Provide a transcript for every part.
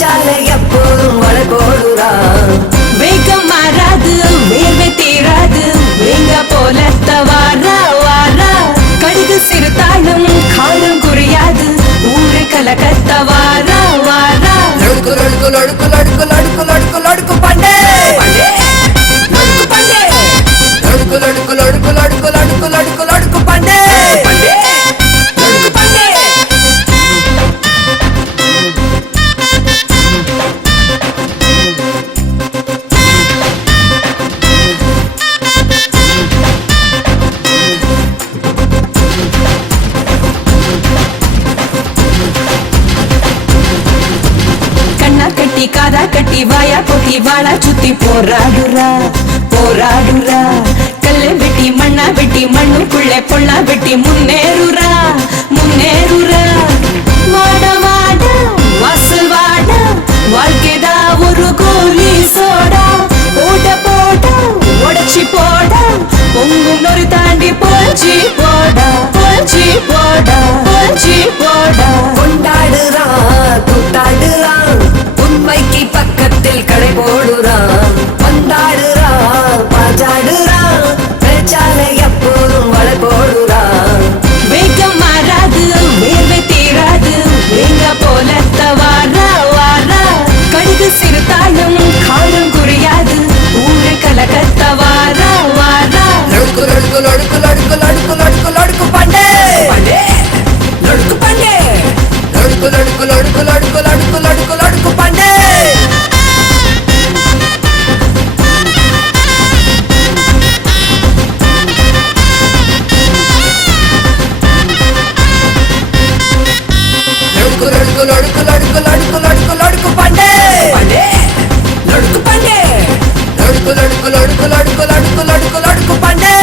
பிரச்சால எப்போதும் வள போடுறான். வேகம் மாறாது வேர்வை தீராது வேங்க போல வாரா வாரா கடுகு சிறுதாளும் காலம் குறையாது ஊரு கலகத்த வாரா வாரா லடுக்கு லடுக்கு லடுக்கு லடுக்கு லடுக்கு லடுக்கு லடுக்கு பண்டே லடுக்கு பண்டே லடுக்கு லடுக்கு லடுக்கு லடுக்கு லடுக்கு லடுக்கு லடுக்கு பண்டே லடுக்கு பண்டே. கட்டி காதா கட்டி வாயா பொத்தி வாழா சுத்தி போராடுறா போராடுறா கல்லை வெட்டி மண்ணா வெட்டி மண்ணுக்குள்ளே பொண்ணா வெட்டி முன்னேறுறா முன்னேறுறா வாட வாட வாசல் வாட வாழ்க்கைதா ஒரு கோலி சோடா ஓட போட உடச்சி போட பொங்கும் நொறு தாண்டி போச்சு போடா போச்சு போடா போச்சு போடா. கொண்டாடுறான் கூத்தாடுறான் உண்மைக்கு பக்கத்தில் கடை போடுறான். வந்தாடுறான் பாஜாடுறான் பிரச்சால எப்போதும் வள போடுறான். வேகம் மாறாது வேர்வை தீராது வேங்க போல வாரா வாரா கடுகு சிறுதாளும் காலம் குறையாது ஊரு கலகத்த வாரா வாரா லடுக்கு லடுக்கு லடுக்கு லடுக்கு லடுக்கு லடுக்கு லடுக்கு பண்டே லடுக்கு பண்டே லடுக்கு லடுக்கு லடுக்கு லடுக்கு லடுக்கு லடுக்கு லடுக்கு பண்டே. லடுக்கு லடுக்கு லடுக்கு லடுக்கு லடுக்கு லடுக்கு லடுக்கு பண்டே லடுக்கு பண்டே லடுக்கு லடுக்கு லடுக்கு லடுக்கு லடுக்கு லடுக்கு லடுக்கு பண்டே.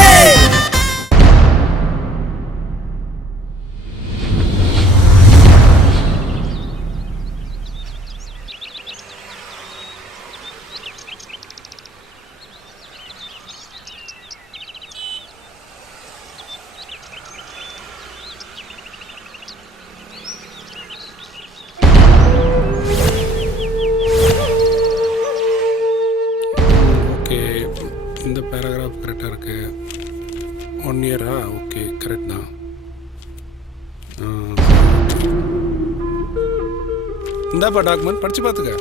ஓகே, இந்த பேராகிராஃப் கரெக்டாக இருக்கு. 1 இயரா? ஓகே, கரெக்ட் தான். இந்தாப்பா டாக்குமெண்ட், படித்து பார்த்துக்க.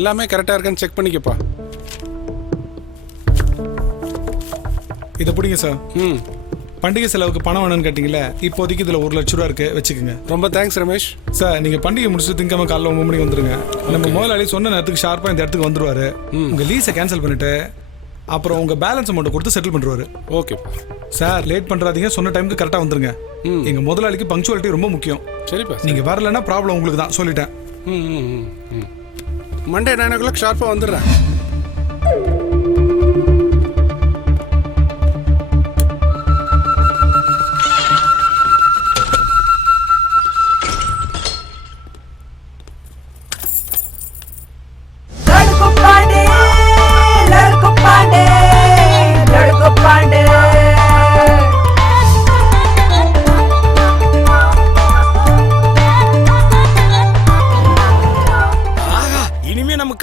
எல்லாமே கரெக்டாக இருக்கான்னு செக் பண்ணிக்கப்பா. இதை பிடிங்க சார். ம், பண்டிகை செலவுக்கு பணம் வேணும்னு கேட்டிங்களே, இப்போதைக்கு இதில் 1 லட்ச ரூபா இருக்கு, வச்சுக்கோங்க. ரொம்ப தேங்க்ஸ் ரமேஷ். சார், நீங்கள் பண்டிகை முடிச்சுட்டு திங்கக்கிழமை காலைல 9 மணிக்கு வந்துருங்க. நம்ம முதலாளி சொன்ன நேரத்துக்கு ஷார்ப்பாக இந்த இடத்துக்கு வந்துருவாரு. உங்கள் லீஸை கேன்சல் பண்ணிட்டு அப்புறம் உங்கள் பேலன்ஸ் அமௌண்ட்டை கொடுத்து செட்டில் பண்ணுவாரு. ஓகேப்பா. சார், லேட் பண்ணுறாதீங்க, சொன்ன டைமுக்கு கரெக்டாக வந்துருங்க. எங்கள் முதலாளிக்கு பங்க்சுவாலிட்டி ரொம்ப முக்கியம். சரிப்பா. நீங்கள் வரலன்னா ப்ராப்ளம் உங்களுக்கு தான், சொல்லிட்டேன். மண்டே 9 o'clock ஷார்ப்பாக வந்துடுறேன்.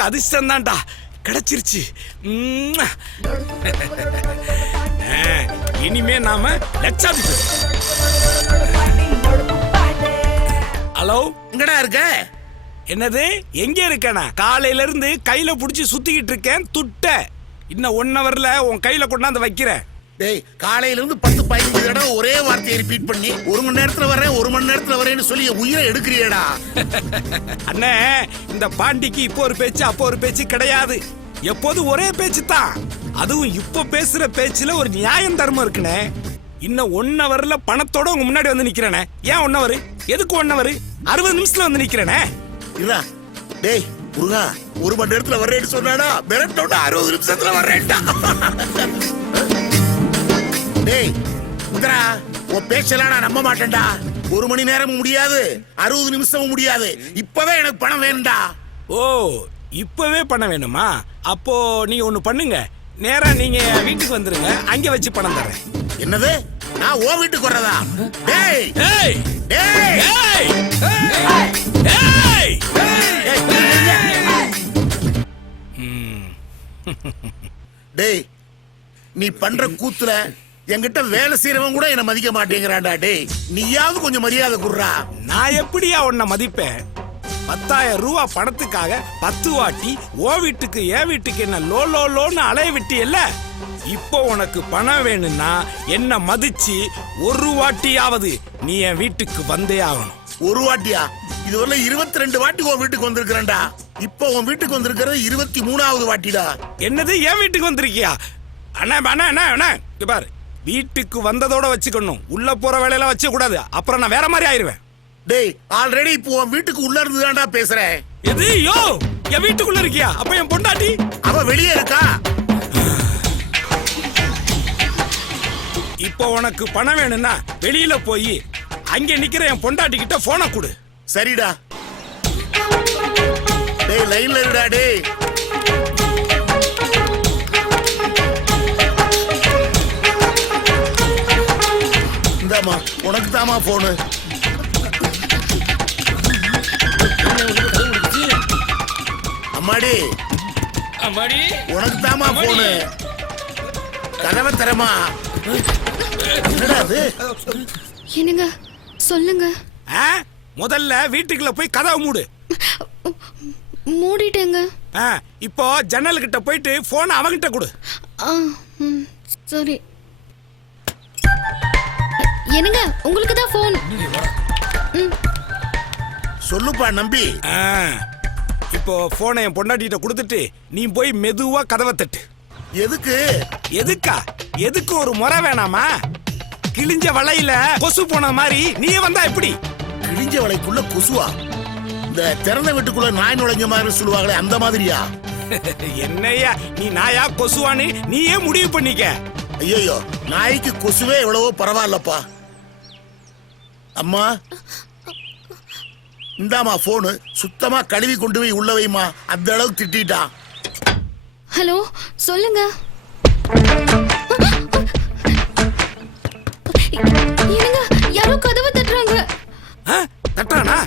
அதிர்ஷ்டம் தான்டா, கிடைச்சிருச்சு. இனிமே நாம லட்சாதிபதி. ஹலோ, எங்கடா இருக்க? என்னது, எங்க இருக்கேனா? காலையில இருந்து கையில புடிச்சு சுத்திக்கிட்டு இருக்கேன். துட்ட இன்னும் 1 hourல உன் கையில கொண்டாந்து வைக்கிறேன். டேய், காலையில இருந்து 10-15 தடவை ஒரே வார்த்தையை ரிப்பீட் பண்ணி 1 மணி நேரத்துல வரேன் 1 மணி நேரத்துல வரேன்னு சொல்லி உயிரை எடுக்கிறியடா. அண்ணே, இந்த பாண்டிக்கு இப்போ ஒரு பேச்சு அப்போ ஒரு பேச்சு கிடையாது. எப்போதும் ஒரே பேச்சு தான். அதுவும் இப்ப பேசுற பேச்சுல ஒரு நியாயம் தர்மம் இருக்குனே. இன்னும் 1 hourல பணத்தோட உங்க முன்னாடி வந்து நிக்கிறேனே. ஏன் 1 hour? எதுக்கு 1 hour? 60 நிமிஷத்துல வந்து நிக்கிறேனே. இல்ல டேய் முருகா, 1 மணி நேரத்துல வரேன்னு சொன்னாடா, மிரட்டோட 60 நிமிஷத்துல வரேன்டா. டேய் முந்திரா, உன் பேச்செல்லாம் நான் நம்ப மாட்டேன்டா. 1 மணி நேரமும் முடியாது, 60 நிமிஷமும் முடியாது. இப்பவே எனக்கு பணம் வேணும்டா. ஓ, இப்பவே பணம் வேணுமா? அப்போ நீங்க ஒண்ணு பண்ணுங்க, நேரா நீங்க வீட்டுக்கு வந்துருங்க, அங்க வச்சு பணம் தரேன். என்னது, நான் உன் வீட்டுக்கு வர்றதா? டேய் ஏய் டேய் ஏய் ஏய் டேய் நீ பண்ற கூத்துல என்கிட்ட வேலை செய்யறவன் கூட என்ன மதிக்க மாட்டேங்கிறான்டா. டேய் நீயாவது கொஞ்சம் மரியாதை குடுறா. நான் எப்படியா உன்னை மதிப்பேன்? 10,000 ரூபா பணத்துக்காக 10 வாட்டி ஓ வீட்டுக்கு என் வீட்டுக்கு என்ன லோ லோ லோன்னு அலைய விட்டியல்ல. இப்போ உனக்கு பணம் வேணும்னா என்ன மதிச்சு ஒரு வாட்டியாவது நீ என் வீட்டுக்கு வந்தே ஆகணும். ஒரு வாட்டியா? இதுவரை 22 வாட்டி உன் வீட்டுக்கு வந்திருக்கிறேன்டா. இப்போ உன் வீட்டுக்கு வந்திருக்கிறது 23வது வாட்டிடா. என்னது என் வீட்டுக்கு வந்திருக்கியா? அண்ணா அண்ணா அண்ணா அண்ணா இங்க பாரு, வீட்டுக்கு வந்ததோட வச்சுக்கணும், உள்ள போற வேலையெல்லாம் வச்ச கூடாது. அப்புறம் நான் வேற மாதிரி ஆயிருவேன். டேய் ஆல்ரெடி இப்போ உன் வீட்டுக்கு உள்ள இருந்துதான்டா பேசுறேன். எது யோ என் வீட்டுக்குள்ள இருக்கியா? அப்ப என் பொண்டாட்டி அவ வெளியே இருக்கா. இப்போ உனக்கு பணம் வேணும்னா வெளியில போய் அங்க நிக்கிற என் பொண்டாட்டி கிட்ட போனை கொடு. சரிடா. டேய் லைன்ல இருடா. டேய் இந்தாமா உனக்கு தாமா போனு. அம்மாடி அம்மாடி உனக்கு தாமா போனு. கதவை தரமா. என்னடா அது? என்னங்க சொல்லுங்க. ஆ? முதல்ல வீட்டுக்குள்ள போய் கதவை மூடு. மூடிட்டேங்க. ஆ, இப்போ ஜன்னல் கிட்ட போயிட்டு போன் அவங்கிட்ட கொடு. ஆ, ம், சரி. என்னங்க உங்களுக்கு தான் ஃபோன். சொல்லுப்பா நம்பி. ஆ, இப்போ போனை என் பொண்டாட்டிட்ட கொடுத்துட்டு நீ போய் மெதுவா கதவை தட்டு. எதுக்கு? எதுக்கா? எதுக்கு ஒரு முறை வேணாமா? கிழிஞ்ச வலையில கொசு போன மாதிரி நீ வந்தா எப்படி? கிழிஞ்ச வலைக்குள்ள கொசுவா? இந்த திறந்த வீட்டுக்குள்ள நாய் நுழைஞ்ச மாதிரி சொல்லுவாங்களே அந்த மாதிரியா? என்னையா நீ நாயா கொசுவான்னு நீயே முடிவு பண்ணிக்க. ஐயோ நாய்க்கு கொசுவே எவ்வளவோ பரவாயில்லப்பா. அம்மா இந்தாமா போனு. சுத்தமா கழுவி கொண்டு போய் உள்ள வைமா. அந்த அளவுக்கு திட்டான். ஹலோ சொல்லுங்க. என்னங்க யாரோ கதவை தட்டுறாங்க. ஆ, தட்டானா?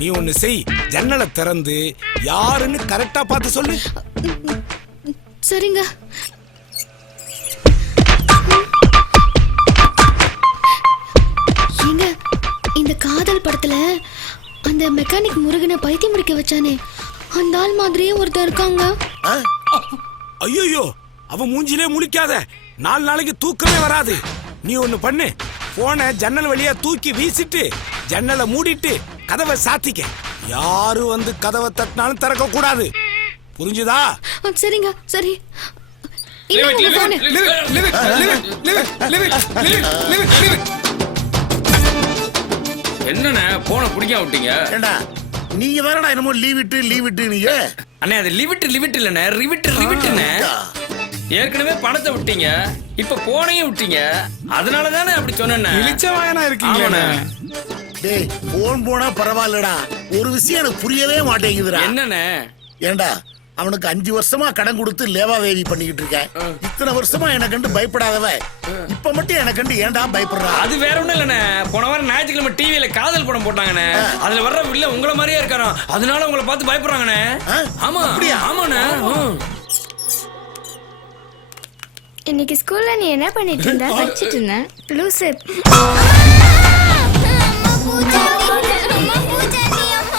நீ ஒண்ணு செய், ஜன்னலை திறந்து யாருன்னு கரெக்டா பார்த்து சொல்லு. சரிங்க. ஏங்க இந்த காதல் படத்துல அந்த மெக்கானிக் முருகனை பைத்தியம் முடிக்க வச்சானே அந்த ஆள் மாதிரியே ஒருத்தர் இருக்காங்க. ஐயோ அவன் மூஞ்சிலே முழிக்காத. 4 நாளைக்கு தூக்கமே வராது. நீ ஒண்ணு பண்ணு, போனை ஜன்னல் வழியா தூக்கி வீசிட்டு ஜன்னலை மூடிட்டு கதவை சாத்திக்க. யாரு வந்து கதவை தட்டினாலும் திறக்க கூடாது. புரிஞ்சுதா? சரிங்க சரி. இந்தாங்க உங்க phone. என்னண்ணே போன பிடிக்க விட்டீங்க? ஏண்டா நீங்க வேறடா என்னமோ லீவ் விட்டு நீங்க. அண்ணே அது லிவிட் இல்லண்ணே, ரிவிட்டுண்ணே. ஏற்கனவே பணத்தை விட்டீங்க, இப்ப போனையும் விட்டீங்க. அதனால தானே அப்படி சொன்னேன். இளிச்சவாயனா இருக்கீங்க. டேய் போன் போனா பரவாயில்லடா. ஒரு விஷயம் எனக்கு புரியவே மாட்டேங்குதுடா. என்னண்ணே? ஏண்டா அவனுக்கு 5 வருஷமா கடன் கொடுத்து லேவாதேவி பண்ணிக்கிட்டு இருக்கேன். இத்தனை வருஷமா எனக்கு கண்டு பயப்படாதவ இப்ப மட்டும் எனக்கு கண்டு ஏன்டா பயப்படுறா? அது வேற ஒண்ணும் இல்லண்ணே. போன வாரம் ஞாயிற்றுக்கிழமை டிவியில காதல் படம் போட்டாங்கண்ணே. அதுல வர்ற வில்ல உங்கள மாதிரியே இருக்காராம். அதனால உங்களை பார்த்து பயப்படுறாங்கண்ணே. ஆமா அப்படியா? ஆமாண்ணே. இன்னைக்கு ஸ்கூல்ல நீ என்ன பண்ணிட்டு இருந்த? படிச்சிட்டு இருந்தேன். லூசு.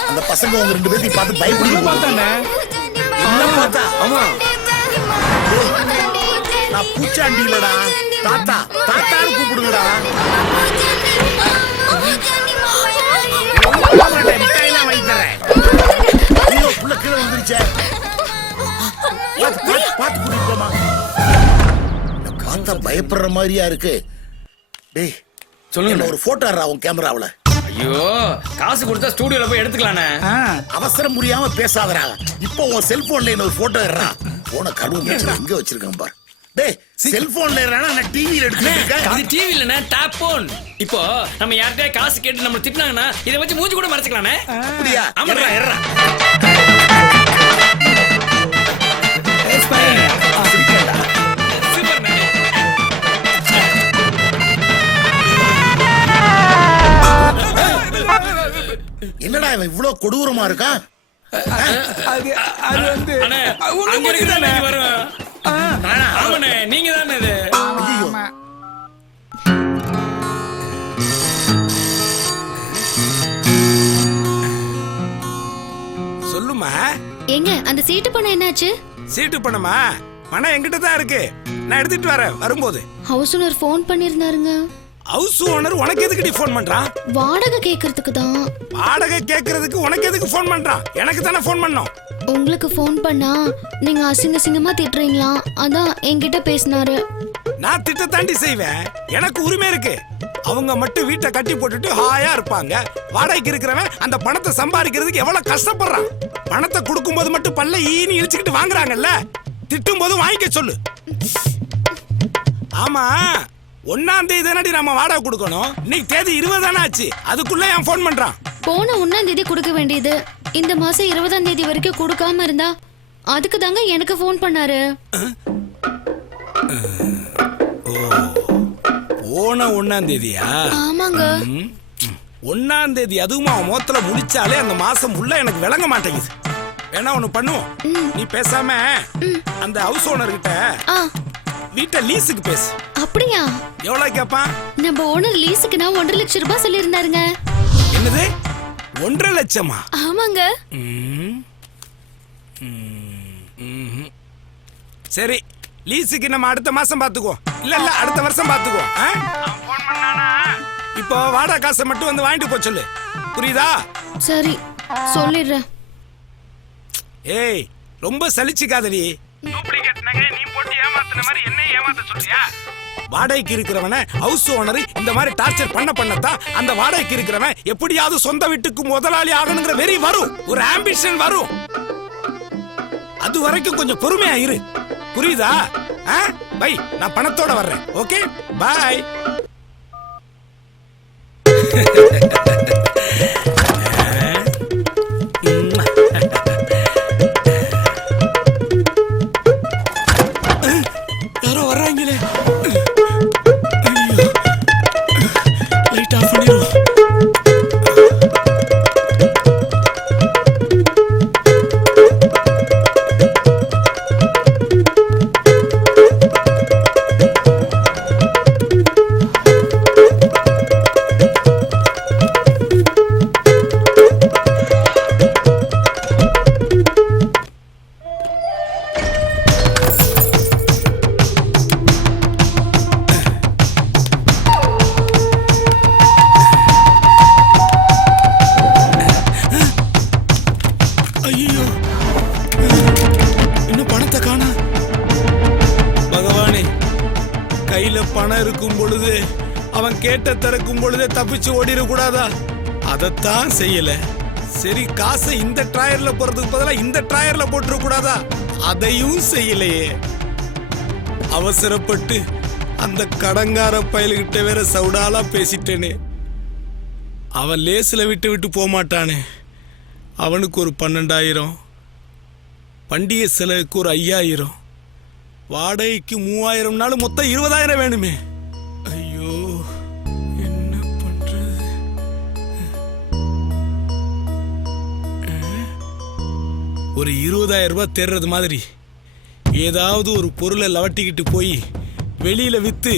அந்த பசங்க உங்க 2 பேரையும் பார்த்து பயப்படுது பார்த்தானே. பார்த்தா ஆமா நான் பூச்சாண்டி இல்லடா. தாத்தா தாத்தான்னு கூப்பிடுங்கடா. மிட்டாயெல்லாம் வாங்கி தரேன். ஐயோ புள்ள கீழே வந்துருச்சே. பார்த்து கூட்டிட்டு போமா. பார்த்தா பயப்படுற மாதிரியா இருக்கு. டேய் சொல்லுங்க. ஒரு போட்டோ உன் கேமராவுல. ஐயோ காசு கொடுத்தா ஸ்டூடியோல போய் எடுத்துக்கலானே. அவசரம் புரியாம பேசாதடா. இப்போ உன் செல்போன்ல இன்னொரு போட்டோ எடுறா. போன கழுவு எங்க வச்சிருக்கான் பாரு. டேய் செல்போன்ல ஏறானா நான் டிவில எடுத்துட்டேன். இது டிவி இல்லனா டாப் போன். இப்போ நம்ம யார்கிட்டயே காசு கேட்டு நம்ம திட்டினாங்கன்னா இத வச்சு மூஞ்சி கூட மறைச்சுக்கலானே. அப்படியா? ஆமாடா ஏறா. என்னடா இவன் இவ்வளவு கொடூரமா இருக்கான்? அது வந்து அண்ணே அங்க இருக்குதானே வரும். ஆமாண்ணே நீங்க தானே இது சொல்லுமா. ஏங்க அந்த சீட்டு பணம் என்னாச்சு? சீட்டு பணமா? பணம் என்கிட்ட தான் இருக்கு, நான் எடுத்துட்டு வரேன் வரும்போது. ஹவுஸ் ஓனர் ஃபோன் பண்ணிருந்தாருங்க. ஹவுஸ் ஓனர் உனக்கு எதுக்கு ஃபோன் பண்றான்? வாடகை கேக்குறதுக்கு தான். வாடகை கேக்குறதுக்கு உனக்கு எதுக்கு ஃபோன் பண்றான்? எனக்கு தானே ஃபோன் பண்ணோம். உங்களுக்கு ஃபோன் பண்ணா நீங்க அசிங்க அசிங்கமா திட்டுறீங்களா, அதான் என்கிட்ட பேசினாரு. நான் திட்ட தாண்டி செய்வேன், எனக்கு உரிமை இருக்கு. அவங்க மட்டும் வீட்டை கட்டி போட்டுட்டு ஹாயா இருப்பாங்க. வாடகைக்கு இருக்கிறவன் அந்த பணத்தை சம்பாதிக்கிறதுக்கு எவ்வளவு கஷ்டப்படுறான். பணத்தை கொடுக்கும்போது மட்டும் பல்ல ஈனி இழிச்சுக்கிட்டு வாங்குறாங்கல்ல, திட்டும் போது வாங்கிக்க சொல்லு. ஆமா, 1ஆம் தேதி தானடி நம்ம வாடகை கொடுக்கணும். இன்னைக்கு தேதி 20 தானே ஆச்சு, அதுக்குள்ள என் ஃபோன் பண்றான். போன 1ஆம் தேதி கொடுக்க வேண்டியது இந்த மாசம் 20ஆம் தேதி வரைக்கும் கொடுக்காம இருந்தா அதுக்கு தாங்க எனக்கு ஃபோன் பண்ணாரு. போன 1ஆம் தேதியா? ஆமாங்க. 1ஆம் தேதி அதுவும் அவன் மோத்தல முடிச்சாலே அந்த மாசம் உள்ள எனக்கு விளங்க மாட்டேங்குது. வேணா ஒண்ணு பண்ணுவோம், நீ பேசாம அந்த ஹவுஸ் ஓனர் கிட்ட வீட்டை லீஸுக்கு பேசு. அப்படியா? எவ்வளவு கேட்பான்? நம்ம ஓனர் லீஸுக்கு நான் 1.5 லட்சம் ரூபாய் சொல்லியிருந்தாருங்க. என்னது 1.5 லட்சமா? ஆமாங்க. சரி, லீஸுக்கு நம்ம அடுத்த மாசம் பாத்துக்குவோம். இல்ல அடுத்த வருஷம் பாத்துக்குவோம். இப்போ வாடகை காசை மட்டும் வந்து வாங்கிட்டு போ சொல்லு, புரியுதா? சரி சொல்லிடுறேன். ஏய், ரொம்ப சலிச்சுக்காதடி. டூப்ளிகேட் நகை நீ போட்டு ஏமாத்துன மாதிரி என்ன ஏமாத்த சொல்றியா? வாடகைக்கு இருக்கிறவன ஹவுஸ் ஓனர் இந்த மாதிரி டார்ச்சர் பண்ணத்தான் அந்த வாடகைக்கு இருக்கிறவன் எப்படியாவது சொந்த வீட்டுக்கு முதலாளி ஆகணுங்கிற வெறி வரும், ஒரு ஆம்பிஷன் வரும். அது வரைக்கும் கொஞ்சம் பொறுமையா இரு, புரியுதா? பை, நான் பணத்தோட வர்றேன். ஓகே, பாய். யாரோ வர்றாங்களே. லைட் ஆஃப் பண்ணிடுவோம். ஐயோ, இன்னும் பணத்தை காணோம். பகவானே, கையில பணம் இருக்கும் பொழுது அவன் கேட்ட திறக்கும் பொழுதே தப்பிச்சு ஓடிட கூடாதா? அதத்தான் செய்யல. சரி, காசை இந்த டிராயர்ல போறதுக்கு பதிலா இந்த டிராயர்ல போட்டுற கூடாதா? அதையும் செய்யலையே. அவசரப்பட்டு அந்த கடங்கார பயலுகிட்ட வேற சவுடாலா பேசிட்டேனே. அவன் லேசில விட்டு போக மாட்டானே. அவனுக்கு ஒரு 12,000, பண்டிகை செலவுக்கு ஒரு 5,000, வாடகைக்கு 3,000, மொத்தம் 20,000 வேணுமே. ஐயோ, என்ன பண்றது? ஒரு 20,000 ரூபாய் தேர்றது மாதிரி ஏதாவது ஒரு பொருளை லவட்டிக்கிட்டு போய் வெளியில வித்து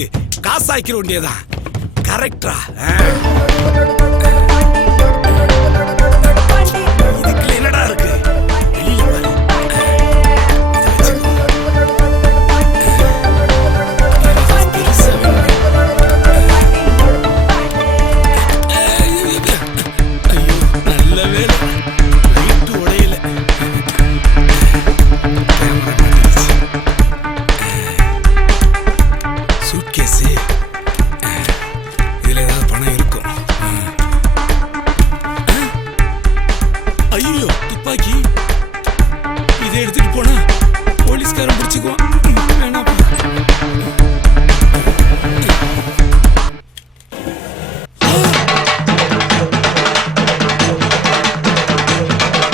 காசாக்கிற வேண்டியதான். கரெக்டா? இதுக்குள்ள என்னடா இருக்கு? வெளியில பாரு. ஐயோ, நல்ல வேலை, லைட்டு உடையல. சூட்கேஸ், இதுல ஏதாவது பணம் இருக்கும். ஐயோ, துப்பாக்கி. இதை எடுத்துட்டு போனா போலீஸ்காரன் பிடிச்சுக்குவான். வேணாம்.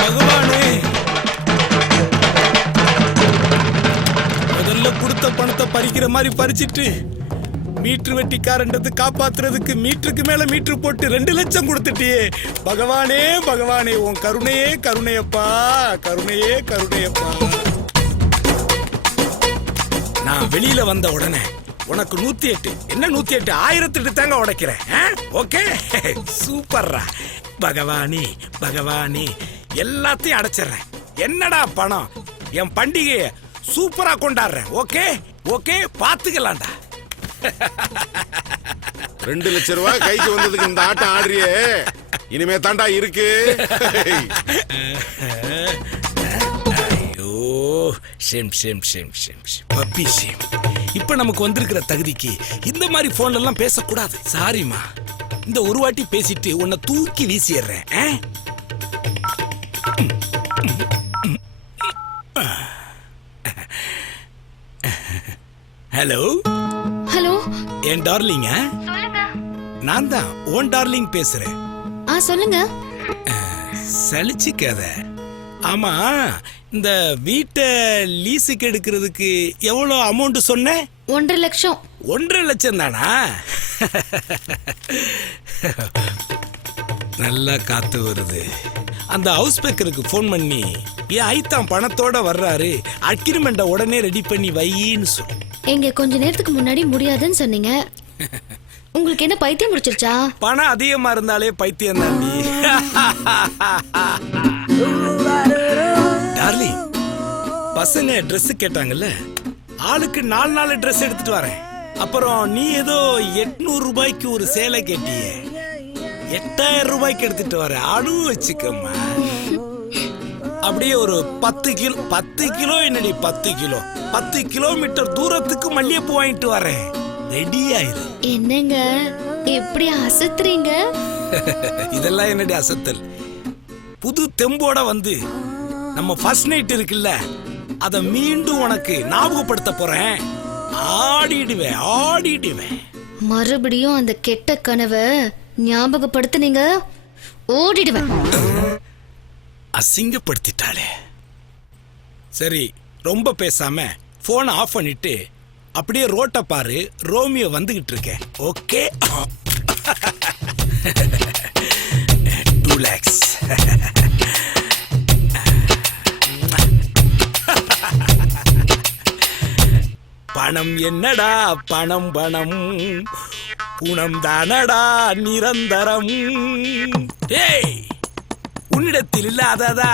பகவானே, முதல்ல கொடுத்த பணத்தை பறிக்கிற மாதிரி பறிச்சிட்டு மீட்டர் வெட்டிக்காரன்றது காப்பாத்துறதுக்கு மீட்டருக்கு மேல மீட்டர் போட்டு 2 லட்சம் கொடுத்துட்டியே. பகவானே பகவானே, உன் கருணையே கருணையப்பா, கருணையே கருணையப்பா. நான் வெளியில வந்த உடனே உனக்கு 108 என்ன 108 1008 தாங்க உடைக்கிறேன். ஓகே சூப்பர்ரா. பகவானே பகவானே எல்லாத்தையும் அடைச்சிடுறேன். என்னடா பணம், என் பண்டிகையை சூப்பரா கொண்டாடுறேன். Okay okay பாத்துக்கலாம்டா. 2 லட்சம் ரூபாய் கைக்கு வந்ததுக்கு இந்த ஆட்டம் ஆடுறியே, இனிமே தாண்டா இருக்கு. ஐயோ shame shame shame shame shame puppy shame. இப்ப நமக்கு வந்திருக்கிற தகுதிக்கு இந்த மாதிரி போன்ல எல்லாம் பேசக்கூடாது. சாரிமா, இந்த ஒரு வாட்டி பேசிட்டு உன்னை தூக்கி வீசிடுறேன். ஹலோ ஹலோ, என் டார்லிங்க, நான் தான் ஓன் டார்லிங் பேசுறேன். சொல்லுங்க. சலிச்சுக்காத. ஆமா, இந்த வீட்டை லீஸுக்கு எடுக்கிறதுக்கு எவ்வளவு அமௌண்ட் சொன்ன? 1.5 லட்சம். 1.5 லட்சம் தானா? நல்லா காத்து வருது. அந்த ஹவுஸ் பேக்கருக்கு ஃபோன் பண்ணி என் ஐத்தான் பணத்தோட வர்றாரு, அக்ரிமெண்ட்டை உடனே ரெடி பண்ணி வையின்னு சொல்லு. எங்க கொஞ்ச நேரத்துக்கு முன்னாடி முடியாதுன்னு சொன்னீங்க. உங்களுக்கு என்ன பைத்தியம் முடிச்சிருச்சா? பணம் அதிகமா இருந்தாலே பைத்தியம் தாண்டி. டார்லிங், பசங்க Dress கேட்டாங்கல்ல, ஆளுக்கு 4 Dress எடுத்துட்டு வரேன். அப்புறம் நீ ஏதோ 800 ரூபாய்க்கு ஒரு சேலை கேட்டியே, 8000 ரூபாய்க்கு எடுத்துட்டு வர. அழுவு வச்சுக்கம்மா. அப்படியே ஒரு 10 கிலோ என்னடி 10 கிலோ 10 கிலோமீட்டர் தூரத்துக்கு மல்லிகைப்பூ வாங்கிட்டு வரேன். ரெடி ஆயிரு. என்னங்க எப்படி அசத்துறீங்க? இதெல்லாம் என்னடி அசத்தல்? புது தெம்போட வந்து நம்ம ஃபர்ஸ்ட் நைட் இருக்குல்ல, அத மீண்டும் உனக்கு ஞாபகப்படுத்த போறேன். ஆடிடுவேன். மறுபடியும் அந்த கெட்ட கனவை ஞாபகப்படுத்துனீங்க, ஓடிடுவேன். அசிங்கப்படுத்திட்டாளே. சரி, ரொம்ப பேசாம போனை ஆஃப் பண்ணிட்டு அப்படியே ரோட்டை பாரு, ரோமியோ வந்துகிட்டு இருக்கேன். Okay 2 lakhs. பணம் என்னடா பணம், குணம் தானடா நிரந்தரம். ஏய், உன்னிடத்தில் இல்லாததா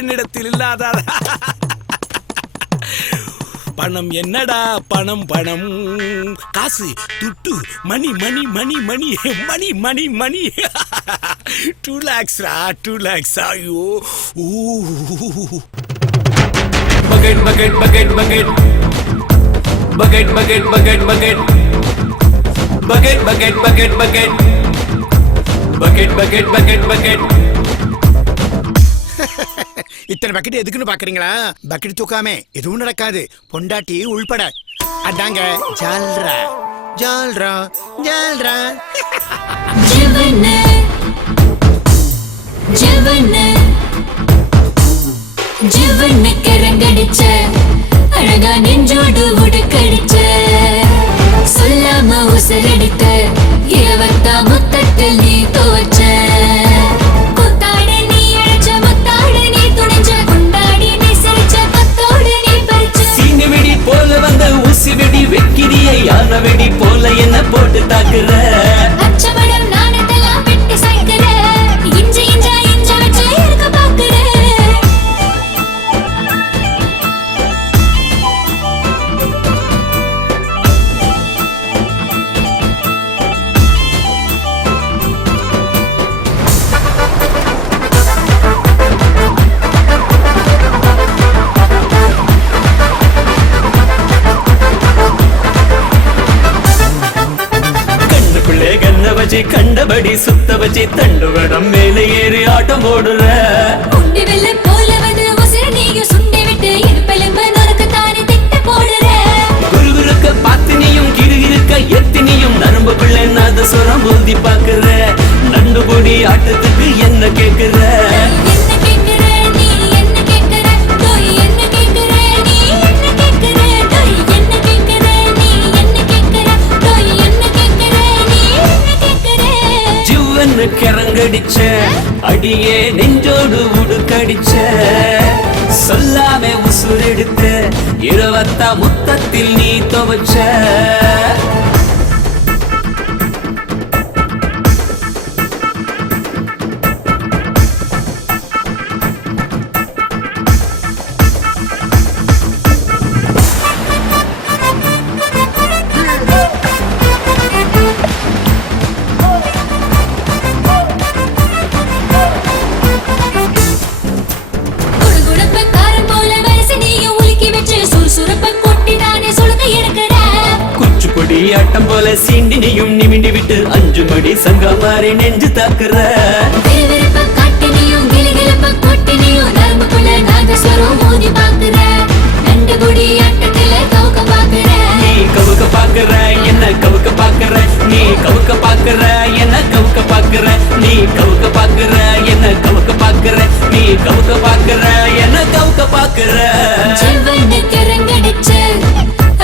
என்னிடத்தில் இல்லாததா? பணம் என்னடா பணம், காசு துட்டு மணி 2 lakhs. 2 lakhs. ஐயோ. bucket bucket bucket bucket bucket bucket bucket bucket bucket bucket bucket bucket bucket bucket bucket bucket. இத்தனை பக்கெட் எதுக்குன்னு பாக்குறீங்களா? பக்கெட் தூக்காமே எதுவும் நடக்காது, பொண்டாட்டி உள்பட. அதாங்க ஜால்ரா ஜால்ரா ஜால்ரா. ஜீவன் கரங்கடிச்ச அழகா நெஞ்சோடு உடுக்கடிச்ச சொல்லாம உசரடித்த இரவத்தா முத்தத்தில் நீ தோற்ற போல வந்த ஊசி வெடி வெக்கிரியை யான வெடி போல என்ன போட்டு தாக்குற. அச்சமடம் நானதெல்லாம் விட்டு சாய்க்கிற, இஞ்ச வச்சு இருக்க பாக்குற. கண்டபடி சுத்த வச்சு தண்டு வடம் மேலே ஏறி ஆட்டம் போடுற. உண்டி வெள்ள போல வந்து உசிர நீயும் சுண்டி விட்டு இருப்பெலும்ப நொறுக்கு தானே திட்ட போடுற. குருகுருக்க பாத்தினியும் கிருகிருக்க எத்தினியும் நரம்பு பிள்ளை நாதஸ்வரம் ஊதி பாக்குற. நண்டு பொடி ஆட்டத்துக்கு என்ன கேக்குற? என்ன கேக்குற நீ என்ன கேக்குற? தோய் என்ன கேக்குற நீ என்ன கேக்குற? தோய் என்ன கேக்குற நீ என்ன கேக்குற? தோய் என்ன கேக்குற நீ என்ன கேக்குற? ஜீவன்னு கரங்கடிச்ச அடியே நெஞ்சோடு உடுக்கடிச்ச சொல்லாம உசுரெடுத்த இரவத்தா முத்தத்தில் நீ துவச்ச குடுகுடுப்ப காரம் போல வரிசனையும் உலுக்கி வச்சு சுறுசுறுப்ப கொட்டி நானே சுளுக்க எடுக்கிற குச்சிப்புடி ஆட்டம் போல சீண்டி நீயும் நிமிண்டி விட்டு 5 மணி சங்கா மாறி நெஞ்சு தாக்குற விறுவிறுப்ப காட்டினியும் கிளிகிழப்ப கொட்டினியும் நரம்புக்குள்ள நாகஸ்வரம் மோதி பாக்குற நண்டு குடி ஆட்டத்தில கவுக்க பாக்குற நீ கவுக்க பாக்குற என்ன கவுக்க பாக்குற நீ கவுக்க பாக்குற என்ன கவுக்க பாக்குற நீ கவுக்க பாக்குற என்ன கவுக்க பாக்குற நீ கவுக்க பாக்குற என்ன கவுக்க பாக்குற செவ்வனுக்கு ரங்கடிச்ச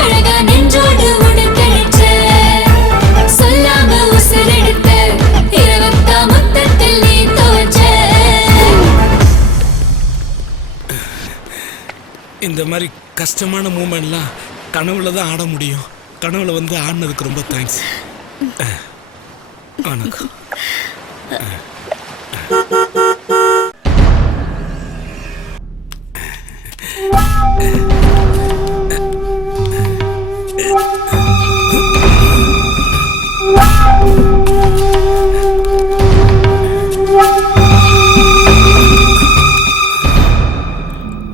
அழகா நெஞ்சோடு உனக்கடிச்ச சொல்லாம உசுரெடுத்த இரவத்தா முத்தத்தில் நீ துவச்ச இந்த மாதிரி கஷ்டமான மூமெண்ட்லாம் கனவுல தான் ஆட முடியும். கனவுல வந்து ஆடினதுக்கு ரொம்ப தேங்க்ஸ். வணக்கம்.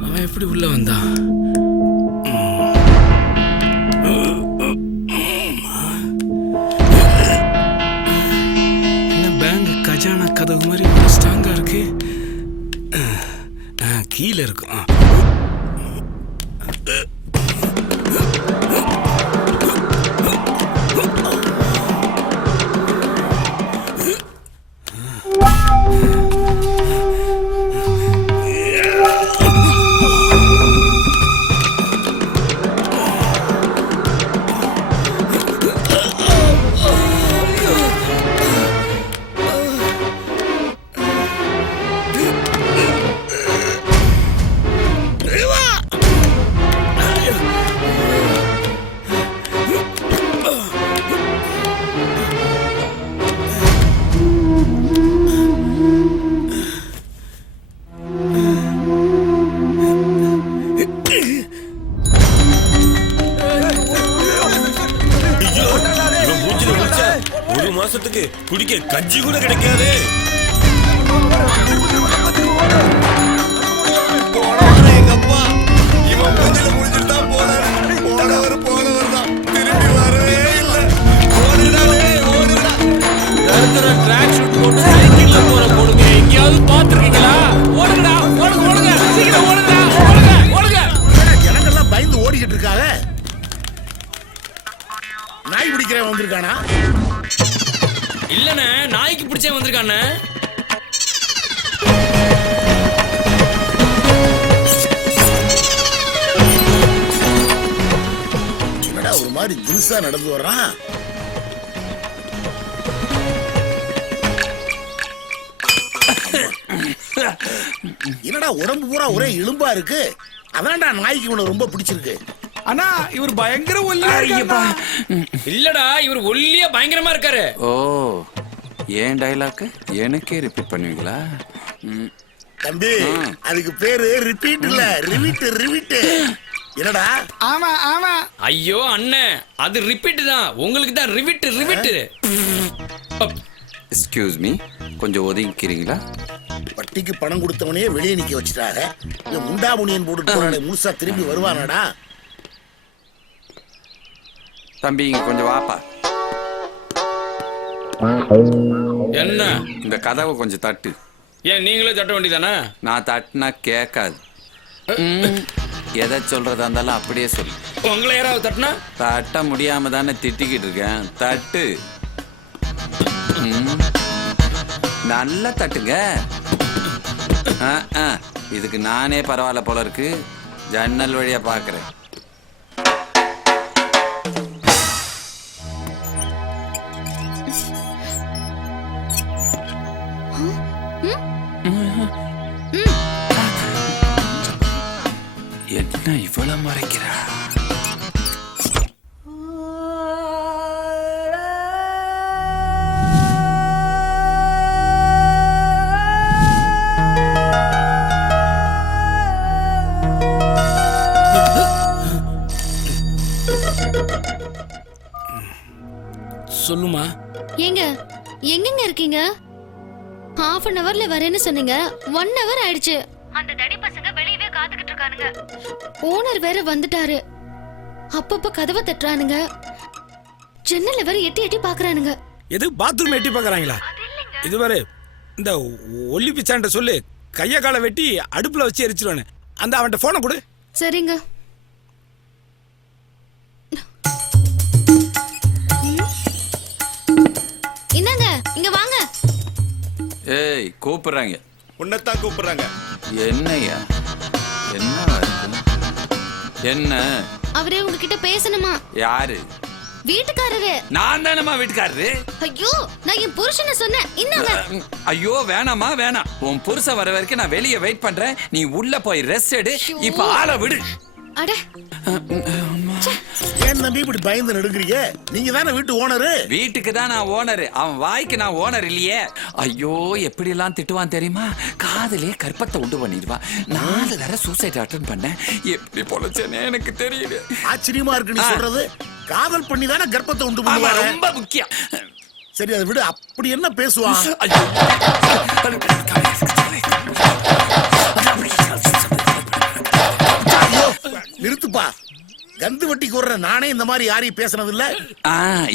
அவன் எப்படி உள்ள வந்தான்? என்ன பேங்க் கஜானா கதவு மாதிரி ஸ்ட்ராங்கா இருக்கு. கீழே இருக்கும். ஒரு மாசத்துக்கு குடிக்க கஞ்சி கூட கிடைக்காது. எங்க அப்பா இவன் மூஞ்சில முடிஞ்சிட்டு தான் போனவர் தான் திரும்பி வரவே இல்லை. ஓடுடா ட்ராக் ஷூட் போட்டு சைக்கிள்ல போற போடுங்க எங்கேயாவது பாத்துருக்கீங்களா? ஓடுங்கடா ஓடுங்க சீக்கிரம் ஓடுங்க. ஜனங்கள்லாம் பயந்து ஓடிக்கிட்டு இருக்காங்க. நாய் பிடிக்கிறவன் வந்திருக்கானா? இல்லண்ணே நாய்க்கு பிடிச்சே வந்திருக்கானே. என்னடா ஒரு மாதிரி தில்சா நடந்து வர்றான். என்னடா உடம்பு பூரா ஒரே எலும்பா இருக்கு. அதான்டா நாய்க்கு இவனை ரொம்ப பிடிச்சிருக்கு. அண்ணா இவர் பயங்கர ஒல்லியா. இல்லடா இவர் ஒல்லியா பயங்கரமா இருக்காரு. ஓ ஏன் டைலாக் எனக்கே ரிப்பீட் பண்ணுவீங்களா? தம்பி அதுக்கு பேரு ரிப்பீட் இல்ல ரிவிட். என்னடா? ஆமா ஆமா. ஐயோ அண்ணே அது ரிப்பீட் தான். உங்களுக்கு தான் ரிவிட். எக்ஸ்கியூஸ் மீ கொஞ்சம் ஒதுங்கிக்கிறீங்களா? வட்டிக்கு பணம் கொடுத்தவனே வெளியே நிக்க வச்சுட்டாங்க. இந்த முண்டாமுனியன் போட்டு போறானே முழுசா திரும்பி வருவானடா? தம்பி இங்க கொஞ்சம் வாப்பா. என்ன இந்த கதவை கொஞ்சம் தட்டு. ஏன் நீங்களே தட்ட வேண்டியதானே? நான் தட்டுனா கேட்காது. எதை சொல்றதா இருந்தாலும் அப்படியே சொல்லு. உங்களை யாராவது தட்டினா? தட்ட முடியாம தானே திட்டிக்கிட்டு இருக்கேன். தட்டு. நல்லா தட்டுங்க. இதுக்கு நானே பரவாயில்ல போல இருக்கு. ஜன்னல் வழியா பாக்குறேன். என்ன இவ்வளவு மறைக்கிறா? சொல்லுமா. ஏங்க எங்கங்க இருக்கீங்க? ஹாஃப் அன் ஹவர்ல வரேன்னு சொன்னீங்க, 1 ஹவர் ஆயிடுச்சு. அந்த தடி பசங்க வெளியவே காத்துக்கிட்டு இருக்கானுங்க. ஓனர் வேற வந்துட்டாரு. அப்பப்ப கதவை தட்டுறானுங்க, ஜன்னல்ல வேற எட்டி எட்டி பாக்குறானுங்க. எது பாத்ரூம் எட்டி பாக்குறாங்களா? இதுவரை இந்த ஒல்லி பிச்சாண்ட சொல்லு, கைய காலை வெட்டி அடுப்புல வச்சு எரிச்சிருவானு. அந்த அவன்கிட்ட போனை கொடு. சரிங்க. என்னங்க இங்க வாங்க. ஏய் கூப்பிடுறாங்க. உன்னைத்தான் கூப்பிடுறாங்க. என்னையா? என்னவா இருக்கு? என்ன? அவரே உங்ககிட்ட பேசணுமா? யாரு? வீட்டுக்காரரு. நான் தானம்மா வீட்டுக்காரரு. ஐயோ நான் என் புருஷனை சொன்னேன். என்னங்க? ஐயோ வேணாமா வேணாம். உன் புருஷன் வர வரைக்கும் நான் வெளியே வெயிட் பண்றேன். நீ உள்ள போய் ரெஸ்ட் எடு. இப்ப ஆளை விடு. அட ஏன் தம்பி இப்படி பயந்து நடுங்குறீங்க? நீங்க தானே வீட்டு ஓனரு. வீட்டுக்கு தான் நான் ஓனரு, அவன் வாய்க்கு நான் ஓனர் இல்லையே. ஐயோ எப்படி எல்லாம் திட்டுவான் தெரியுமா? காதலே கற்பத்தை உண்டு பண்ணிடுவா. 4 தடவை சூசைட் அட்டன் பண்ணேன். எப்படி பொழைச்சேனே எனக்கு தெரியல. ஆச்சரியமா இருக்கு நீ சொல்றது. காதல் பண்ணி தானே கர்ப்பத்தை உண்டு ஆமா, பண்ணுவாரு. ரொம்ப முக்கியம். சரி அதை விடு. அப்படி என்ன பேசுவான்? ஐயோ. ஐயோ, நிறுத்துப்பா. கந்து வட்டி கூற நானே இந்த மாதிரி யாரையும் பேசுனது இல்ல.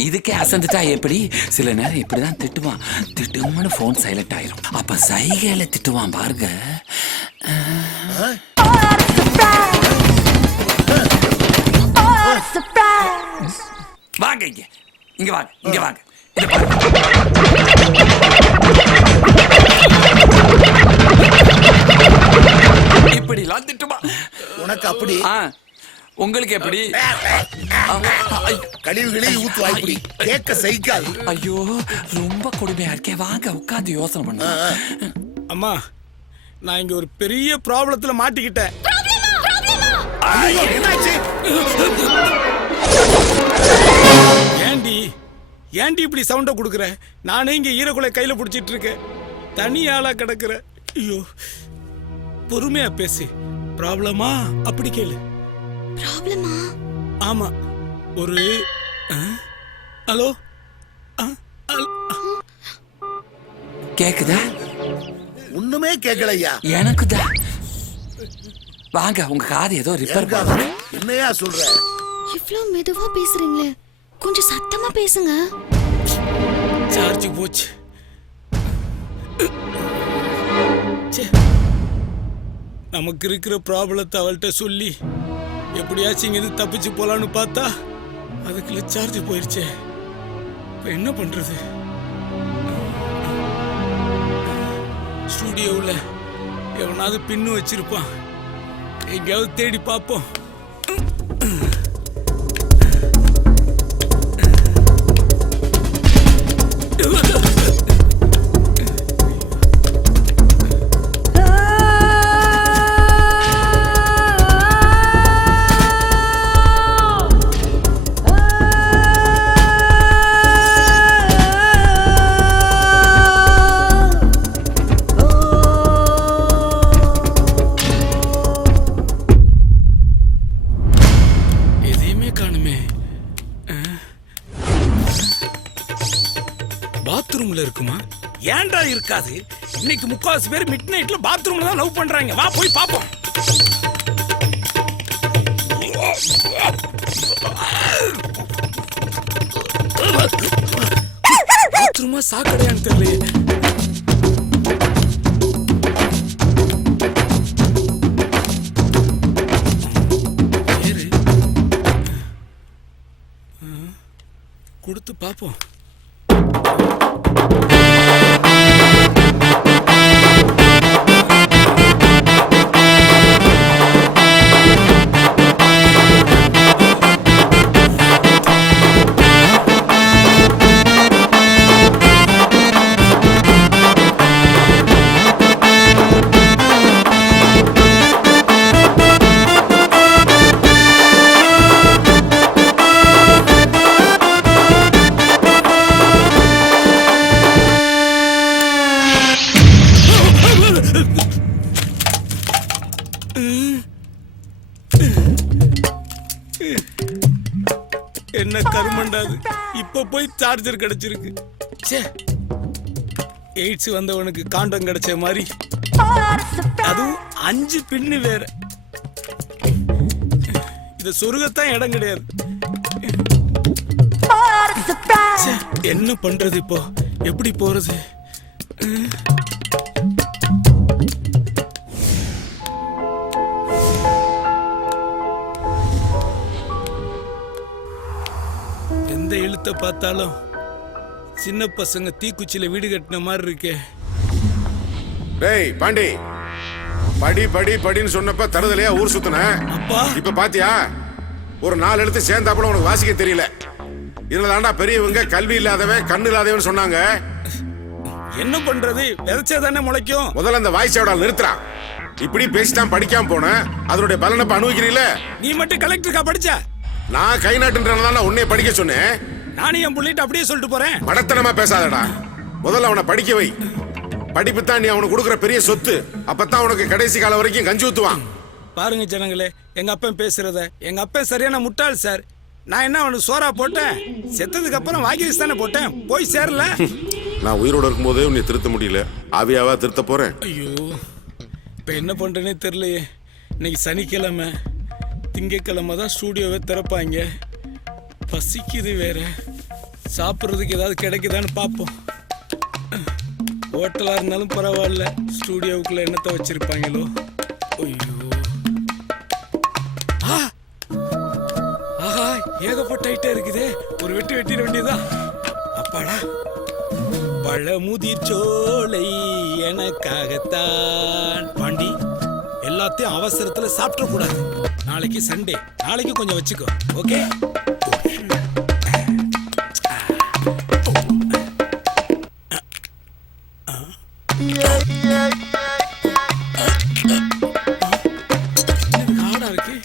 இதுக்கே அசந்துட்டா எப்படி? சில நேரம் இப்படிதான் திட்டுவான். திட்டும்னு போன் சைலண்ட் ஆயிரும். அப்ப சைகையில திட்டுவான் பாருங்க. வாங்க இங்க, இங்க வாங்க, இங்க வாங்க. இப்படி எல்லாம் திட்டுமா? உனக்கு அப்படி? உங்களுக்கு எப்படி? கழிவு கிழிவு ஊத்து வாய்ப்படி கேட்க சகிக்காது. ஐயோ ரொம்ப கொடுமையா இருக்கே. வாங்க உட்காந்து யோசனை பண்ணு. அம்மா நான் இங்க ஒரு பெரிய ப்ராப்ளத்துல மாட்டிக்கிட்டேன். என்னாச்சு? ஏண்டி இப்படி சவுண்ட குடுக்குற? நானே இங்க ஈரக்குலை கையில புடிச்சிட்டு இருக்கேன். தனி ஆளா கிடக்குற. ஐயோ பொறுமையா பேசு. ப்ராப்ளமா அப்படி கேளு. ப்ராப்ளமா? ஆமா. ஒரு ஹலோ கேக்குதா? ஒண்ணுமே கேட்கலையா? எனக்குதான். வாங்க உங்க காது ஏதோ ரிப்பேர் பண்ணு. என்னையா சொல்ற? இவ்ளோ மெதுவா பேசுறீங்களே, கொஞ்சம் சத்தமா பேசுங்க. சார்ஜ் போச்சு. நமக்கு இருக்கிற ப்ராப்ளத்தை அவள்கிட்ட சொல்லி எப்படியாச்சும் இங்க தப்பிச்சு போலான்னு பார்த்தா அதுக்குள்ள சார்ஜ் போயிருச்சே. இப்ப என்ன பண்றது? ஸ்டூடியோவில் எவனாவது பின்னு வச்சிருப்பான். எங்கேயாவது தேடி பார்ப்போம். பாத்ரூம்ல இருக்குமா? ஏன்டா இருக்காது? இன்னைக்கு 3/4 பேர் மிட் நைட்ல பாத்ரூம்ல தான் லவ் பண்றாங்க. வா போய் பாப்போம். பாத்ரூமா சாக்கடையான்னு தெரியலையே. கொடுத்து பாப்போம். என்ன கருமண்டாது இப்ப போய் சார்ஜர் கிடைச்சிருக்கு. ச்சே, எய்ட்ஸ் வந்தவனுக்கு காண்டம் கிடைச்ச மாதிரி, அதுவும் 5 பின்னு வேற. இத சொருகத்தான் இடம் கிடையாது. ச்சே, என்ன பண்றது இப்போ? எப்படி போறது? எந்த எழுத்தை பார்த்தாலும் சின்ன பசங்க தீக்குச்சியில வீடு கட்டின மாதிரி இருக்கே. டேய் பாண்டி, படி படி படின்னு சொன்னப்ப தருதலையா ஊர் சுத்தின. அப்பா, இப்ப பாத்தியா, ஒரு 4 எழுத்து சேர்ந்தாப்புல உனக்கு வாசிக்க தெரியல. இதுலதாண்டா பெரியவங்க கல்வி இல்லாதவன் கண்ணு இல்லாதவன் சொன்னாங்க. என்ன பண்றது? விதைச்சதானே முளைக்கும். முதல்ல அந்த வாய்ஸோட நிறுத்துறா. இப்படி பேசிட்டான் படிக்காம போன, அதனுடைய பலனப்ப அனுபவிக்கிறீங்களே. நீ மட்டும் கலெக்டருக்கா படிச்ச? நான் கை நாட்டுன்றதுனால உன்னைய படிக்க சொன்னேன். நானும் என் புள்ளிட்டு அப்படியே சொல்லிட்டு போறேன். மடத்தனமா பேசாதடா. முதல்ல அவனை படிக்க வை. படிப்பு தான் நீ அவனுக்கு கொடுக்குற பெரிய சொத்து. அப்பதான் உனக்கு கடைசி காலம் வரைக்கும் கஞ்சி ஊத்துவான். பாருங்க ஜனங்களே, எங்க அப்பன் பேசுறத. எங்க அப்பன் சரியான முட்டாள் சார். நான் என்ன அவனுக்கு சோறா போட்டேன்? செத்ததுக்கு அப்புறம் வாக்கி வச்சு தானே போட்டேன். போய் சேரல. நான் உயிரோட இருக்கும்போதே உன்னை திருத்த முடியல. ஆவியாவா திருத்த போறேன். ஐயோ, இப்ப என்ன பண்றேனே தெரியலையே. இன்னைக்கு சனிக்கிழமை, திங்கக்கிழமை தான் ஸ்டூடியோவை திறப்பாங்க. பசிக்குது வேற. சாப்பிட்றதுக்கு ஏதாவது கிடைக்குதான்னு பார்ப்போம். ஹோட்டலாக இருந்தாலும் பரவாயில்ல, ஸ்டூடியோவுக்குள்ள என்னத்தை வச்சிருப்பாங்களோ. ஐயோ, ஆஹா, ஏகப்பட்ட ஐட்டம் இருக்குதே. ஒரு வெட்டி வெட்டிட வேண்டியதான். அப்பாடா, பழமுதிர் சோலை எனக்காகத்தான். பாண்டி, எல்லாத்தையும் அவசரத்துல சாப்பிட கூடாது. நாளைக்கு சண்டே, நாளைக்கு கொஞ்சம் வச்சுக்கோ. ஓகே? ஹார்டா இருக்கு.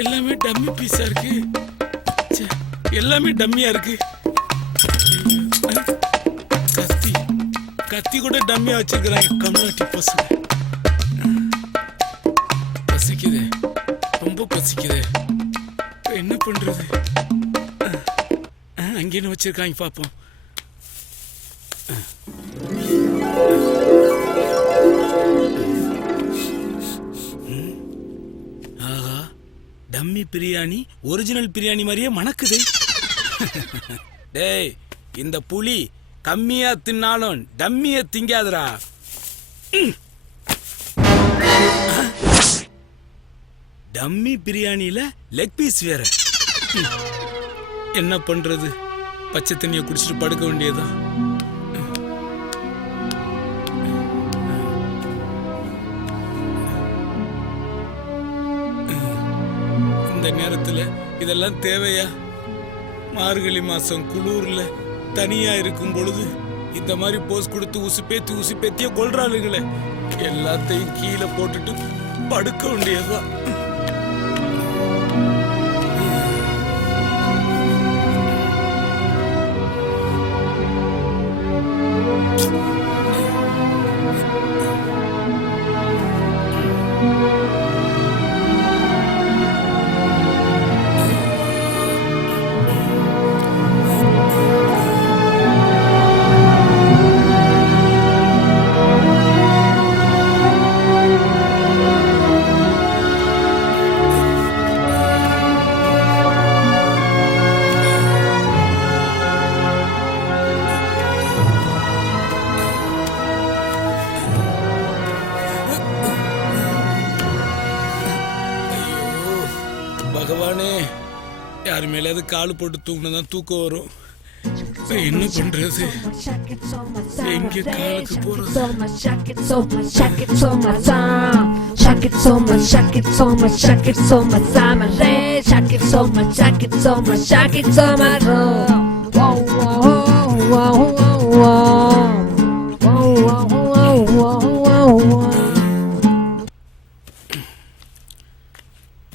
எல்லாமே டம்மி பீஸா இருக்கு. எல்லாமே டம்மியா இருக்கு. கத்தி கத்தி கூட டம்மியா வச்சிருக்கிறாங்க கம்யூனிட்டி பசங்க. பசிக்குது, ரொம்ப பசிக்குது. என்ன பண்றது? அங்கே வச்சிருக்காங்க, பாப்போம். ஆஹா, டம்மி பிரியாணி ஒரிஜினல் பிரியாணி மாதிரியே மணக்குது. டேய், இந்த புலி கம்மியா தின்னாலும் டம்மிய திங்காதடா. டம்மி பிரியாணியில லெக் பீஸ் வேற. என்ன பண்றது? பச்சை தண்ணியை குடிச்சிட்டு படுக்க வேண்டியதுதான். இந்த நேரத்துல இதெல்லாம் தேவையா? மார்கழி மாசம் குளூர்ல தனியா இருக்கும் பொழுது இந்த மாதிரி போஸ் கொடுத்து உசுப்பேத்திய கொல்றாளுங்களே. எல்லாத்தையும் கீழே போட்டுட்டு படுக்க வேண்டியதுதான். பகவானே, யாரு மேலேயாவது கால் போட்டு தூங்கினதான் தூக்கம் வரும். என்ன பண்றது? எங்க காலுக்கு போறது?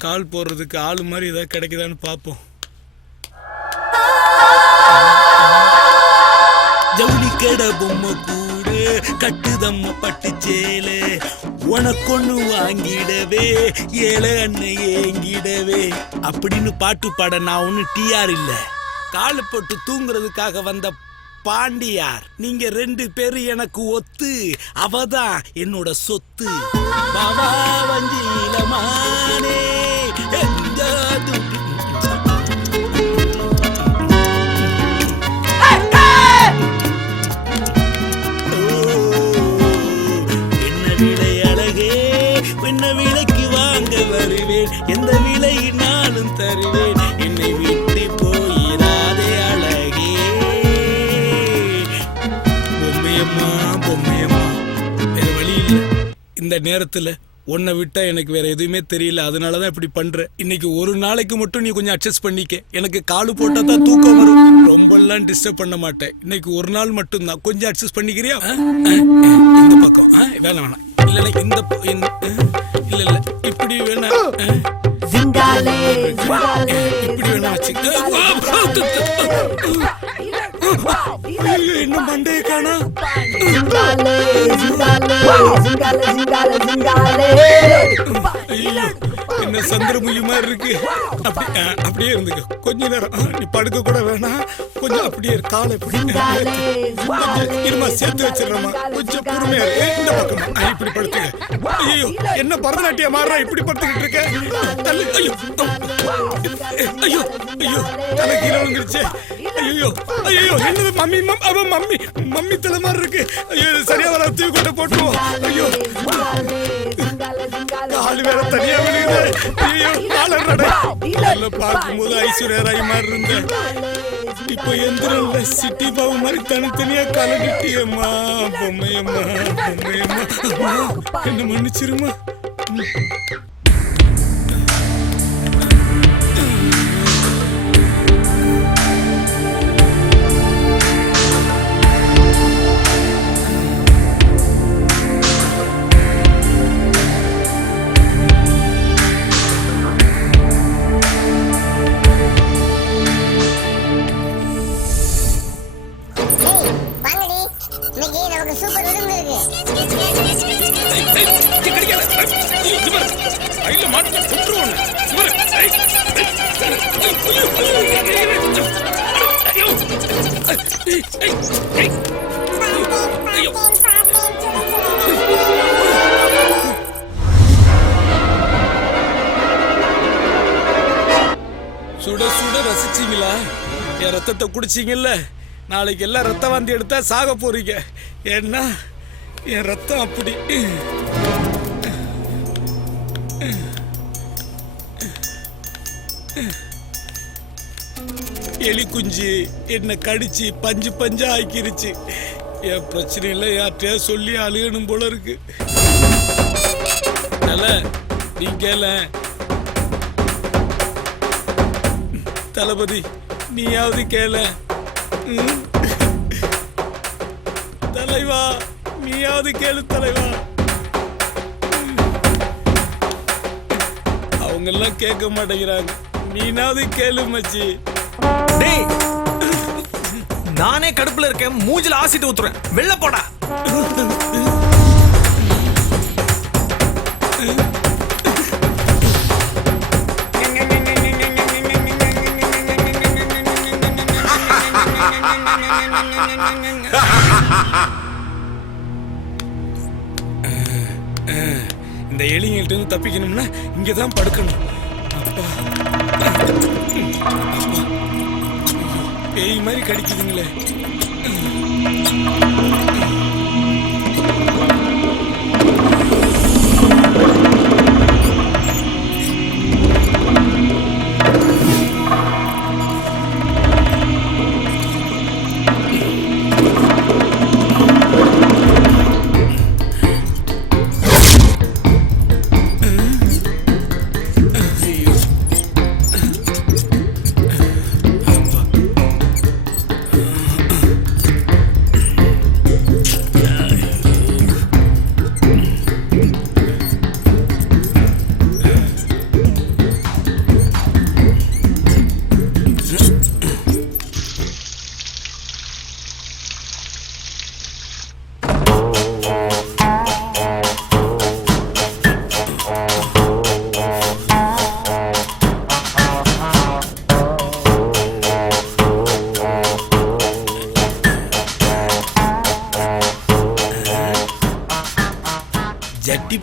கால் போடுறதுக்கு ஆளு மாதிரி ஏதாவது கிடைக்குதான்னு பார்ப்போம். ஜவுளி கடை பொம்மை கூட கட்டுதம்ம பட்டு சேல உனக்கொன்னு வாங்கிடவே ஏழை அண்ணன் ஏங்கிடவே அப்படின்னு பாட்டு பாட நான் ஒண்ணு டிஆர் இல்ல. காலு போட்டு தூங்குறதுக்காக வந்த பாண்டியார். நீங்க 2 பேரும் எனக்கு ஒத்து, அவதான் என்னோட சொத்து. பாபா வஞ்சிலமானே என்ன விலை அழகே, என்ன விலைக்கு வாங்க வருவேன், எந்த விலையினாலும் தருவேன், என்னை விட்டு போயிடாதே அழகே. பொம்மையம்மா பொம்மையம்மா, வேற வழி இல்லை. இந்த நேரத்துல உன்னை விட்டா எனக்கு வேற எதுவுமே தெரியல, அதனாலதான் இப்படி பண்றேன். இன்னைக்கு ஒரு நாளைக்கு மட்டும் நீ கொஞ்சம் அட்ஜஸ்ட் பண்ணிக்க. எனக்கு காலு போட்டா தான் தூக்கம் வரும். ரொம்ப எல்லாம் டிஸ்டர்ப் பண்ண மாட்டேன். இன்னைக்கு ஒரு நாள் மட்டும் தான், கொஞ்சம் அட்ஜஸ்ட் பண்ணிக்கிறியா? இந்த பக்கம் வேணாம் வேணாம், இல்ல இல்ல இல்ல இப்படி வேணா, இப்படி வேணா வச்சுக்க. என்ன மண்டையை காணா? என்ன சந்திரமுகி மாதிரி இருக்கு. அப்படியே இருந்துக்க கொஞ்ச நேரம். நீ படுக்க கூட வேணாம், கொஞ்சம் அப்படியே காலை இருமா சேர்த்து வச்சிடறமா, கொஞ்சம் பொறுமையா இருக்கு. இந்த பக்கமா இப்படி படுத்துக்க. ஐயோ என்ன பரதநாட்டியம் மாறுறா, இப்படி படுத்துக்கிட்டு இருக்க. ஐயோ ஐயோ ஐயோ தலை கீழே விழுந்துருச்சு. ஐயோ ஐயோ என்னது மம்மி மம்மி மம்மி தலை மாதிரி இருக்கு. ஐயோ சரியா வர தூக்கி கொண்டு போட்டுருவோம். ஐயோ காலு வேற தனியா விழுகுது. ஐயோ கால பார்க்கும்போது ஐஸ்வர்யா ராய் மாதிரி இருந்த, இப்போ எந்திரம்ல சிட்டி பாபு மாதிரி தனித்தனியா கலக்கிட்டியம்மா. பொம்மையம்மா பொம்மையம்மா, என்ன மன்னிச்சிருமா. சுட சுட ரசிச்சீங்களா? என் ரத்தத்தை குடிச்சீங்கல்ல. நாளைக்கு எல்லாம் ரத்த வாந்தி எடுத்தா சாக போறீங்க. ஏன்னா என் ரத்தம் அப்படி. எலி குஞ்சு என்ன கடிச்சு பஞ்சு பஞ்சா ஆக்கிருச்சு. என் பிரச்சனையில யார்கிட்டயா சொல்லி அழுகணும் போல இருக்கு. நீ கேள தளபதி, நீயாவது கேள. தலைவா நீயாவது கேளு தலைவா. அவங்க எல்லாம் கேட்க மாட்டேங்கிறாங்க, நீனாவது கேளு மச்சி. டேய் நானே கடுப்புல இருக்கேன், மூஞ்சில ஆசிட் ஊத்துறேன், வெளில போடா. இந்த எலிங்கள்ட்ட இருந்து தப்பிக்கணும்னா இங்கதான் படுக்கணும். அப்பா பேய் மாதிரி கடிக்குதுங்களே.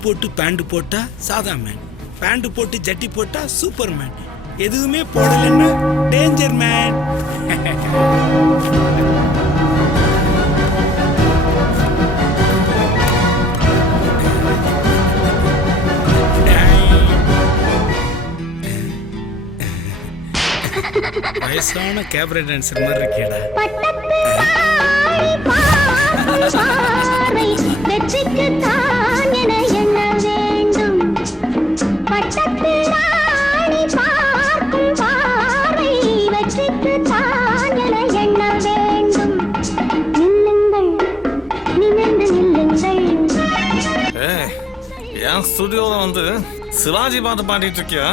போட்டு பேண்ட் போட்டா சாதா மேன், பேண்ட் போட்டு ஜட்டி போட்டா சூப்பர் மேன், எதுவுமே போடலன்னா டேஞ்சர் மேன். வயசான கேபரே டான்சர் மாதிரி இருக்கேடா. என் ஸ்டுடியோல வந்து சிவாஜி பாட்டு பாடிட்டு இருக்கியா?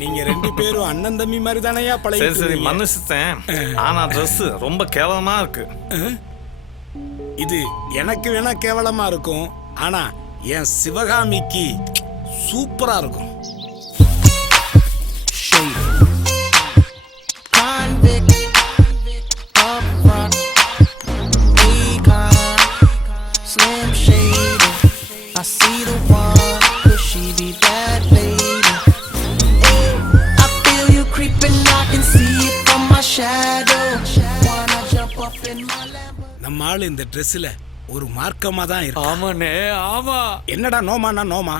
நீங்க ரெண்டு பேரும் அண்ணன் தம்பி மாதிரி தானையா பழகி? சரி சரி மன்னிச்சுட்டேன். ஆனா ட்ரெஸ் ரொம்ப கேவலமா இருக்கு. இது எனக்கு வேணா கேவலமா இருக்கும், ஆனா என் சிவகாமிக்கு சூப்பரா இருக்கும். நம்ம ஆளு இந்த ட்ரெஸ்ல ஒரு மார்க்கமா தான் இருக்கு. ஆமாண்ணே ஆமா. என்னடா நோமானா நோமா?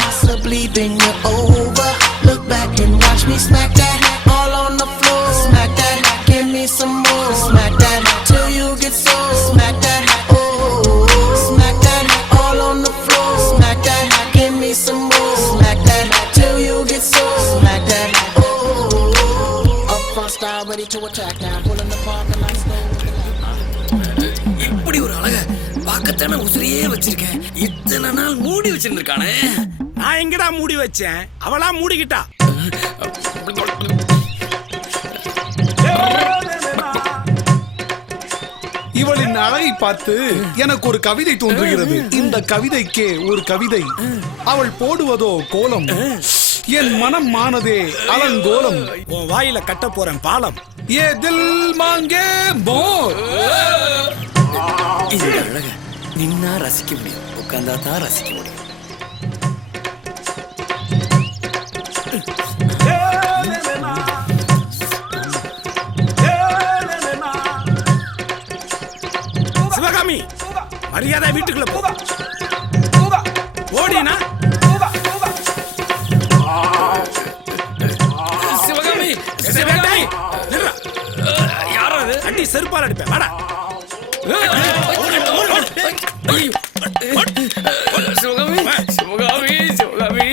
Possibly been you over. Look back and watch me smack that all on the floor. Smack that, give me some more. Smack that till you get so. Smack that, oh. Smack that all on the floor. Smack that, give me some more. Smack that till you get so. Smack that, oh. Up front style ready to attack now. Pulling the parking lot slow. இப்படி ஒரு அழக பார்க்கத்தானே உசிரியே வச்சிருக்கேன். இத்தனை நாள் மூடி வச்சிருக்கானே. நான் எங்கடா மூடி வச்சேன்? அவளா மூடிக்கிட்டா. இவளின் அழகை பார்த்து எனக்கு ஒரு கவிதை தோன்றுகிறது. இந்த கவிதைக்கே ஒரு கவிதை. அவள் போடுவதோ கோலம், என் மனம் மானதே அலங்கோலம். உன் வாயில கட்ட போறேன் பாலம். ஏ தில் மாங்கே மோர். இந்த அழக நின்னா ரசிக்க முடியும், உட்கார்ந்தா தான் ரசிக்க முடியும். சிவகாமி மரியாதை வீட்டுக்குள்ள போ. ஓடினா சிவகாமி சிவகாமி யாரோ அது? அடி செருப்பால் அடிப்பேன். வாடா. சிவகாமி சிவகாமி சிவகாமி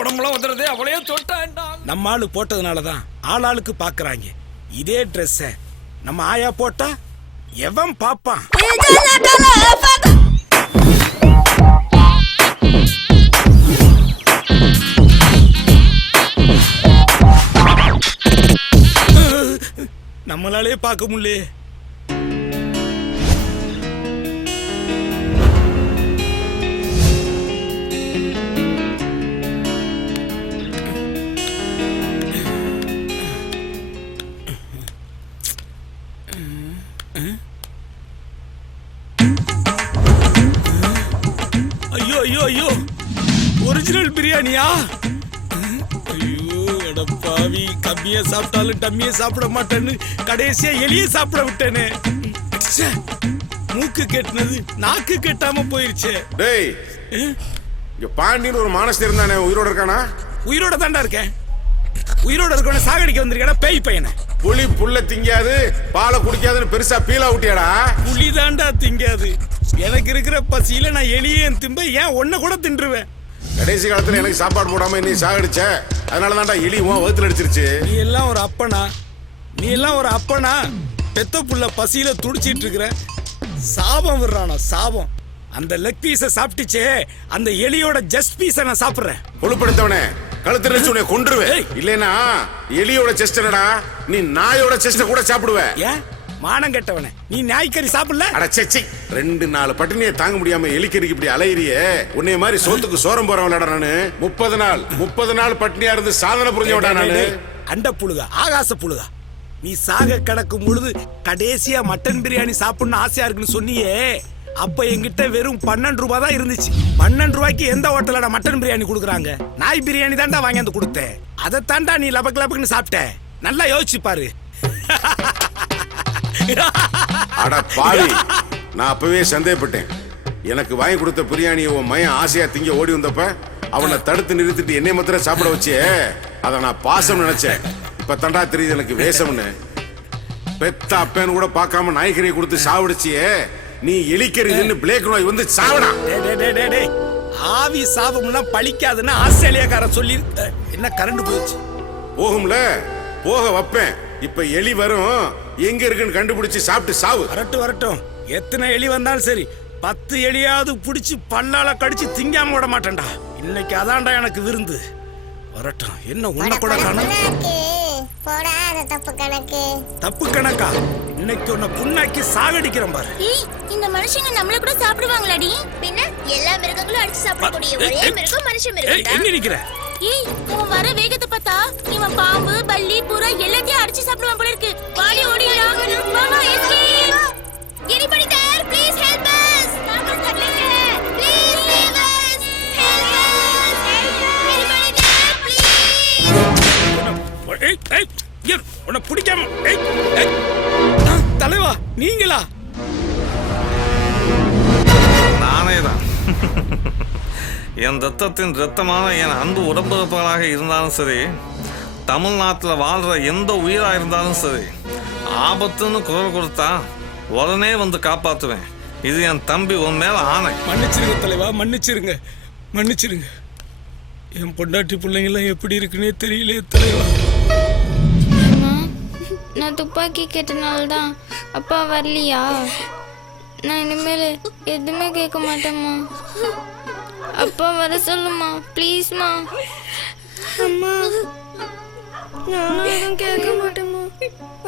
உடம்புலாம் வந்துடுது. அவளையே தொட்டாண்டா. நம்ம ஆளு போட்டதுனாலதான் ஆளாளுக்கு பாக்குறாங்க. இதே ட்ரெஸ்ஸ நம்ம ஆயா போட்டா எவன் பாப்பான்? நம்மளாலே பார்க்க முடியல. ஐயோ ஐயோ ஐயோ, ஒரிஜினல் பிரியாணியா? ஐயோ எடப்பாவி, கம்மியா சாப்பிட்டாலும் டம்மியா சாப்பிட மாட்டேன்னு கடைசியா எலிய சாப்பிட விட்டேனே. மூக்கு கெட்டினது நாக்கு கெட்டாம போயிருச்சே. டேய், இங்க பாண்டின்னு ஒரு மானஸ்தர் இருந்தானே, உயிரோட இருக்கானா? உயிரோட தாண்டா இருக்கேன். உயிரோட இருக்கவன சாகடிக்க வந்திருக்கா பேய் பையனை. புலி புல்ல திங்காது பாலை குடிக்காதுன்னு பெருசா பீலா விட்டியாடா? புலி தாண்டா திங்காது. எனக்கு இருக்கிற பசியில நான் எலியேன் திம்ப, ஏன் ஒன்ன கூட தின்றுவேன். கடைசி காலத்துல எனக்கு சாப்பாடு போடாம நீ சாகடிச்ச, அதனால தான்டா எலி உன் வகுத்துல அடிச்சிருச்சு. நீ எல்லாம் ஒரு அப்பனா? நீ எல்லாம் ஒரு அப்பனா? பெத்த புள்ள பசியில துடிச்சிட்டு இருக்கிற, சாபம் விடுறானா சாபம். அந்த லெக் பீஸ சாப்பிட்டுச்சே, அந்த எலியோட ஜஸ்ட் பீஸ நான் சாப்பிடுறேன். கொழுப்படுத்தவனே, கழுத்துல உன்னை கொன்றுவேன். இல்லைன்னா எலியோட செஸ்ட் என்னடா, நீ நாயோட செஸ்ட கூட சாப்பிடுவ. ஏன் மானம் கெட்டவனே, நீ நாய்க்கறி சாப்பிடல? அட செச்சி, 2-4 பட்டினியை தாங்க முடியாம எலிக்கறிக்கு இப்படி அலையிறியே. உன்னை மாதிரி சோத்துக்கு சோரம் போறவன்டா நானு. 30 நாள் பட்டினியா இருந்து சாதனை புரிஞ்சவடா நானு. அண்ட புழுகா, ஆகாச புழுகா, நீ சாக கிடக்கும் பொழுது கடைசியா மட்டன் பிரியாணி சாப்பிடணும் ஆசையா இருக்குன்னு சொன்னியே, அப்ப என்கிட்ட வெறும் 12 ரூபாய் தான் இருந்துச்சு. 12 ரூபாய்க்கு எந்த ஹோட்டலோட மட்டன் பிரியாணி கொடுக்குறாங்க? நாய் பிரியாணி தான்டா வாங்கி வந்து கொடுத்தேன். அதை தாண்டா நீ லபக்கு லபக்குன்னு சாப்பிட்ட. நல்லா யோசிச்சு பாரு. அட பாவி, நான் அப்பவே சந்தேகப்பட்டேன். எனக்கு வாங்கி கொடுத்த பிரியாணி உன் மயன் ஆசையா திங்க ஓடி வந்தப்ப அவனை தடுத்து நிறுத்திட்டு என்னை மாத்திரம் சாப்பிட வச்சே, அதை நான் பாசம் நினைச்சேன். இப்ப தண்டா தெரியுது எனக்கு வேஷம்னு. பெத்த அப்பேன்னு கூட பார்க்காம நாய்கறியை கொடுத்து சாப்பிடுச்சியே, நீ எலிக்கறின்னு பிளேக் நோய் வந்து சாவடா. ஆவி சாபம்னா பழிக்காதுன்னு ஆஸ்திரேலியாக்காரன் சொல்லி என்ன கரண்ட் போயிடுச்சு. போகும்ல, போக வைப்பேன். இப்ப எலி வரும், எங்க இருக்குன்னு கண்டுபிடிச்சு சாப்பிட்டு சாவு. வரட்டும். எத்தனை எலி வந்தாலும் சரி, 10 எலியாவது பிடிச்சி பல்லால கடிச்சு திங்காம விட மாட்டேன்டா. இன்னைக்கு அதான்டா எனக்கு விருந்து. வரட்டும். என்ன உன்ன கூட காணும்? தப்பு கணக்கா? இன்னைக்கு உன்னை புண்ணாக்கி சாகடிக்கிறேன் பாரு. இந்த மனுஷங்க நம்மள கூட சாப்பிடுவாங்களாடி? பின்ன எல்லா மிருகங்களும் அடிச்சு சாப்பிடக்கூடிய ஒரே மிருகம் மனுஷ மிருகம். எங்க நிக்கிற? ஏய், இவன் வர வேகத்தை பார்த்தா இவன் பாம்பு, பல்லி, புறா எல்லாத்தையும் அடிச்சு சாப்பிடுவான் போல இருக்கு. வாடி ஓடிடலாம். வாமா escape. Anybody there? Please help us. நாம தட்டலங்க. Please save us. Help us. Anybody there? Please. உன்னை பிடிக்காம. தலைவா, நீங்களா? நானே தான். என் ரத்தத்தின் ரத்தமான என் அன்பு உடம்புறப்பவராக இருந்தாலும் சரி, தமிழ்நாட்டில் வாழ்கிற எந்த உயிராக இருந்தாலும் சரி, ஆபத்துன்னு குரல் கொடுத்தா உடனே வந்து காப்பாற்றுவேன். இது என் தம்பி உன் மேல ஆணை. மன்னிச்சிருங்க தலைவா, மன்னிச்சிருங்க. என் பொண்டாட்டி பிள்ளைங்கெல்லாம் எப்படி இருக்குன்னே தெரியல தலைவா. நான் துப்பாக்கி கேட்டனால தான் அப்பா வரலையா? நான் இனிமேல் எதுவுமே கேட்க மாட்டேம்மா. அப்பா வர சொல்லுமா, ப்ளீஸ்மா. அம்மா, நானும் எதுவும் கேட்க மாட்டேம்மா.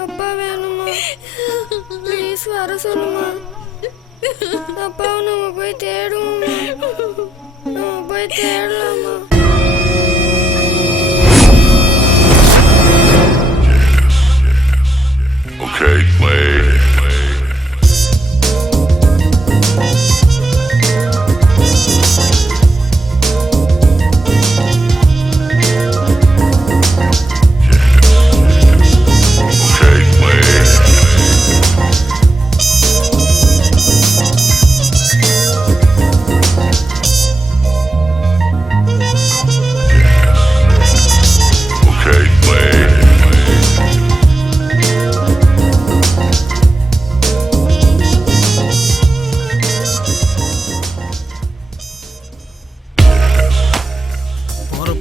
அப்பா வேணுமா? ப்ளீஸ் வர சொல்லுமா. அப்பாவை நம்ம போய் தேடுவோம்மா. நம்ம போய் தேடலாமா? Okay, wait.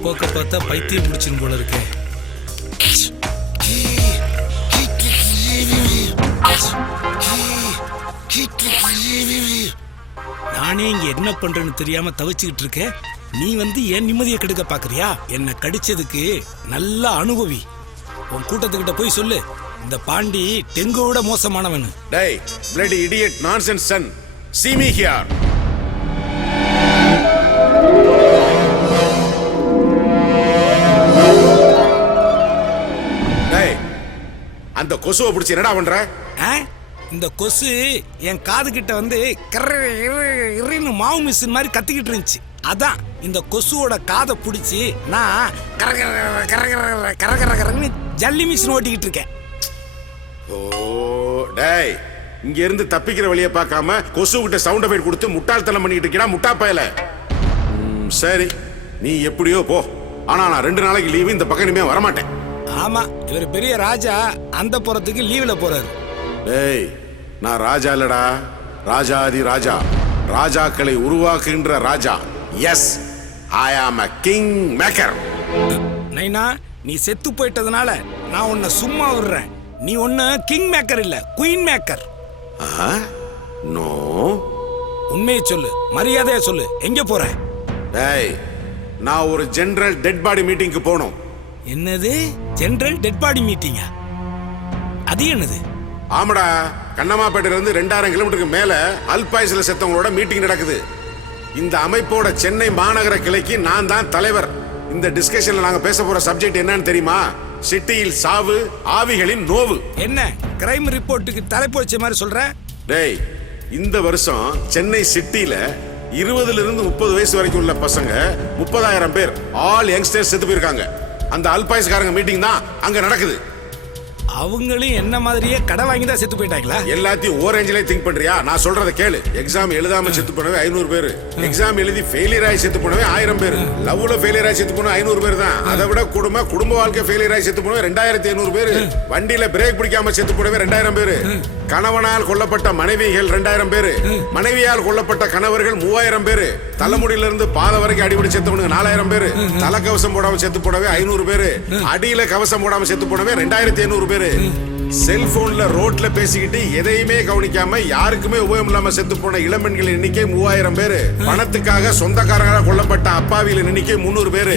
போக்க பார்த்தா பைத்தியம் பிடிச்சின்னு போல இருக்கேன். நானே இங்க என்ன பண்றேன்னு தெரியாம தவிச்சுக்கிட்டு இருக்கேன். நீ வந்து என் நிம்மதியை கெடுக்க பாக்குறியா? என்ன கடிச்சதுக்கு நல்ல அனுபவி. உன் கூட்டத்துக்கிட்ட போய் சொல்லு, இந்த பாண்டி டெங்குவோட மோசமானவன். டேய், bloody idiot nonsense son. See me here. டேய், அந்த கொசுவை பிடிச்சி என்னடா பண்ற? இந்த கொசு என் காது கிட்ட வந்து கர்ன்னு மாவு மிஷின் மாதிரி கத்திக்கிட்டு இருந்துச்சு. அதான் இந்த கொசுவோட காதை பிடிச்சி நான் கரகரன்னு ஜல்லி மிஷின் ஓட்டிக்கிட்டு இருக்கேன். ஓ டேய், இங்க இருந்து தப்பிக்கிற வழியை பார்க்காம கொசு கிட்ட சவுண்ட் எஃபெக்ட் கொடுத்து முட்டாள்தனம் பண்ணிட்டு இருக்கா முட்டா பயல. சரி, நீ எப்படியோ போ. ஆனா நான் 2 நாளைக்கு லீவு, இந்த பக்கம் இனிமே வரமாட்டேன். ஆமா, இவர் பெரிய ராஜா, அந்த புறத்துக்கு லீவ்ல போறாரு. டேய், நான் ராஜா இல்லடா, ராஜாதி ராஜா, ராஜாக்களை உருவாக்குகின்ற ராஜா. எஸ், ஐ ஆம் a king maker. நைனா, நீ செத்து போயிட்டதுனால நான் உன்னை சும்மா விடுறேன். நீ ஒன்னு கிங் மேக்கர் இல்ல, குயின் மேக்கர். நோ, உண்மையை சொல்லு, மரியாதையா சொல்லு, எங்க போற? டேய், நான் ஒரு ஜெனரல் டெட் பாடி மீட்டிங்க்கு போகணும். என்னது ஜெனரல் டெட் பாடி மீட்டிங்கா? அது என்னது? ஆமாடா, கண்ணம்மாப்பேட்டையில இருந்து 2000 கிலோமீட்டருக்கு மேல அல்பாயுஸ்ல செத்தவங்களோட மீட்டிங் நடக்குது. இந்த அமைப்போட சென்னை மாநகர கிளைக்கு நான் தான் தலைவர். இந்த டிஸ்கஷன்ல நாங்க பேச போற சப்ஜெக்ட் என்னன்னு தெரியுமா? சிட்டியில் சாவு, ஆவிகளின் நோவு. என்ன கிரைம் ரிப்போர்ட்டுக்கு தலைப்பு வச்ச மாதிரி சொல்ற? டேய், இந்த வருஷம் சென்னை சிட்டில 20 இருந்து 30 வயசு வரைக்கும் உள்ள பசங்க 30,000 பேர் ஆல் யங்ஸ்டர்ஸ் செத்து போயிருக்காங்க. அந்த அல்பாயுஸ்காரங்க மீட்டிங் தான் அங்க நடக்குது. அவங்களும் என்ன மாதிரியே கடை வாங்கி தான் செத்து போயிட்டாங்களா? எல்லாத்தையும் ஓரேஞ்சிலே திங்க் பண்றியா? நான் சொல்றத கேளு. எக்ஸாம் எழுதாம செத்து போனவே 500 பேர், எக்ஸாம் எழுதி ஃபெயிலியர் ஆகி செத்து போனவே 1000 பேர், லவ்ல ஃபெயிலியர் ஆகி செத்து போன 500 பேர் தான். அதை விட குடும்ப வாழ்க்கை ஃபெயிலியர் ஆகி செத்து போனவே 2500 பேர், வண்டியில பிரேக் பிடிக்காம செத்து போனவே 2000 பேர், கணவனால் கொல்லப்பட்ட மனைவிகள் 2000 பேர், மனைவியால் கொல்லப்பட்ட கணவர்கள் 3000 பேர், தலைமுடியில இருந்து பாத வரைக்கும் அடிபடி செத்தவனுங்க 4000 பேர், தலைக்கவசம் போடாம செத்து போனவே 500 பேர், அடியில கவசம் போடாம செத்து போனவே 2500 பேர். செல்போன்ல ரோட்ல பேசிக்கிட்டு எதையுமே கவனிக்காம யாருக்குமே உபயோகம் இல்லாம செத்து போன இளம்பெண்களின் எண்ணிக்கை 3000 பேரு. பணத்துக்காக சொந்தக்காரங்களாக கொல்லப்பட்ட அப்பாவிகளின் எண்ணிக்கை 300 பேரு.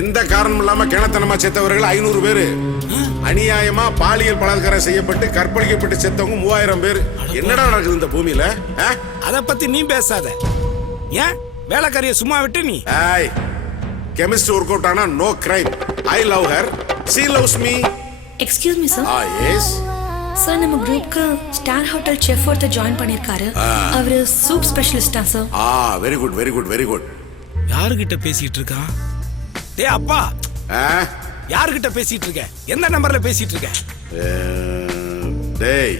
எந்த காரணம் இல்லாம கிணத்தனமா செத்தவர்கள் 500 பேரு. அநியாயமா பாலியல் பலாத்காரம் செய்யப்பட்டு கற்பழிக்கப்பட்டு செத்தவங்க 3000 பேர். என்னடா நடக்குது இந்த பூமியில? அத பத்தி நீ பேசாத. ஏன் வேலைக்காரிய சும்மா விட்டு நீ? கெமிஸ்ட்ரி ஒர்க் அவுட் ஆனா no crime. I love her, she loves me. Excuse me sir. Yes sir, நம்ம குரூப்க்கு ஸ்டார் ஹோட்டல் செஃப் ஒருத்தர் ஜாயின் பண்ணிருக்காரு. அவரு சூப் ஸ்பெஷலிஸ்டா sir? Very good very good very good. யாருகிட்ட பேசிட்டு இருக்கான்? டேய் அப்பா, யாருகிட்ட பேசிட்டு இருக்க? எந்த நம்பர்ல பேசிட்டு இருக்க? டேய்,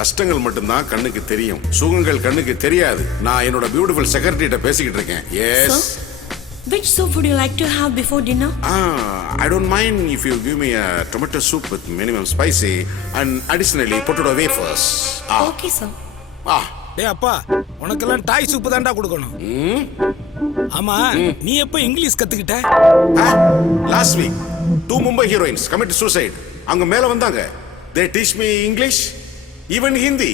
கஷ்டங்கள் மட்டும்தான் கண்ணுக்கு தெரியும், சுகங்கள் கண்ணுக்கு தெரியாது. நான் என்னோட பியூட்டிஃபுல் செக்ரட்டரிட்ட பேசிக்கிட்டு இருக்கேன். S. Which soup would you like to have before dinner? I don't mind if you give me a tomato soup with minimum spicy and additionally potato wafers. Okay sir. டேய் அப்பா, உனக்கெல்லாம் டாய் சூப் தான்டா கொடுக்கணும். ஆமா, நீ எப்ப இங்கிலீஷ் கத்துக்கிட்ட? Last week 2 Mumbai heroines committed suicide. அங்க மேல வந்தாங்க. They teach me English, even Hindi.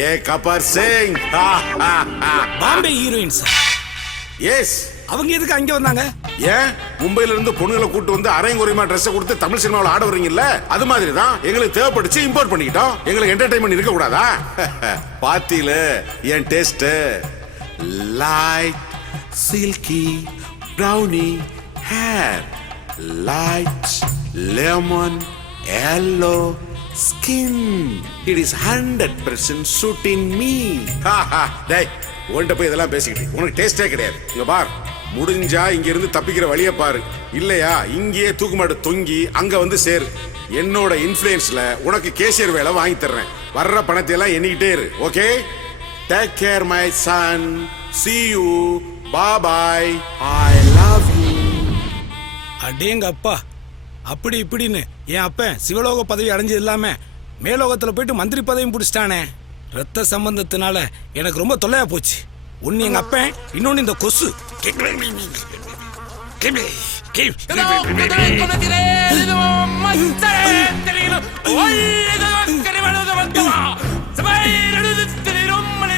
Ye Kapar Singh. Bombay heroines? Yes. அவங்க எதுக்கு அங்க வந்தாங்க? ஏன் மும்பைல இருந்து பொண்ணுங்களை கூட்டு வந்து அரைங்குறைமா ட்ரெஸ் கொடுத்து தமிழ் சினிமாவில் ஆட வரீங்கல்ல, அது மாதிரி தான் எங்களுக்கு தேவைப்படுச்சு, இம்போர்ட் பண்ணிக்கிட்டோம். எங்களுக்கு என்டர்டைன்மெண்ட் இருக்க கூடாதா? பார்ட்டியில என் taste light silky brownie hair, light lemon yellow skin. It is 100% suiting me. டேய், உன்கிட்ட போய் இதெல்லாம் பேசிக்கிட்டு உனக்கு டேஸ்டே கிடையாது. இங்க பார், முடிஞ்சா இங்க இருந்து தப்பிக்கிற வழியை பாரு, இல்லையா இங்கேயே தூக்குமாட்டு தொங்கி அங்க வந்து சேரு. என்னோட இன்ஃப்ளூயன்ஸ்ல உனக்கு கேஷியர் வேலை வாங்கி தர்றேன். வர்ற பணத்தை எல்லாம் எண்ணிக்கிட்டே இரு. Okay? Take care my son. See you. Bye bye. I love you. அடேங்க அப்பா, அப்படி இப்படின்னு என் அப்பன் சிவலோக பதவி அடைஞ்சது இல்லாம மேலோகத்துல போயிட்டு மந்திரி பதவியும் பிடிச்சிட்டானே. ரத்த சம்பந்தத்தினால எனக்கு ரொம்ப தொல்லையா போச்சு. ஒன்னு எங்க அப்பன், இன்னொன்னு இந்த கொசு.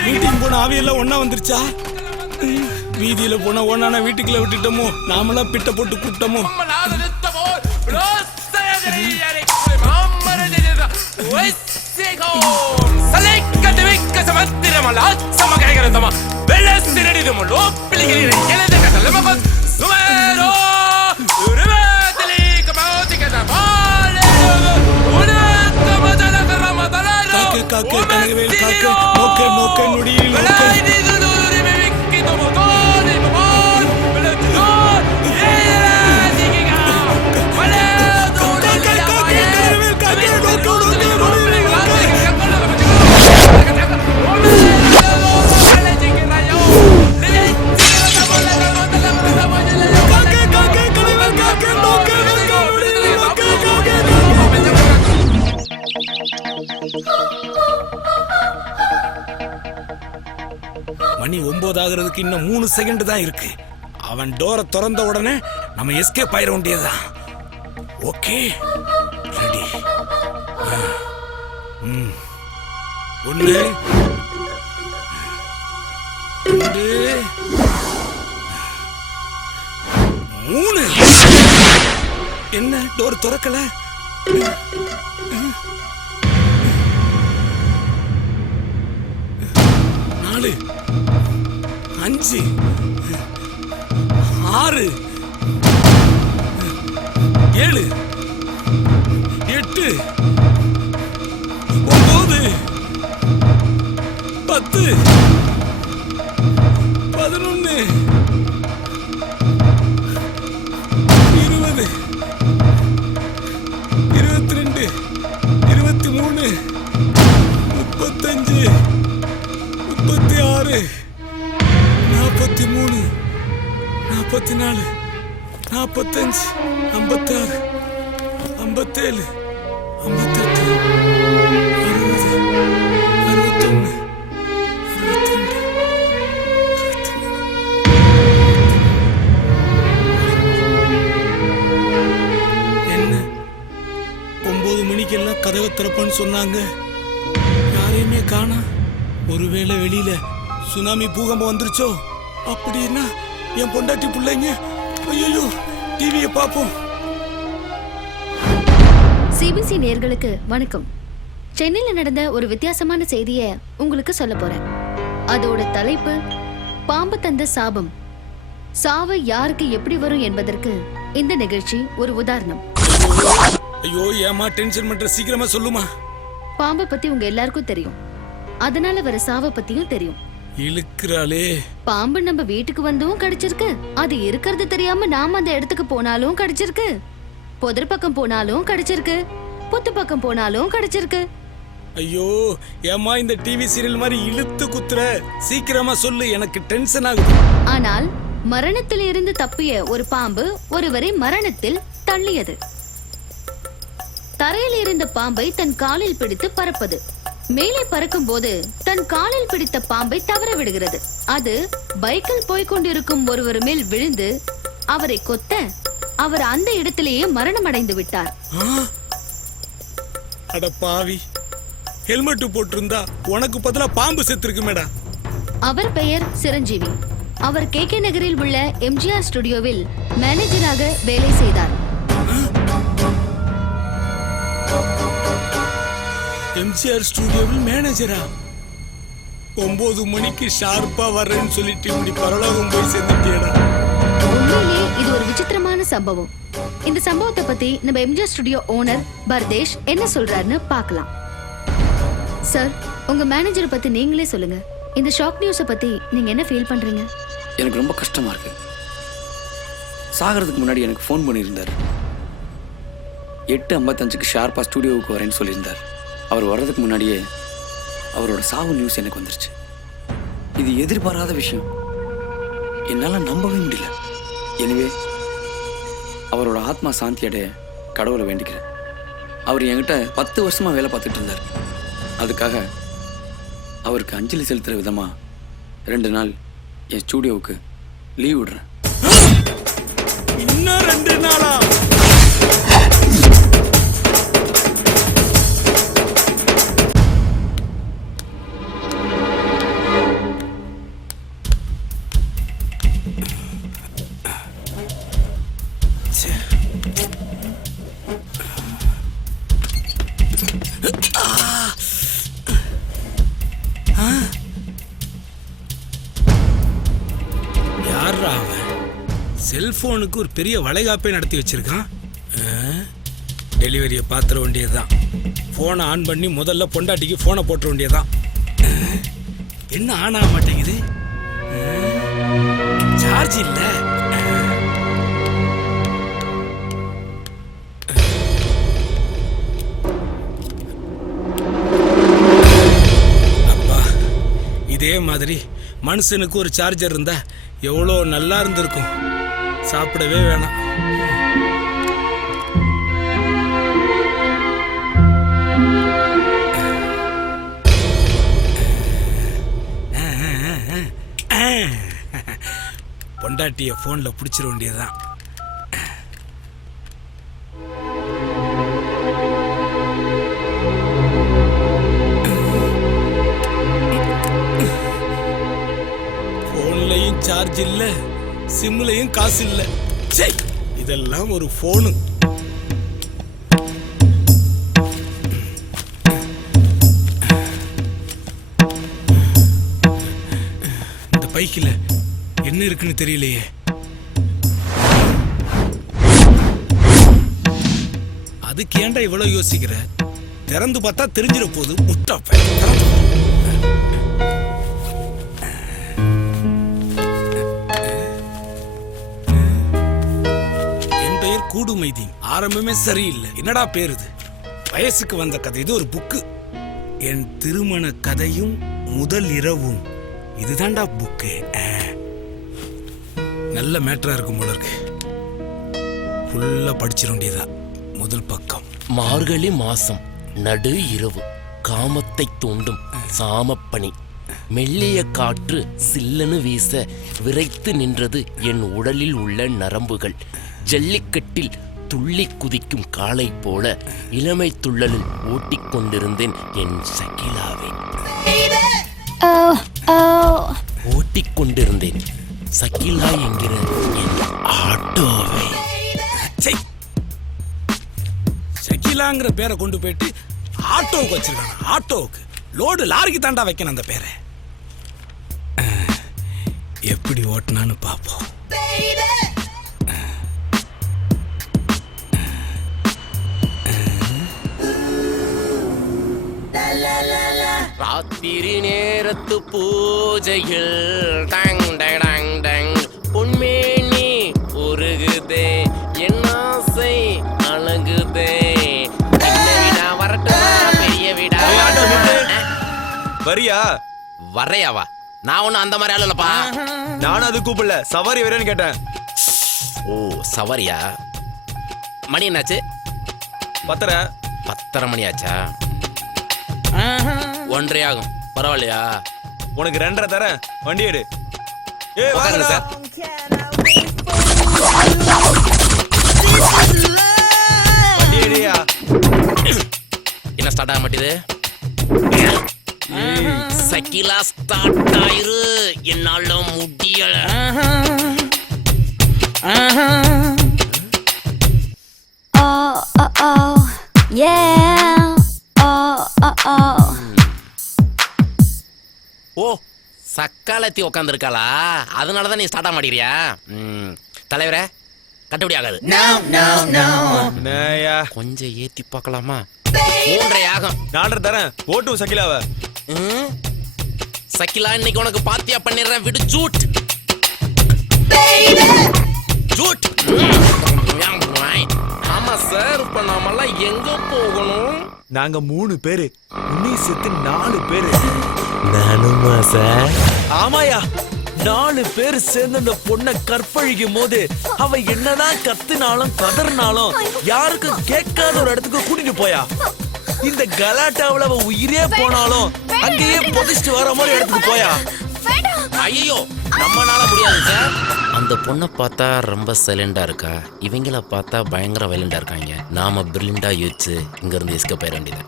மீட்டிங் போன ஆவியெல்லாம் ஒன்னா வந்துருச்சா? வீதியில போன ஒன்னா வீட்டுக்குள்ள விட்டுட்டோமோ, நாமெல்லாம் பிட்ட போட்டு கூப்பிட்டோமோ. காக்க கனகவேல் காக்க நோக்க நோக்க நொடியில் நோக்க. மணி 9 ஆகிறதுக்கு இன்னும் 3 செகண்ட் தான் இருக்கு. அவன் டோரை திறந்த உடனே நம்ம எஸ்கேப் ஆயிட வேண்டியதுதான். Okay, ready. 1 2 3. என்ன டோர் திறக்கல? 4 5 6 7 8 9 10 43, 44, 45, 56, 57, 58, 60, 61, 62. என்ன 9 மணிக்கெல்லாம் கதவை திறப்பன்னு சொன்னாங்க, யாரையுமே காணோம். ஒருவேளை வெளியில சுனாமி பூகம்பம் வந்துருச்சோ? அப்படின்னா என் பொண்டாட்டி பிள்ளைங்க ஐயோ டிவியை பார்ப்போம். சிபிசி நேயர்களுக்கு வணக்கம். சென்னையில நடந்த ஒரு வித்தியாசமான செய்தியை உங்களுக்கு சொல்ல போறேன். அதோட தலைப்பு பாம்பு தந்த சாபம். சாவு யாருக்கு எப்படி வரும் என்பதற்கு இந்த நிகழ்ச்சி ஒரு உதாரணம். ஐயோ ஏமா டென்ஷன் பண்ற, சீக்கிரமா சொல்லுமா. பாம்பை பத்தி உங்க எல்லாருக்கும் தெரியும், அதனால வர சாவை பத்தியும் தெரியும். இழுக்கிறாளே. பாம்பு நம்ம வீட்டுக்கு வந்தும் கடிச்சிருக்கு, அது இருக்கிறது தெரியாம நாம அந்த இடத்துக்கு போனாலும் கடிச்சிருக்கு, புதர் பக்கம் போனாலும் கடிச்சிருக்கு, புத்து பக்கம் போனாலும் கடிச்சிருக்கு. ஐயோ ஏமா இந்த டிவி சீரியல் மாதிரி இழுத்து குத்துற, சீக்கிரமா சொல்லு, எனக்கு டென்ஷன் ஆகுது. ஆனால் மரணத்தில் இருந்து தப்பிய ஒரு பாம்பு ஒருவரை மரணத்தில் தள்ளியது. தரையில் இருந்த பாம்பை தன் காலில் பிடித்து பறப்பது. மேலே பறக்கும் போது தன் காலில் பிடித்த பாம்பை தவற விடுகிறது. அது பைக்கில் போய்கொண்டிருக்கும் ஒருவர் மேல் விழுந்து அவரை கொத்த அவர் அந்த இடத்திலேயே மரணம் அடைந்து விட்டார். அட பாவி, ஹெல்மெட் போட்டிருந்தா உனக்கு பதிலா பாம்பு செத்துருக்கு மேடா. அவர் பெயர் சிரஞ்சீவி. அவர் KK நகரில் உள்ள MGR ஸ்டுடியோவில் மேனேஜராக வேலை செய்தார். MGR ஸ்டுடியோவில் மேனேஜரா? 9 மணிக்கு ஷார்ப்பா வர்றேன்னு சொல்லிட்டு இப்படி பரலோகம் போய் சேர்ந்துட்டேடா. உண்மையிலே இது ஒரு விசித்திரமான சம்பவம். இந்த சம்பவத்தை பத்தி நம்ம MGR ஸ்டுடியோ ஓனர் பர்தேஷ் என்ன சொல்றாருன்னு பார்க்கலாம். சார், உங்க மேனேஜரை பத்தி நீங்களே சொல்லுங்க. இந்த ஷாக் நியூஸை பத்தி நீங்க என்ன ஃபீல் பண்றீங்க? எனக்கு ரொம்ப கஷ்டமா இருக்கு. சாகிறதுக்கு முன்னாடி எனக்கு ஃபோன் பண்ணியிருந்தார். 8:55க்கு ஷார்ப்பா ஸ்டுடியோவுக்கு வரேன்னு சொல்லியிருந்தார். அவர் வர்றதுக்கு முன்னாடியே அவரோட சாவு நியூஸ் எனக்கு வந்துருச்சு. இது எதிர்பாராத விஷயம், என்னால் நம்பவே முடியல. எனவே அவரோட ஆத்மா சாந்தி அடைய கடவுளை வேண்டிக்கிறேன். அவர் என்கிட்ட 10 வருஷமா வேலை பார்த்துட்டு இருந்தார். அதுக்காக அவருக்கு அஞ்சலி செலுத்துற விதமா 2 நாள் என் ஸ்டூடியோவுக்கு லீவ் விடுறேன். இன்னும் 2 நாளா? யாரா அவன்? செல்போனுக்கு ஒரு பெரிய வளைகாப்பே நடத்தி வச்சிருக்கான். டெலிவரியை பாத்திர வேண்டியதுதான். போனை ஆன் பண்ணி முதல்ல பொண்டாட்டிக்கு போனை போட்டுற வேண்டியதுதான். என்ன ஆன் ஆக மாட்டேங்குது? சார்ஜ் இல்ல. அப்பா, இதே மாதிரி மனுஷனுக்கு ஒரு சார்ஜர் இருந்தா எவ்வளோ நல்லா இருந்திருக்கும். சாப்பிடவே வேணாம். பொண்டாட்டிய போன்ல பிடிச்சிட வேண்டியதுதான். போன்லயும் சார்ஜ் இல்ல, சிம்லயும் காசு இல்ல. இதெல்லாம் ஒரு போனு. இந்த பைக்கில என்ன இருக்குன்னு தெரியலையே. அதுக்கு ஏன்டா இவ்வளவு யோசிக்கிற? திறந்து பார்த்தா தெரிஞ்சிட போகுது. முட்டாப்ப என் பெயர் கூடு மைதீன். ஆரம்பமே சரியில்லை. என்னடா பேரு இது? வயசுக்கு வந்த கதை. இது ஒரு புக்கு. என் திருமண கதையும் முதல் இரவும். இதுதான்டா புக்கு. நல்ல மேட்டரா இருக்கும் போல இருக்கு. ஃபுல்லா படிச்சிட வேண்டியதான். முதல் பக்கம். மார்கழி மாசம் நடு இரவு காமத்தை தூண்டும் சாமப்பனி மெல்லிய காற்று சில்லனு வீச விரைத்து நின்றது என் உடலில் உள்ள நரம்புகள். ஜல்லிக்கட்டில் துள்ளி குதிக்கும் காளை போல இளமை துள்ளலில் ஓட்டிக்கொண்டிருந்தேன் என் சகிலாவை. ஓட்டிக்கொண்டிருந்தேன் சகிலா என்கிற என் ஆட்டோவை. சகிலாங்கிற பேரை கொண்டு போயிட்டு ஆட்டோவுக்கு வச்சிருக்காங்க. ஆட்டோவுக்கு லோடு லாரிக்கு தாண்டா வைக்கணும் அந்த பேரை. எப்படி ஓட்டினான்னு பார்ப்போம். ராத்திரி நேரத்து பூஜையில் டங் டங் டங் டங் பொன்மேனி உருகுதே என் ஆசை அழகுதே. சின்ன வீடா வரட்டுமா பெரிய வீடா? வரியா? வரையாவா? நான் ஒன்னும் அந்த மாதிரி ஆளப்பா. நானும் அது கூப்பிடல, சவாரி வரேன்னு கேட்டேன். ஓ சவாரியா? மணி என்னாச்சு? 10:30 மணி ஆச்சா? 1:30 ஆகும். பரவாயில்லையா? உனக்கு 2:30 தரேன், வண்டி எடு. வாங்க சார். வண்டி எடுயா. என்ன ஸ்டார்ட் ஆக மாட்டேது? சகிலா ஸ்டார்ட் ஆயிரு. என்னால முடியல. ஓ சக்காலத்தி உக்காந்துருக்காளா? அதனாலதான் நீ ஸ்டார்ட் ஆக மாட்டேங்கிறியா? தலைவரே கட்டுப்படி ஆகாது. கொஞ்சம் ஏத்தி பார்க்கலாமா? 3:30 ஆகும். 4:30 தரேன், ஓட்டும் சகிலாவ. சகிலா இன்னைக்கு உனக்கு பாத்தியா பண்ணிடுறேன். விடு ஜூட் ஜூட். ஆமா சார். இப்ப நாமெல்லாம் எங்க போகணும்? நாங்க 3 பேரு, உன்னை சேர்த்து 4 பேரு. நானுமா சார்? ஆமாயா, 4 பேர் சேர்ந்து அந்த பொண்ணை கற்பழிக்கும் போது அவ என்னதான் கத்துனாலும் கதறினாலும் யாருக்கும் கேட்காத ஒரு இடத்துக்கு கூட்டிட்டு போயா. இந்த கலாட்டாவுல அவ உயிரே போனாலும் அங்கேயே புதைச்சிட்டு வர மாதிரி இடத்துக்கு போயா. ஐயோ நம்மனால முடியாது சார். அந்த பொண்ணை பார்த்தா ரொம்ப சைலண்டா இருக்கா, இவங்கள பார்த்தா பயங்கர வைலண்டா இருக்காங்க. நாம பிரில்லியண்டா யோசிச்சு இங்க இருந்து எஸ்கேப் ஆயிட வேண்டியது.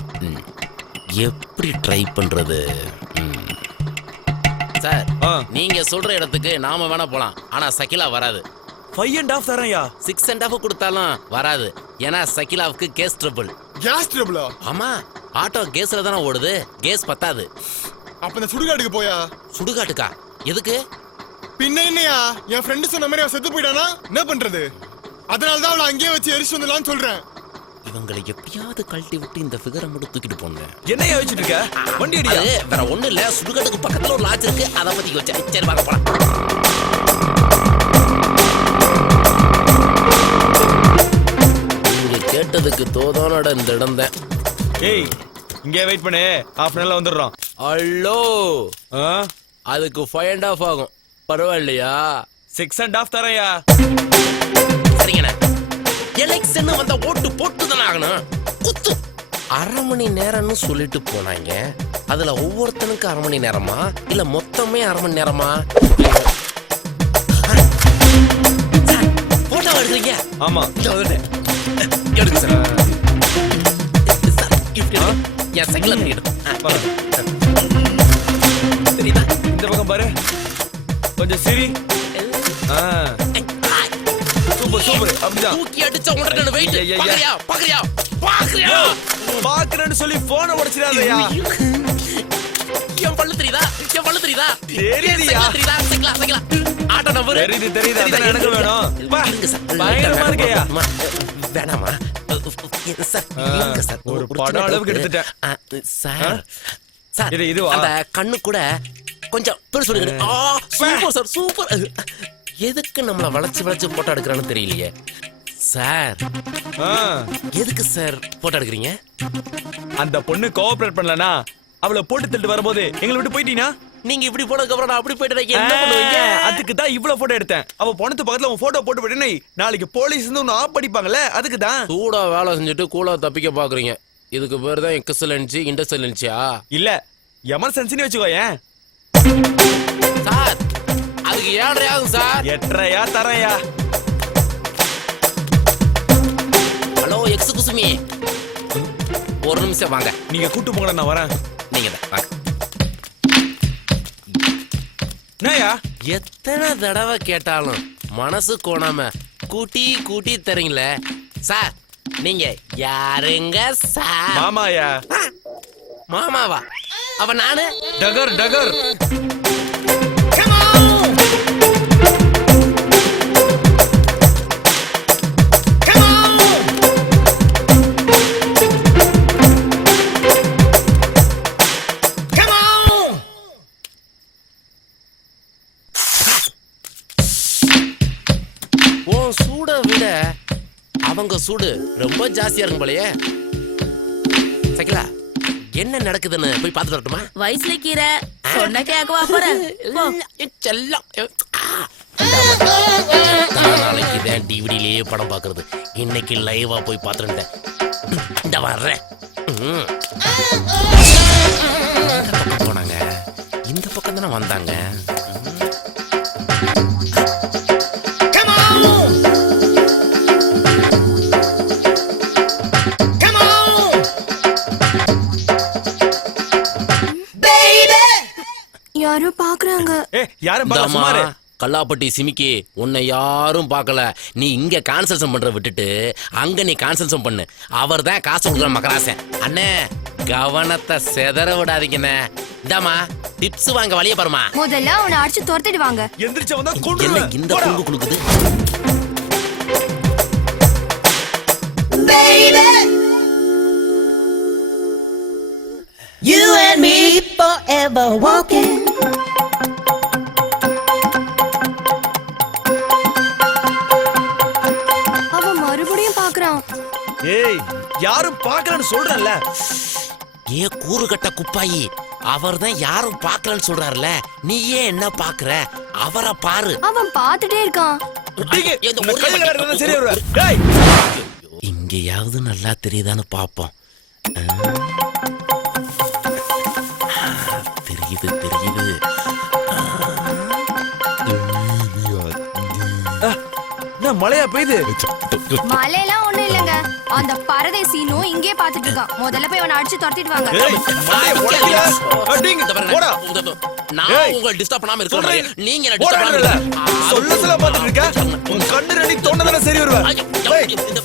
எப்படி ட்ரை பண்றது? சார் நீங்க சொல்ற இடத்துக்கு நாம வேணா போலாம், ஆனா சகிலா வராது. 5.5 தரேன்யா. 6.5 கொடுத்தாலும் வராது. ஏன்னா சகிலாவுக்கு கேஸ் ட்ரபிள். கேஸ் ட்ரபிளா? ஆமா, ஆட்டோ கேஸ்ல தானே ஓடுது. கேஸ் பத்தாது. அப்ப இந்த சுடுகாட்டுக்கு போயா? சுடுகாட்டுக்கா? எதுக்கு? பின்ன என்னையா, என் ஃப்ரெண்டு சொன்ன மாதிரி அவ செத்து போயிட்டானா என்ன பண்றது? அதனாலதான் அவளை அங்கேயே வச்சு எரிச்சு வந்துடலாம்னு சொல்றேன். இவங்களை எப்படியாவது கழட்டி விட்டு இந்த ஃபிகரை மட்டும் தூக்கிட்டு போங்க. என்னையா வச்சிட்டு இருக்க? வண்டி அடியா. வேற ஒண்ணு இல்ல, சுடுகாட்டுக்கு பக்கத்துல ஒரு லாட்ஜ் இருக்கு, அத பத்தி வச்சேன். சரி வாங்க போலாம். நீங்க கேட்டதுக்கு தோதானோட இந்த இடம் தான். ஏய் இங்கே வெயிட் பண்ணு, 1/2 hourல வந்துடுறோம். ஹலோ, அதுக்கு 5.5 ஆகும். பரவாயில்லையா? 6.5 தரையா? சரிங்கண்ணா. எலெக்ஷன் வந்த ஓட்டு போட்டு தானே ஆகணும். குத்து 1/2 மணி நேரம்னு சொல்லிட்டு போனாங்க. அதுல ஒவ்வொருத்தனுக்கு 1/2 மணி நேரமா இல்ல மொத்தமே 1/2 மணி நேரமா? போட்டோ எடுக்கிறீங்க? ஆமா எடுங்க சார். என் சைக்கிள் தெரியுதா? இந்த பக்கம் பாரு, கொஞ்சம் சிரி. Super super. அப்படிதான் தூக்கி அடிச்ச உடனே வெயிட். பாக்கறியா பாக்கறியா பாக்கறியா? பாக்குறேன்னு சொல்லி போனை உடைச்சிடாதயா. என் பல்லு தெரியுதா? என் பல்லு தெரியுதா? தெரியுதுயா. தெரியுதா? சைக்கிளா சைக்கிளா. ஆட்டோ நம்பர் தெரியுது தெரியுது. அதான் எனக்கு வேணும். பயங்கரமா இருக்கையா? வேணாமா சார்? ஒரு படம் அளவுக்கு எடுத்துட்டேன் சார். சார் இதுவா? அந்த கண்ணு கூட கொஞ்சம் பெருசு எடுக்கணும். Super sir super. எதுக்கு நம்மள வளைச்சு வளைச்சு போட்டோ எடுக்கிறான்னு தெரியலையே சார். எதுக்கு சார் போட்டோ எடுக்கிறீங்க? அந்த பொண்ணு கோஆபரேட் பண்ணலனா அவளை போட்டு தள்ளிட்டு வரும்போது எங்களை விட்டு போயிட்டீனா நீங்க இப்படி போனதுக்கு அப்புறம் நான் அப்படி போயிட்டு என்ன பண்ணுவீங்க? அதுக்கு தான் இவ்வளவு போட்டோ எடுத்தேன். அவ பொண்ணத்து பக்கத்துல உன் போட்டோ போட்டு போயிட்டு நாளைக்கு போலீஸ் வந்து உன்னை ஆப் படிப்பாங்கல்ல, அதுக்கு தான். சூடா வேலை செஞ்சுட்டு கூலா தப்பிக்க பாக்குறீங்க. இதுக்கு பேர் தான் எக்ஸலன்சி இன்டர்சலன்சியா? இல்ல எமர்ஜென்சின்னு வச்சுக்கோயேன். சார் அதுக்கு 7.5 ஆகும் சார். 8.5 தரையா? ஹலோ எக்ஸ் குசுமி, ஒரு நிமிஷம் வாங்க. நீங்க கூட்டு போங்க, நான் வரேன். நீங்க தான் வாங்க. என்னயா எத்தனை தடவை கேட்டாலும் மனசு கோணாம கூட்டி கூட்டி தரீங்களே சார். நீங்க யாருங்க சார்? மாமாயா? மாமாவா? அவ நானு டகர் டகர். சூட விட அவங்க சூடு ரொம்ப ஜாஸ்தியா இருக்கும் போலயே. சகிலா என்ன நடக்குதுன்னு போய் பார்த்துட்டு வரட்டுமா? வயசுல கீரை சொன்ன கேட்கவா போற? செல்லம் நாளைக்கு தான் டிவிடிலேயே படம் பாக்குறது. இன்னைக்கு லைவா போய் பார்த்துட்டேன். இந்த வர்றேன். போனாங்க இந்த பக்கம் தானே வந்தாங்க. யாரும் பாக்குறாங்க. கல்லாப்பட்டி சிமிக்கி உன்னை யாரும் பார்க்கல. நீ இங்க கான்சல்சன் பண்ற விட்டுட்டு அங்க நீ கான்சல்சன் பண்ணு. அவர் தான் காசு கொடுக்குற மகராசன். அண்ணே கவனத்தை செதற விடாதீங்கண்ணே. இந்தாமா டிப்ஸ் வாங்க வழிய பாருமா. முதல்ல அவனை அடிச்சு துரத்திட்டு வாங்க. எந்திரிச்சு வந்தா என்ன இந்த குங்கு குலுக்குது? You and me forever walking. அவன் மறுபடியும் பாக்குறான். ஏய் யாரும் பாக்கலன்னு சொல்றல்ல. ஏ கூறு கட்ட குப்பாயி, அவர் தான் யாரும் பார்க்கலன்னு சொல்றாருல. நீ ஏன் என்ன பாக்குற? அவரை பாரு. அவன் பார்த்துட்டே இருக்கான். இங்கேயாவது நல்லா தெரியுதான்னு பாப்போம். தெரியுது தெரியுது. மழையா பெய்யுது? மழையெல்லாம் ஒண்ணும் இல்லங்க. அந்த பரதேசினும் இங்கே பாத்துட்டு இருக்கான். முதல்ல போய் அவனை அடிச்சு துரத்திட்டு வாங்க. நான் உங்களை டிஸ்டர்ப் பண்ணாம இருக்கேன். நீங்க என்ன டிஸ்டர்ப் பண்ணல. சொல்ல சொல்ல பாத்துட்டு இருக்க. உன் கண்ணு ரெடி தோண்டதானே சரி வருவ.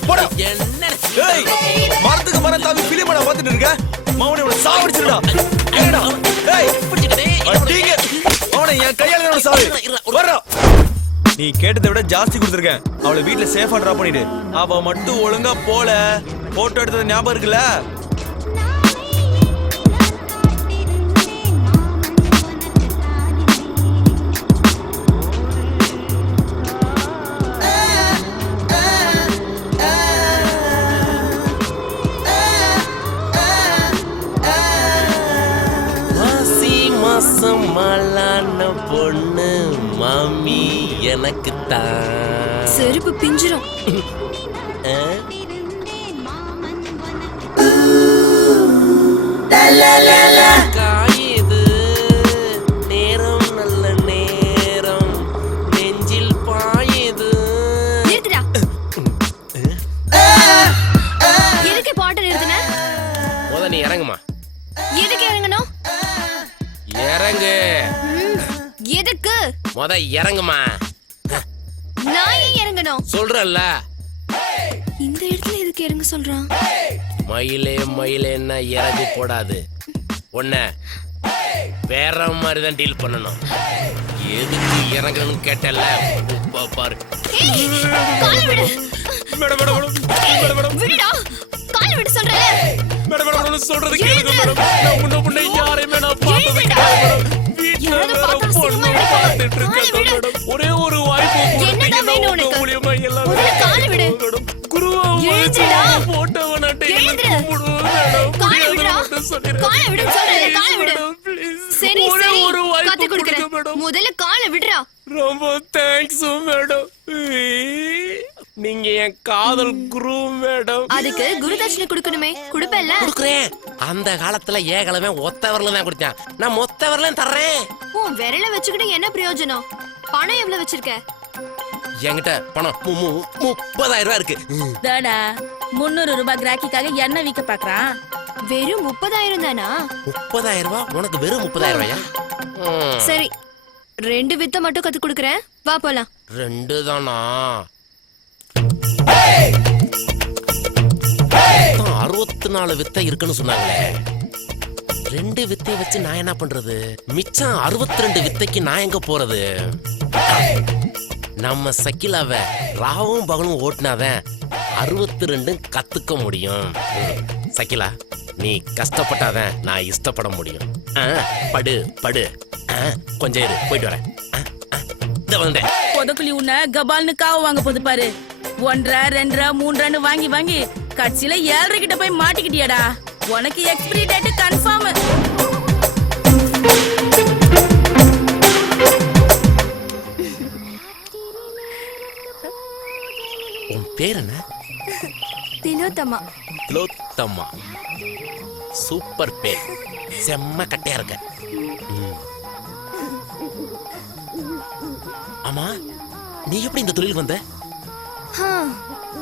போடா. என்ன ஏய் மரத்துக்கு மரம் தாவி பிலிமடா பாத்துட்டு இருக்க. மவனை உன சாவடிச்சிருடா. ஏடா ஏய் பிடிச்சிட்டே அடிங்க. அவனை என் கையால உன சாவு. வரடா. நீ கேட்டதை விட ஜாஸ்தி கொடுத்துருக்கேன். அவளை வீட்டுல சேஃபா டிராப் பண்ணிடு. அவ மட்டும் ஒழுங்கா போல. போட்டோ எடுத்தது ஞாபகம் இருக்குல்ல? மலான பொண்ணு மாமி எனக்கு தான். செருப்பு பிஞ்சிரும். காயுது நேரம் நல்ல நேரம் நெஞ்சில் பாயுது. நிறுத்துடா. எதுக்கு பாட்டு நிறுத்துன? முத நீ இறங்குமா. எதுக்கு இறங்கணும்? இறங்கு. எதுக்கு? முத இறங்குமா. நான் ஏன் இறங்கணும்? சொல்றல்ல. இந்த இடத்துல எதுக்கு இறங்க சொல்றான்? மயிலே மயிலேன்னா இறகு போடாது. உன்ன வேற மாதிரி தான் டீல் பண்ணணும். எதுக்கு இறங்கணும்னு கேட்டல பாரு. காலை விடு. மேடம் மேடம் மேடம் விடுடா. காலை விடு சொல்றேன். மேடம் மேடம் சொல்றது கேளுங்க மேடம். நான் முன்ன யாரையுமே நான் பார்த்தது கிடையாது. யாரோ பார்த்தா சினிமா எடுக்க. காலை விடு. ஒரே ஒரு வாய்ப்பு என்னடா வேணும் உனக்கு? மூலியமா எல்லாம் முதல்ல காலை விடு. குருவா எழுந்துடா. போட்டோவை நான் எழுந்துடு. காலை விடுடா. காலை விடு சொல்றேன். காலை விடு. சரி சரி. கொடுக்கறேன். முதல்ல காலை விடுறா. ரொம்ப தேங்க்ஸ் மேடம். நீங்க என் காதல் குரு மேடம். அதுக்கு குருதட்சணை கொடுக்கணுமே, கொடுப்பல்ல? கொடுக்குறேன். அந்த காலத்துல ஏகலமே ஒத்த வரல தான் கொடுத்தேன். நான் மொத்த வரல தர்றேன். உன் விரல வச்சுக்கிட்டு என்ன பிரயோஜனம்? பணம் எவ்வளவு வச்சிருக்க? என்கிட்ட பணம் 30,000 ரூபாய் இருக்கு. தாடா 300 ரூபாய் கிராக்கிக்காக என்ன விக்க பாக்குறான்? வெறும் 30,000 தானா? 30,000 ரூபாய்? உனக்கு வெறும் 30,000 ரூபாயா? சரி, 2 வித்த மட்டும் கத்து கொடுக்கறேன், வா போலாம். 2 தானா? 64 வித்தை இருக்குன்னு சொன்னாங்களே. 2 வித்தை வச்சு நான் என்ன பண்றது? மிச்சம் 62 வித்தைக்கு நான் எங்க போறது? நம்ம சக்கிலாவ ராவும் பகலும் ஓட்டினாதான் 62 கத்துக்க முடியும். சக்கிலா, நீ கஷ்டப்பட்டாதான் நான் இஷ்டப்பட முடியும். படு படு. கொஞ்சம் இரு, போயிட்டு வரேன். வந்தேன். பொதக்குழி உன்னை கபால்னு காவு வாங்க போது பாரு. 1.5, 2.5, 3 வாங்கி வாங்கி கட்சியில 7.5 கிட்ட போய் மாட்டிக்கிட்டியாடா. உனக்கு எக்ஸ்பிரி டேட் கன்ஃபார்ம். உன் பேர் என்ன? திலோத்தமா. திலோத்தமா, சூப்பர் பேர். செம்ம கட்டையா இருக்க. ஆமா, நீ எப்படி இந்த தொழிலுக்கு வந்த?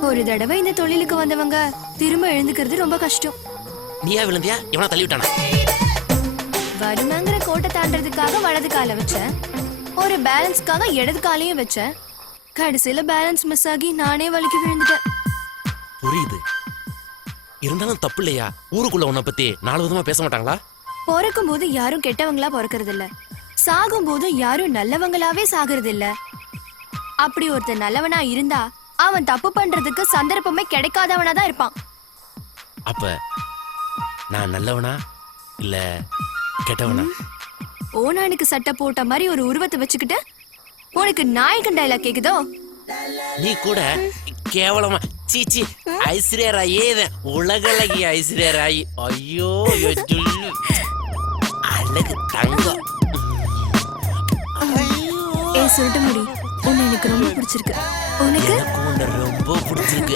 ஒரு தடவை இந்த தொழிலுக்கு வந்தவங்க திரும்ப எழுந்துக்கிறது ரொம்ப கஷ்டம். நீயா விழுந்தியா? எவனா தள்ளி விட்டானா? வருமாங்கிற கோட்டை தாண்டறதுக்காக வலது காலை வச்சேன், ஒரு பேலன்ஸ்க்காக இடது காலையும் வச்சேன். கடைசியில பேலன்ஸ் மிஸ் ஆகி நானே வலிக்கு விழுந்துட்டேன். புரியுது. இருந்தாலும் தப்பு இல்லையா? ஊருக்குள்ள உன்னை பத்தி 4 விதமா பேச மாட்டாங்களா? பிறக்கும் போது யாரும் கெட்டவங்களா பிறக்கிறது இல்ல, சாகும் போது யாரும் நல்லவங்களாவே சாகிறது இல்ல. அப்படி ஒருத்தர் நல்லவனா இருந்தா அவன் தப்பு பண்றதுக்கு சந்தர்ப்பமே கிடைக்காதவனா தான் இருப்பான். அப்ப நான் நல்லவனா இல்ல கெட்டவனா? ஓனானுக்கு சட்டை போட்ட மாதிரி ஒரு உருவத்தை வச்சுக்கிட்டு உனக்கு நாயகன் டயலாக் கேக்குதோ? நீ கூட கேவலமா சீச்சி ஐஸ்வர்யா ராயே உலகளகி ஐஸ்வர்யா ராய். ஐயோ அழகு தங்கம். சொல்லிட்டு முடி, உன்னை எனக்கு ரொம்ப பிடிச்சிருக்கு. உனக்கு ரொம்ப பிடிச்சிருக்கு.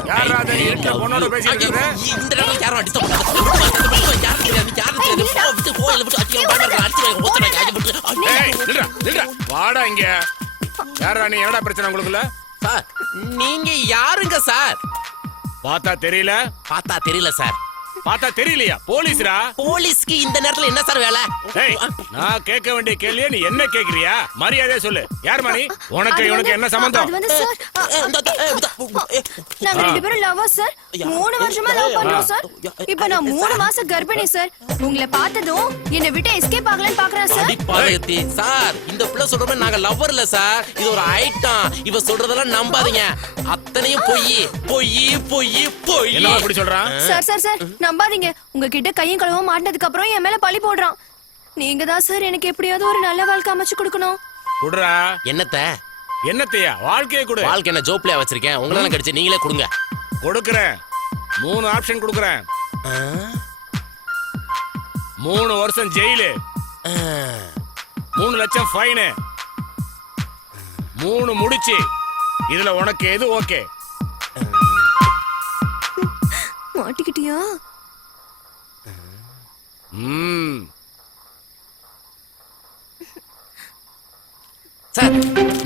வாடா இங்க. யாரா நீ? என்னடா பிரச்சனை உங்களுக்குள்ள? சார், நீங்க யாருங்க சார்? பார்த்தா தெரியல? பார்த்தா தெரியல சார். பார்த்தா தெரியலையா? போலீஸ்ரா. போலீஸ்க்கு இந்த நேரத்துல என்ன சார் வேலை? நான் கேட்க வேண்டிய கேள்வியை நீ என்ன கேக்குறியா? மரியாதையா சொல்லு. யார் மணி? உனக்கு இவனுக்கு என்ன சம்பந்தம்? நாங்க 2 பேரும் லவ்வர்ஸ் சார். 3 வருஷமா லவ் பண்றோம் சார். இப்போ நான் 3 மாசம் கர்ப்பிணி சார். உங்களை பார்த்ததும் என்னை விட்டு எஸ்கேப் ஆகலாம்னு பாக்குறேன் சார். பாதயத்தி சார், இந்த பிள்ளை சொல்ற நாங்க லவ்வர் இல்ல சார். இது ஒரு ஐட்டம். இவ சொல்றதெல்லாம் நம்பாதீங்க. அத்தனையும் பொய் பொய் பொய் பொய். என்ன அப்படி சொல்றான்? சார் சார் சார், நம்பாதீங்க. உங்ககிட்ட கையும் களவும் மாட்டினதுக்கு அப்புறம் என் மேல பழி போடுறான். நீங்க தான் சார் எனக்கு எப்படியாவது ஒரு நல்ல வாழ்க்கை அமைச்சு கொடுக்கணும். குடுறா. என்னத்தையா? வாழ்க்கையை கொடு. வாழ்க்கை என்ன ஜோப்லயா வச்சிருக்கேன்? உங்களால கிடைச்சு நீங்களே கொடுங்க. கொடுக்கறேன். 3 ஆப்ஷன் கொடுக்கறேன். 3 வருஷம் ஜெயிலு, 3 லட்சம் ஃபைன், 3 முடிச்சு. இதுல உனக்கு எது ஓகே? மாட்டிக்கிட்டியா? சார்,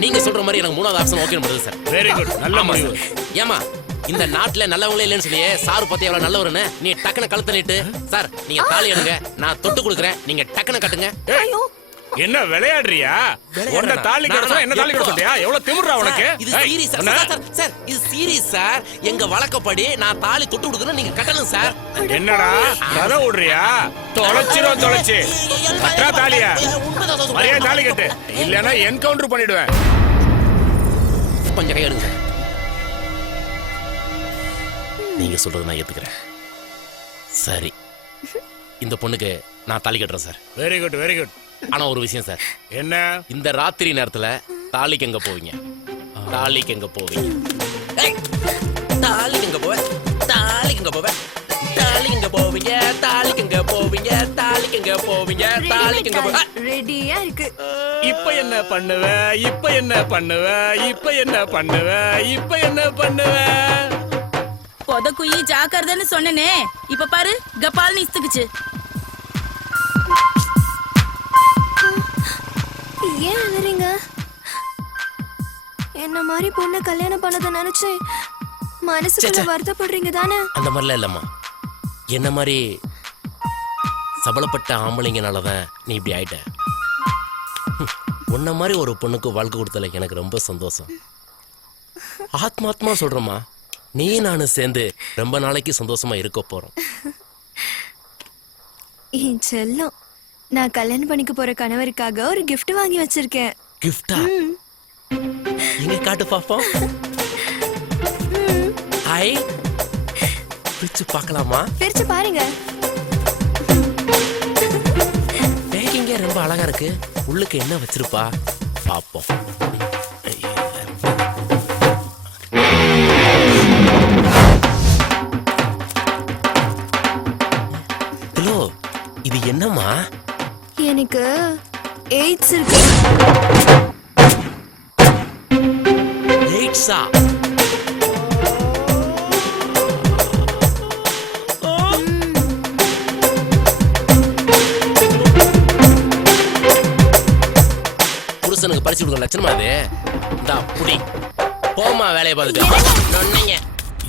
நீங்க சொல்ற மாதிரி எனக்கு 3வது ஆப்ஷன் ஓகே பண்ணுது சார். வெரி குட், நல்ல முடிவு. ஏமா, இந்த நாட்டுல நல்லவங்களே இல்லைன்னு சொல்லியே சாரு பத்தி எவ்வளவு நல்லவருன்னு நீ டக்குனு கழுத்து நீட்டு. சார், நீங்க தாலி எடுங்க, நான் தொட்டு கொடுக்குறேன், நீங்க டக்குனு கட்டுங்க. என்ன விளையாடுறியா? உன்ன தாலி கட்ட என்ன தாலி கட்ட சொல்றியா? எவ்வளவு திமிர்றா உனக்கு? இது சீரியஸ் சார். சார், இது சீரியஸ் சார். எங்க வழக்கப்படி நான் தாலி தொட்டு கொடுக்கணும், நீங்க கட்டணும் சார். என்னடா கதை விடுறியா? தொலைச்சு கட்டா தாலியா? மரியாதை தாலி கட்டு, இல்லன்னா என்கவுண்டர் பண்ணிடுவேன். கொஞ்சம் கையெடுங்க. நீங்க சொல்றது நான் ஏத்துக்கிறேன். சரி, இந்த பொண்ணுக்கு நான் தாலி கட்டுறேன் sir. Very good, very good. ஆனா ஒரு விஷயம் சார். என்ன? இந்த ராத்திரி நேரத்துல தாலிக்கு எங்க போவீங்க? தாலிக்கு எங்க போவீங்க? தாலிக்கு எங்க போவ? தாலிக்கு எங்க போவ? தாலிக்கு எங்க போவீங்க? போவீங்க தாலிக்குங்க போவீங்க தாலிக்குங்க போவீங்க தாலிக்குங்க ரெடியா இருக்கு. இப்ப என்ன பண்ணுவ இப்ப என்ன பண்ணுவ இப்ப என்ன பண்ணுவ இப்ப என்ன பண்ணுவ? பொத குயி ஜாக்கிரதைன்னு சொன்னனே, இப்ப பாரு கபால்னு இஸ்துக்குச்சு. ஏன் அழறீங்க? என்ன மாதிரி பொண்ணு கல்யாணம் பண்ணத நினைச்சு மனசுக்குள்ள வருத்தப்படுறீங்க தானே? அந்த மாதிரிலாம் இல்லம்மா. என்ன மாதிரி சபலப்பட்ட ஆம்பளைங்கனாலதான் நீ இப்படி ஆயிட்ட. உன்ன மாதிரி ஒரு பொண்ணுக்கு வாழ்க்கை கொடுத்தல எனக்கு ரொம்ப சந்தோஷம். ஆத்மாத்மா சொல்றேம்மா, நீ நானும் சேர்ந்து ரொம்ப நாளைக்கு சந்தோஷமா இருக்க போறோம். என் செல்லம், நான் கல்யாணம் பண்ணிக்க போற கணவருக்காக ஒரு gift வாங்கி வச்சிருக்கேன். கிஃப்டா? எங்க காட்டு பாப்போம். ஐ பிரிச்சு பார்க்கலாமா? பிரிச்சு பாருங்க. பேக்கிங்கே ரொம்ப அழகா இருக்கு. உள்ளுக்கு என்ன வச்சிருப்பா பாப்போம். ஹலோ, இது என்னம்மா? எனக்கு AIDS இருக்கு. AIDS-ஆ? புருஷனுக்கு பரிசு கொடுக்க லட்சணமா அது? இந்தா புடி, போமா வேலையை பார்த்துட்டு.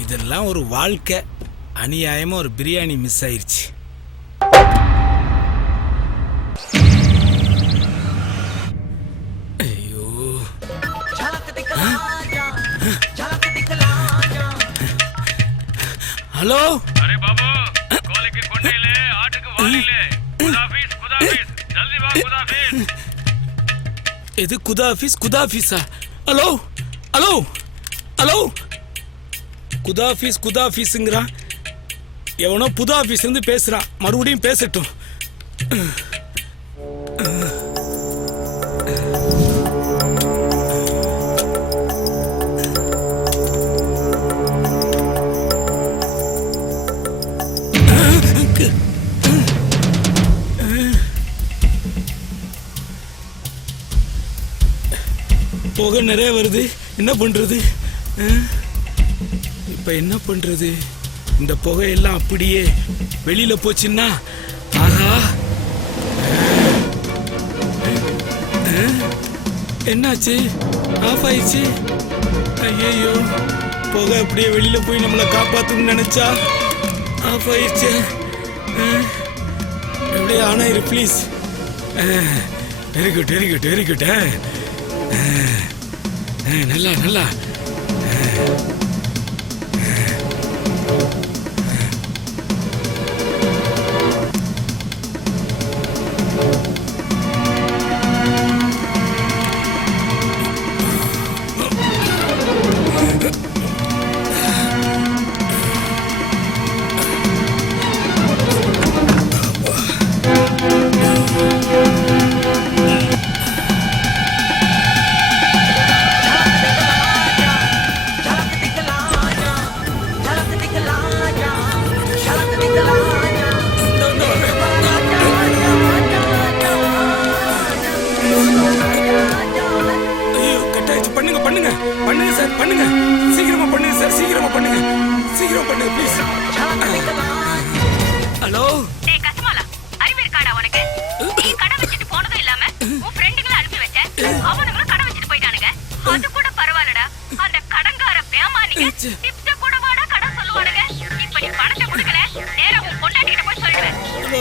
இதெல்லாம் ஒரு வாழ்க்கை. அநியாயமா ஒரு பிரியாணி மிஸ் ஆயிருச்சு. ஐயோ, ஹலோ. अरे बाबू, कोले के कोने ले, आटे के वाली ले, कुदाफिस, जल्दी वाह कुदाफिस. எது குதாஃபீஸ்? குதாஃபீஸா? ஹலோ ஹலோ ஹலோ, குதாஃபீஸ் குதாஃபீஸுங்கிறான். எவனோ புது ஆஃபீஸ் இருந்து பேசுறான். மறுபடியும் பேசட்டும். புகை நிறைய வருது. என்ன பண்றது? இப்ப என்ன பண்றது? இந்த புகையெல்லாம் அப்படியே வெளியில போச்சுன்னா, ஆஹா, என்னாச்சு? ஆஃப் ஆயிடுச்சு. ஐயோ, புகை அப்படியே வெளியில போய் நம்மளை காப்பாத்துன்னு நினைச்சா ஆஃப் ஆயிடுச்சு. எப்படியே ஆனாயிரு please. Very good very good very good. நல்லா நல்லா.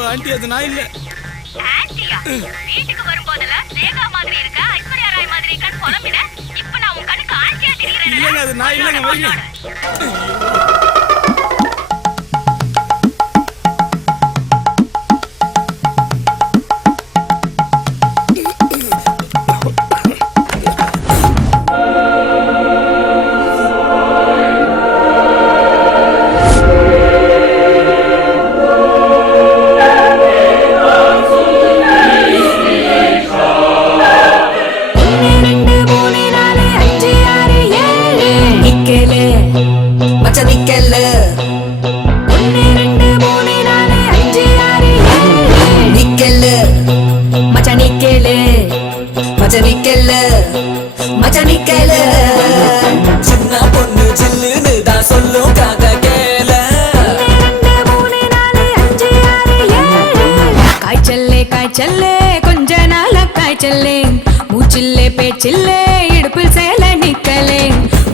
ஆண்டி, அது நான் இல்ல. வீட்டுக்கு வரும்போதெல்லாம் தேகா மாதிரி இருக்க, ஐஸ்வர்யா ராய் மாதிரி இருக்கான்னு புலம்பின. இப்ப நான் உன் கண்ணுக்கு ஆண்டியா தெரிகிறேன். இல்லங்க, அது நான் இல்லங்க. வைங்க. மச்ச நிக்கல 1 2 3 4 பேச்சில்லே இடுப்பில் சேல நிக்கலே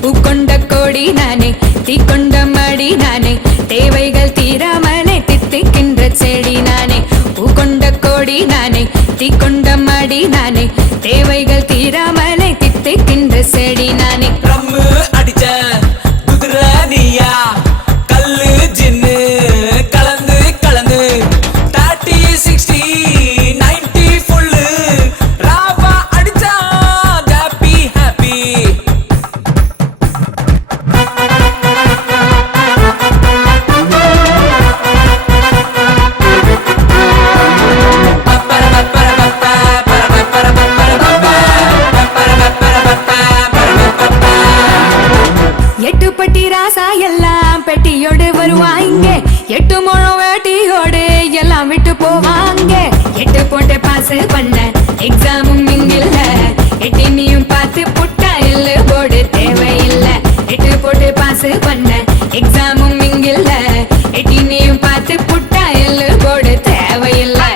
பூக்கொண்ட கோடி நானே தீக்கொண்ட மடி நானே தேவைகள் தீராமலே தித்திக்கின்ற செடி நானே பூக்கொண்ட கோடி நானே தீக்கொண்ட மடி நானே தேவைகள் தீராமலே தித்திக்கின்ற செடி நானே ரம்மு அடிச்ச குதிரை நீயா கல்லு ஜின்னு கலந்து கலந்து 30 60 90 ஃபுல்லு ராவா அடிச்சா ஹாப்பி ஹாப்பி எட்டுப்பட்டி ராசா எல்லாம் பெட்டியோடு வருவாங்க 8 முழம் வேட்டியோடு எல்லாம் விட்டு போவாங்க 8 போட்டு பாஸ் பண்ண எக்ஸாமும் இங்கில்ல 8 நீயும் பார்த்து புட்டா எல்லு போர்டு தேவையில்லை 8 போட்டு பாஸ் பண்ண எக்ஸாமும் இங்கில்ல 8 நீயும் பார்த்து புட்டா எல்லு போர்டு தேவையில்லை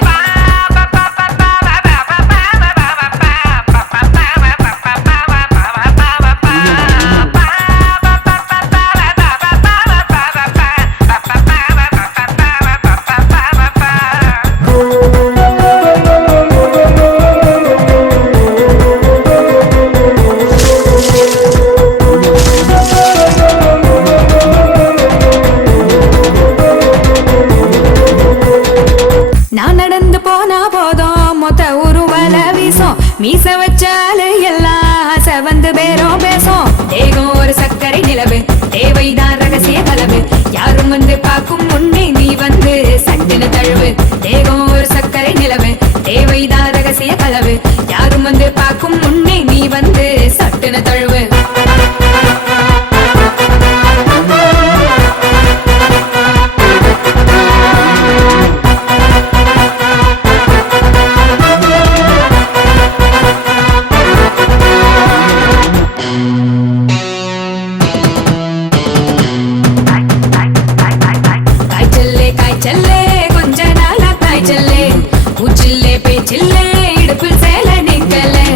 நான் நடந்து போனா போதும் மொத்த உருவல வீசும் மீச வச்சாலு எல்லாம் ஆசை வந்து பேரும் பேசும் தேகம் ஒரு சர்க்கரை நிலவு தேவைதான் ரகசிய கலவு யாரும் வந்து பார்க்கும் முன்னே நீ வந்து சட்டுன்னு தழுவு தேகம் ஒரு சர்க்கரை நிலவு தேவைதான் ரகசிய கலவு யாரும் வந்து பார்க்கும் முன்னே நீ வந்து சட்டுன்னு தழுவு காய்ச்சல்லே காய்ச்சல்லே கொஞ்ச நாளா காய்ச்சல்லே மூச்சில்லே பேச்சில்லே இடுப்பில் சேல நிக்கலே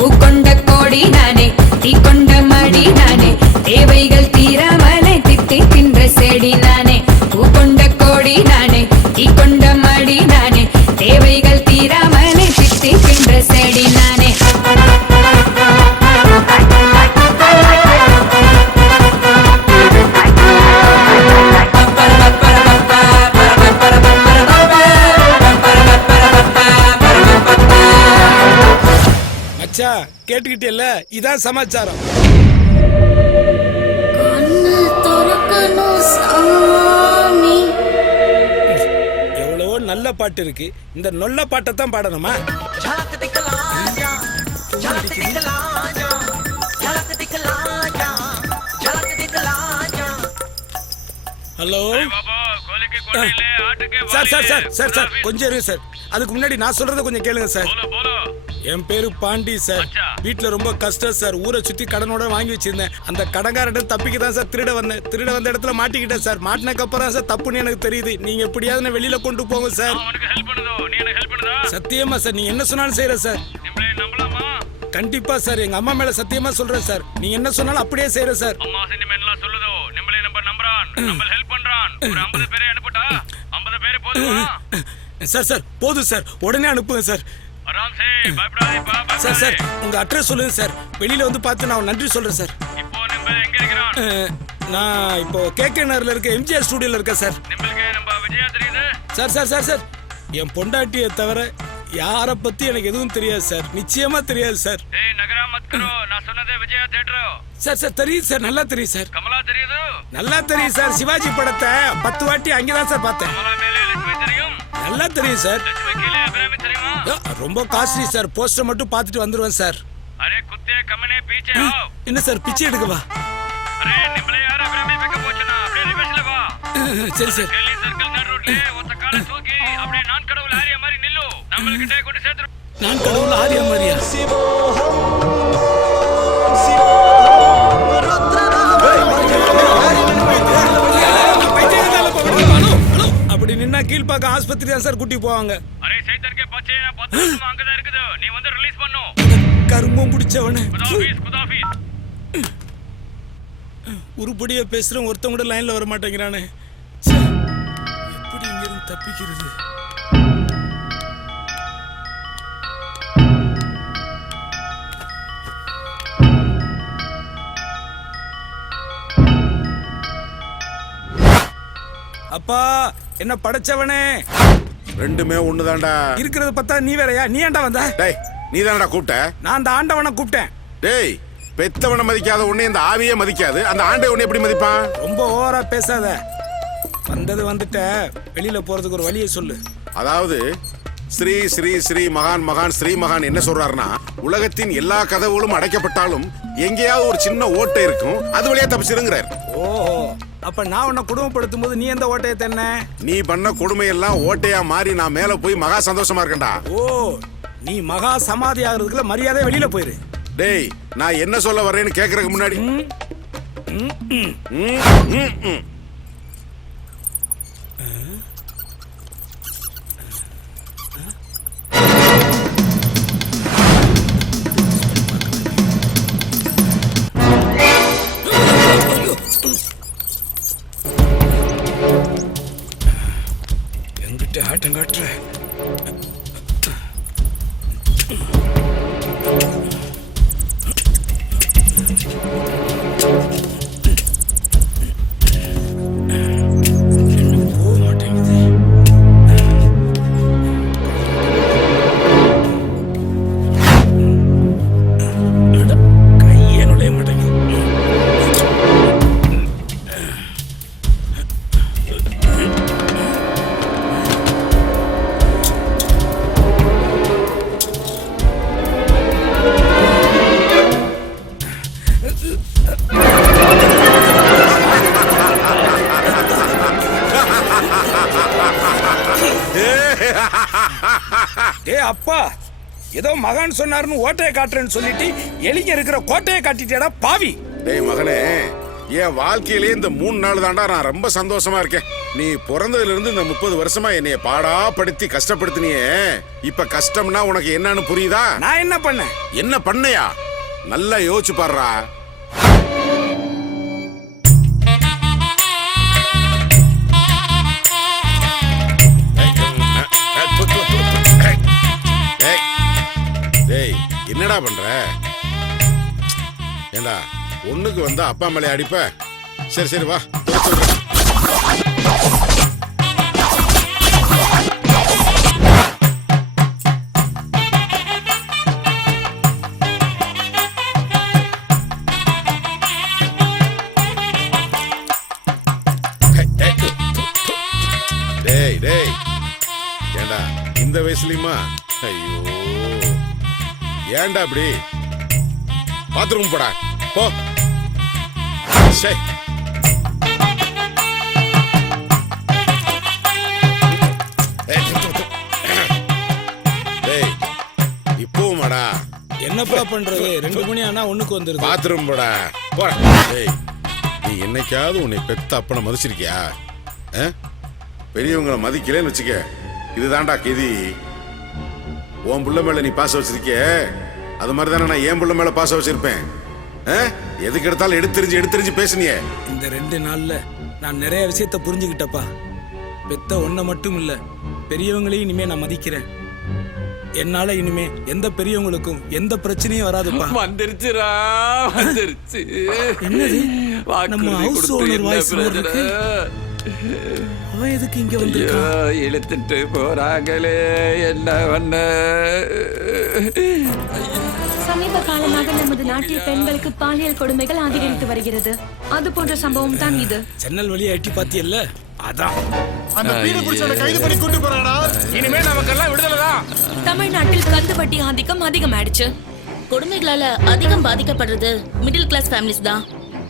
பூக்கொண்ட கோடி நானே தீக்கொண்ட மடி நானே தேவைகள் தீராமலே தித்திக்கின்ற செடி நானே பூக்கொண்ட கோடி நானே தீக்கொண்ட மடி நானே தேவைகள் தீராமலே தித்திக்கின்ற செடி நானே மச்சா கேட்டுக்கிட்டேல்ல இதான் சமாச்சாரம். எவ்வளவோ நல்ல பாட்டு இருக்கு, இந்த நொல்ல பாட்டை தான் பாடணுமா? Hello sir sir sir sir sir கொஞ்சம் இருங்க சார். அதுக்கு முன்னாடி நான் சொல்றதை கொஞ்சம் கேளுங்க சார். என் பேரு பாண்டி சார். வீட்டுல ரொம்ப கஷ்டம் சார். ஊரை சுத்தி கடனோட வாங்கி வச்சிருந்தேன். அந்த கடங்காரட்ட தப்பிக்க தான் சார் திருட வந்தேன். திருட வந்த இடத்துல மாட்டிக்கிட்டேன் சார். மாட்டினக்கு அப்புறம் சார் தப்புன்னு எனக்கு தெரியுது. நீங்க எப்படியாவது என்ன வெளியில கொண்டு போங்க சார். சத்தியமா சார், நீங்க என்ன சொன்னாலும் செய்யறேன் சார். கண்டிப்பா சார், எங்க அம்மா மேல சத்தியமா சொல்றேன் சார். நீங்க என்ன சொன்னாலும் அப்படியே செய்யறேன் சார். சார் சார் போதும் சார், உடனே அனுப்புங்க சார். சார் சார் உங்க அட்ரஸ் சொல்லுங்க சார். வெளியில வந்து பார்த்து நான் நன்றி சொல்றேன் சார். நான் இப்போ கேகே நகர்ல இருக்க எம்ஜிஆர் ஸ்டுடியோல இருக்கேன் sir. Sir sir sir sir என் பொண்டாட்டியை தவிர யாரை பத்தி எனக்கு எதுவும் தெரியாது சார். நிச்சயமா தெரியாது சார். சார் சார் தெரியும் சார், நல்லா தெரியும் சார். நல்லா தெரியும் சார். சிவாஜி படத்தை 10 வாட்டி அங்கேதான் சார் பார்த்தேன். நல்லா தெரியும் சார். ரொம்ப காஸ்ட்லி சார். போஸ்டர் மட்டும் பார்த்துட்டு வந்துருவேன் சார். என்ன சார் பிச்சை எடுக்கவா? சரி சார். நான் கடவுள் ஆரியா மாதிரியா? அப்படி நின்னா கீழ்பாக்க ஆஸ்பத்திரி தான் சார் கூட்டி போவாங்க. கரும்பம் பிடிச்சவன உருப்படியா பேசுறேன், ஒருத்தன் கூட லைன்ல வர மாட்டேங்கிறானே. ச்சே, எப்படி இங்க இருந்து தப்பிக்கிறது? அப்பா என்ன படைச்சவனே. ரெண்டுமே ஒண்ணுதான்டா. இருக்கிறத பார்த்தா நீ வேறயா? நீ ஏன்டா வந்த? டேய், நீ தானடா கூப்பிட்ட? நான் அந்த ஆண்டவனை கூப்பிட்டேன். டேய், பெத்தவனை மதிக்காத உன்னை இந்த ஆவியே மதிக்காது. அந்த ஆண்டை உன்னை எப்படி மதிப்பான்? ரொம்ப ஓவரா பேசாத. வந்தது வந்துட்ட, வெளியில போறதுக்கு ஒரு வழியை சொல்லு. அதாவது ஸ்ரீ ஸ்ரீ ஸ்ரீ மகான் மகான் ஸ்ரீ மகான் என்ன சொல்றாருன்னா, உலகத்தின் எல்லா கதவுகளும் அடைக்கப்பட்டாலும் எங்கேயாவது ஒரு சின்ன ஓட்டை இருக்கும், அது வழியா தப்பிச்சிருங்கிறார். ஓஹோ, அப்ப நான் உன்னை குடும்பப்படுத்தும் போது நீ எந்த ஓட்டையை தென்ன? நீ பண்ண கொடுமையெல்லாம் ஓட்டையா மாறி நான் மேல போய் மகா சந்தோஷமா இருக்கேன்டா. ஓ, நீ மகா சமாதி ஆகிறதுக்குள்ள மரியாதை வெளியில போயிரு. டேய், நான் என்ன சொல்ல வர்றேன்னு கேக்குறதுக்கு முன்னாடி எங்கிட்ட ஆட்டம் காட்டுற? அப்பா, ஏதோ மகான் சொன்னாருன்னு ஓட்டையை காட்டுறேன்னு சொல்லிட்டு எலிங்க இருக்கிற கோட்டையை காட்டிட்டேடா பாவி. டேய் மகனே, என் வாழ்க்கையிலே இந்த 3 நாள் தாண்டா நான் ரொம்ப சந்தோஷமா இருக்கேன். நீ பிறந்ததுல இருந்து இந்த 30 வருஷமா என்னைய பாடாப்படுத்தி கஷ்டப்படுத்தினியே, இப்ப கஷ்டம்னா உனக்கு என்னன்னு புரியுதா? நான் என்ன பண்ணேன்? என்ன பண்ணையா? நல்லா யோசிச்சு பாருடா. என்னடா பண்ற? ஏண்டா, ஒண்ணுக்கு வந்தா அப்பா மேலே அடிப்ப? சரி சரி வா. டேய் டேய், ஏண்டா இந்த வயசுலயுமா? ஐயோ, ஏண்டா அப்படி? பாத்ரூம் போடா போ. இப்போமாடா என்னப்பா பண்றது? 2 மணி ஆனா ஒண்ணுக்கு வந்துருது. பாத்ரூம் போடா போடா. டேய், நீ என்னைக்காவது உன்னை பெத்த அப்பனை மதிச்சிருக்கியா? பெரியவங்களை மதிக்கலன்னு வச்சுக்க, இதுதான்டா கெதி. உன் புள்ள மேல நீ பாச வச்சிருக்க, அது மாதிரி தானே நான் என் புள்ள மேல பாச வச்சிருப்பேன். எதுக்கு எடுத்தாலும் எடுத்தெறிஞ்சு பேசுனியே. இந்த 2 நாள்ல நான் நிறைய விஷயத்த புரிஞ்சுக்கிட்டப்பா. பெத்த ஒன்ன மட்டும் இல்ல, பெரியவங்களையும் இனிமே நான் மதிக்கிறேன். என்னால இனிமே எந்த பெரியவங்களுக்கும் எந்த பிரச்சனையும் வராதுப்பா. வந்துருச்சுடா, வந்துருச்சு. என்னது? நம்ம ஹவுஸ் ஓனர் வாய்ஸ் இருக்கு. அவன் எதுக்கு இங்க வந்திருக்கான்? இழுத்துட்டு போறாங்களே, என்ன பண்ண? சமீப காலமாக நமது நாட்டில் பெண்களுக்கு பாலியல் கொடுமைகள் அதிகரித்து வருகிறது. அது போன்ற சம்பவம் தான் இது. ஜன்னல் வழியா எட்டி பாத்தியல்ல, அதான் அந்த பீட புடிச்சவனை கைது பண்ணி கூட்டி போறானா? இனிமே நமக்கெல்லாம் விடுதலை தான். தமிழ்நாட்டில் கந்து வட்டி ஆதிக்கம் அதிகமாயிடுச்சு. கொடுமைகளால அதிகம் பாதிக்கப்படுறது மிடில் கிளாஸ் ஃபேமிலிஸ் தான்.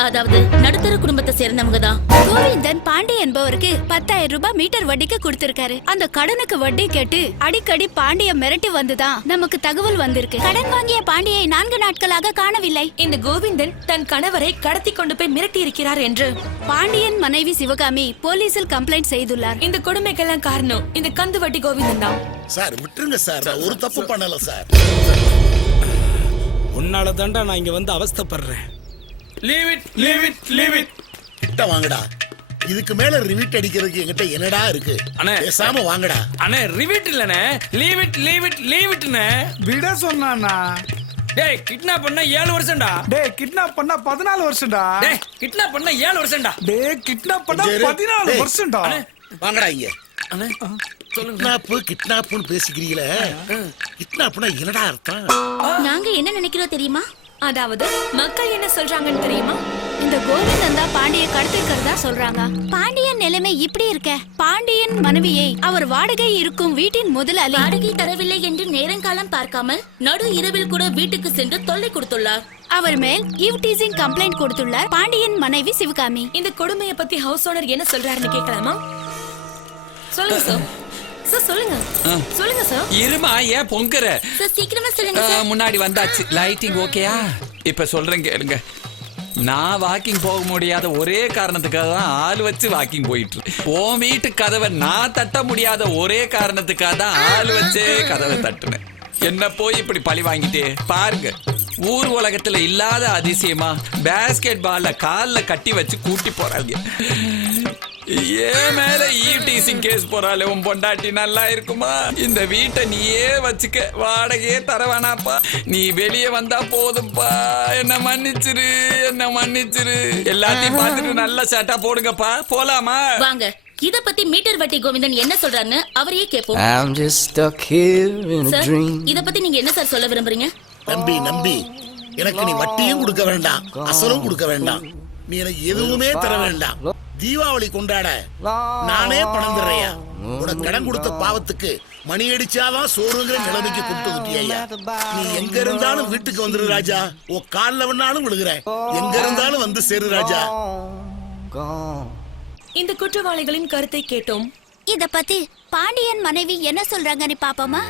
அதாவது நடுத்தர குடும்பத்தை சேர்ந்தவங்க தான். கோவிந்தன் பாண்டி என்பவருக்கு 10,000 ரூபாய் மீட்டர் வட்டிக்கு கொடுத்திருக்காரு. அந்த கடனுக்கு வட்டி கேட்டு அடிக்கடி பாண்டிய மிரட்டி வந்துதான் நமக்கு தகவல் வந்திருக்கு. கடன் வாங்கிய பாண்டியை 4 நாட்களாக காணவில்லை. இந்த கோவிந்தன் தன் கணவரை கடத்தி கொண்டு போய் மிரட்டி இருக்கிறார் என்று பாண்டியன் மனைவி சிவகாமி போலீசில் கம்ப்ளைண்ட் செய்துள்ளார். இந்த கொடுமைக்கெல்லாம் காரணம் இந்த கந்து வட்டி கோவிந்தன் தான். சார் விட்டுருங்க சார், ஒரு தப்பு பண்ணல சார். உன்னால தாண்டா நான் இங்க வந்து அவஸ்தைப்படுறேன். Leave it leave it leave it. கிட்ட வாங்கடா. இதுக்கு மேல ரிவிட் அடிக்கிறதுக்கு என்கிட்ட என்னடா இருக்கு? அண்ணே பேசாம வாங்கடா. அண்ணே ரிவிட் இல்லனே, leave it leave it leave இட்னே. விட சொன்னானா? டேய் கிட்னாப் பண்ண 7 வருஷம்டா. டேய் கிட்னாப் பண்ணா 14 வருஷம்டா. டேய் கிட்னாப் பண்ண 7 வருஷம்டா. டேய் கிட்னாப் பண்ணா 14 வருஷம்டா. வாங்கடா இங்க. அண்ணே கிட்னாப்னு பேசிக்கிறீங்களே, கிட்னாப்னா என்னடா அர்த்தம்? நாங்க என்ன நினைக்கிறோம் தெரியுமா? அதாவது மக்கள் என்ன சொல்றாங்கன்னு தெரியுமா? இந்த கோவிந்தன் தான் பாண்டிய கடத்திருக்கிறதா சொல்றாங்க. பாண்டியன் நிலைமை இப்படி இருக்க, பாண்டியன் மனைவியை அவர் வாடகை இருக்கும் வீட்டின் முதலாளி வாடகை தரவில்லை என்று நேரங்காலம் பார்க்காமல் நடு இரவில் கூட வீட்டுக்கு சென்று தொல்லை கொடுத்துள்ளார். அவர் மேல் ஈவ் டீசிங் கம்ப்ளைண்ட் கொடுத்துள்ளார் பாண்டியன் மனைவி சிவகாமி. இந்த கொடுமையை பத்தி ஹவுஸ் ஓனர் என்ன சொல்றாருன்னு கேட்கலாமா? சொல்லுங்க சார். சார் சொல்லுங்க சொல்லுங்க சார். இருமா ஏன் பொங்குற? சார் சீக்கிரமா சொல்லுங்க சார். முன்னாடி வந்தாச்சு. லைட்டிங் ஓகேயா? இப்ப சொல்றேன் கேளுங்க. நான் வாக்கிங் போக முடியாத ஒரே காரணத்துக்காக தான் ஆள் வச்சு வாக்கிங் போயிட்டு இருக்கேன். உன் வீட்டு கதவை நான் தட்ட முடியாத ஒரே காரணத்துக்காக தான் ஆள் வச்சே கதவை தட்டுனேன். என்ன போய் இப்படி பழி வாங்கிட்டே பாருங்க. ஊர் உலகத்துல இல்லாத அதிசயமா பேஸ்கெட் பால்ல கால்ல கட்டி வச்சு கூட்டி போறாங்க. ஏன் மேல ஈவ்டீசிங் கேஸ் போறாளே உன் பொண்டாட்டி நல்லா இருக்குமா? இந்த வீட்டை நீயே வச்சுக்க, வாடகையே தர வேணாப்பா. நீ வெளியே வந்தா போதும்பா. என்ன மன்னிச்சிரு, என்ன மன்னிச்சிரு. எல்லாத்தையும் பார்த்துட்டு நல்லா சேட்டா போடுங்கப்பா. போலாமா? வாங்க. இத பத்தி மீட்டர் வட்டி கோவிந்தன் என்ன சொல்றாருன்னு அவரையே கேட்போம். சார், இத பத்தி நீங்க என்ன சார் சொல்ல விரும்புறீங்க? நம்பி எனக்கு நீ வட்டியும் கொடுக்க வேண்டாம், அசலும் கொடுக்க வேண்டாம். நீ எனக்கு எதுவுமே தர வேண்டாம். தீபாவளி கொண்டாட நானே பணம் தர்றேயா. உனக்கு கடன் கொடுத்த பாவத்துக்கு மணி அடிச்சாதான் சோறுங்கிற நிலைமைக்கு கொண்டு வந்துட்டியா. நீ எங்க இருந்தாலும் வீட்டுக்கு வந்துரு ராஜா. உன் கால்ல வேணாலும் விழுகிறேன். எங்க இருந்தாலும் வந்து சேரு ராஜா. இந்த குற்றவாளிகளின் கருத்தை கேட்டோம். இத பத்தி பாண்டியன் மனைவி என்ன சொல்றாங்கன்னு பாப்போமா?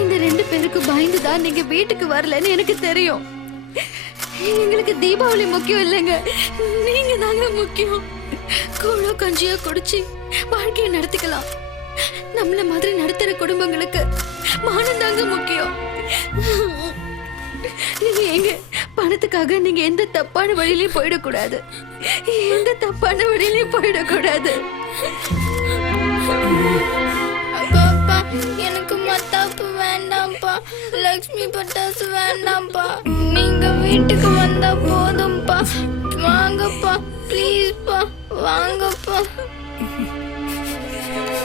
இந்த 2 பேருக்கு பயந்துதான் நீங்க வீட்டுக்கு வரலன்னு எனக்கு தெரியும். எங்களுக்கு தீபாவளி முக்கியம் இல்லைங்க, நீங்க தாங்க முக்கியம். கூழோ கஞ்சியோ குடிச்சு வாழ்க்கையை நடத்திக்கலாம். நம்மள மாதிரி நடுத்தர குடும்பங்களுக்கு மானம் தாங்க முக்கியம். எங்க பணத்துக்காக நீங்க எந்த தப்பான வழியிலயும் போயிடக்கூடாது, எந்த தப்பான வழியிலயும் போயிடக்கூடாது. அப்பா எனக்கு மத்தாப்பு வேண்டாம்ப்பா, லக்ஷ்மி பட்டாசு வேண்டாம்ப்பா. நீங்க வீட்டுக்கு வந்தா போதும்பா. வாங்கப்பா ப்ளீஸ்ப்பா, வாங்கப்பா.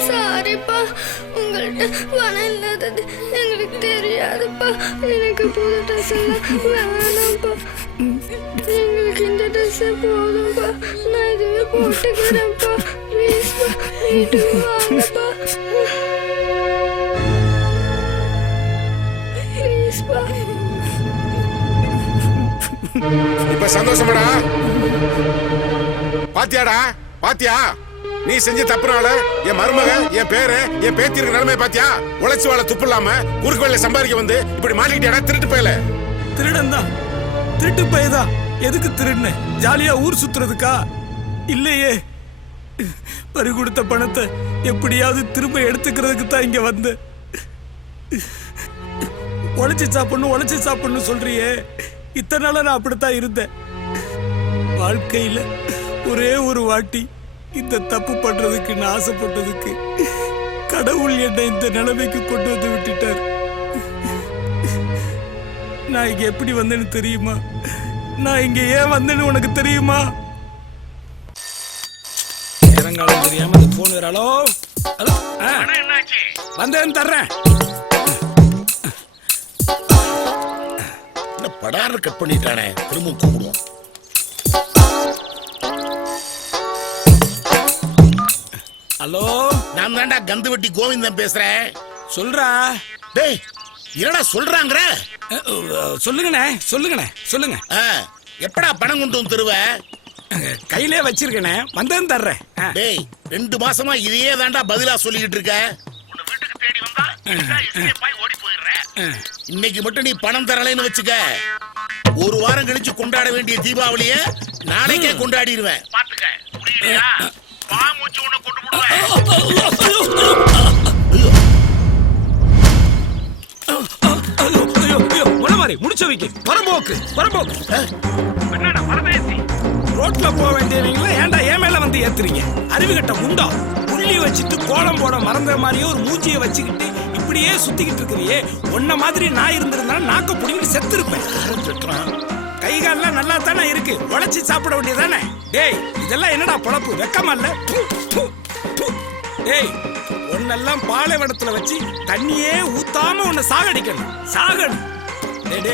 சாரிப்பா, உங்கள்கிட்ட பணம் இல்லாதது எங்களுக்கு தெரியாதுப்பா. எனக்கு புது ட்ரெஸ் எல்லாம் வேணாம்ப்பா. எங்களுக்கு இந்த ட்ரெஸ்ஸே போதும்பா. நான் இதுவே போட்டுக்கிறேன்ப்பா. ப்ளீஸ்ப்பா வீட்டுக்கு வாங்கப்பா. ப்ளீஸ்ப்பா. இப்ப சந்தோஷமாடா? பாத்தியாடா, பாத்தியா? நீ செஞ்ச தப்புனால என் மருமக, என் பேரு, என் பேத்தி இருக்க நிலைமை பாத்தியா? உழைச்சு வாழ துப்பு இல்லாம குறுக்கு வேலை சம்பாதிக்க வந்து இப்படி மாட்டிக்கிட்டியாடா? திருட்டு போயல. திருடன் தான், திருட்டு பையதான். எதுக்கு திருடுன? ஜாலியா ஊர் சுத்துறதுக்கா? இல்லையே, பறி கொடுத்த பணத்தை எப்படியாவது திரும்ப எடுத்துக்கிறதுக்கு தான் இங்க வந்த. உழைச்சி சாப்பிடணும் சொல்றியே. இத்தனை நாள நான் அப்படித்தான் இருந்தேன். வாழ்க்கையில ஒரே ஒரு வாட்டி இந்த தப்பு பண்றதுக்கு நான் ஆசைப்பட்டதுக்கு கடவுள் என்னை இந்த நிலைமைக்கு கொண்டு வந்து விட்டுட்டார். நான் இங்க எப்படி வந்தேன்னு தெரியுமா? நான் இங்க ஏன் வந்தேன்னு உனக்கு தெரியுமா? இறங்காலம் தெரியாம அந்த போன் ஹலோ ஹலோ வந்தேன்னு தர்றேன். படார கட் பண்ணிட்டானே, திரும்ப கூப்பிடுவோம். ஹலோ, நான் தான்டா கந்து வெட்டி கோவிந்தன் பேசுறேன். சொல்றா. டேய் என்னடா சொல்றாங்கற? சொல்லுங்கண்ணே சொல்லுங்க. எப்படா பணம் கொண்டு வந்து தருவ? கையிலே வச்சிருக்கேனே, வந்தேன்னு தர்றேன். டேய் 2 மாசமா இதையே தான்டா பதிலா சொல்லிக்கிட்டு இருக்க. உன்னை வீட்டுக்கு தேடி வந்தா போய் ஓடி போயிடுறேன். இன்னைக்கு மட்டும் நீ பணம் தரலைன்னு வச்சுக்க, ஒரு வாரம் கழிச்சு கொண்டாட வேண்டிய தீபாவளிய நாளைக்கே கொண்டாடிடுவேன். பாத்துக்க, புரியலையா? பாமூச்சு உன்னை கொண்டு போடுவேன். மாதிரி முடிச்சு வைக்க வரம்போக்கு என்னடா வரவேத்தி ரோட்ல போக வேண்டியவங்கள ஏன்டா ஏன் மேல வந்து ஏத்துறீங்க? அறிவுகட்ட முண்டா புள்ளி வச்சுட்டு கோலம் போட மறந்த மாதிரியே ஒரு மூஞ்சியை வச்சுக்கிட்டு இப்படியே சுத்திக்கிட்டு இருக்கிறியே. உன்ன மாதிரி நான் இருந்திருந்தாலும் நாக்க புடிங்கிட்டு செத்து இருப்பேன். கை கால்லாம் நல்லா தானே இருக்கு, உழைச்சி சாப்பிட வேண்டியதானே? டேய் இதெல்லாம் என்னடா பொழப்பு? வெக்கமா இல்ல? டேய் உன்னெல்லாம் பாலைவனத்துல வச்சு தண்ணியே ஊத்தாம உன்னை சாகடிக்கணும்.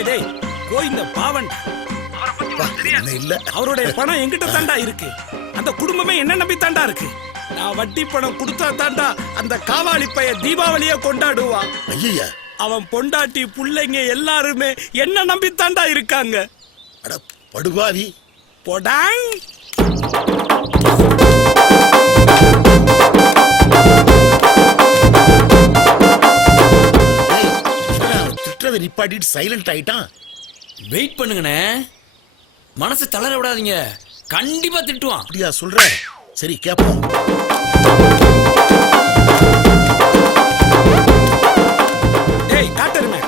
டேய் கோயிந்த பாவன் இல்ல அவருடைய பணம் எங்கிட்ட தாண்டா இருக்கு. அந்த குடும்பமே என்ன நம்பி தாண்டா இருக்கு. நான் வட்டி பணம் கொடுத்தா தாண்டா அந்த காவாலி பைய தீபாவளிய கொண்டாடுவா. ஐயா அவன் பொண்டாட்டி புள்ளைங்க எல்லாருமே என்ன நம்பி தாண்டா இருக்காங்க. அட படுபாவி போடாங். திட்டத்தை நிப்பாட்டிட்டு சைலண்ட் ஆயிட்டான். வெயிட் பண்ணுங்கண்ணே, மனசு தளர விடாதீங்க, கண்டிப்பா திட்டுவான். அப்படியா சொல்ற? சரி கேப்போம். டேய் காட்டருமே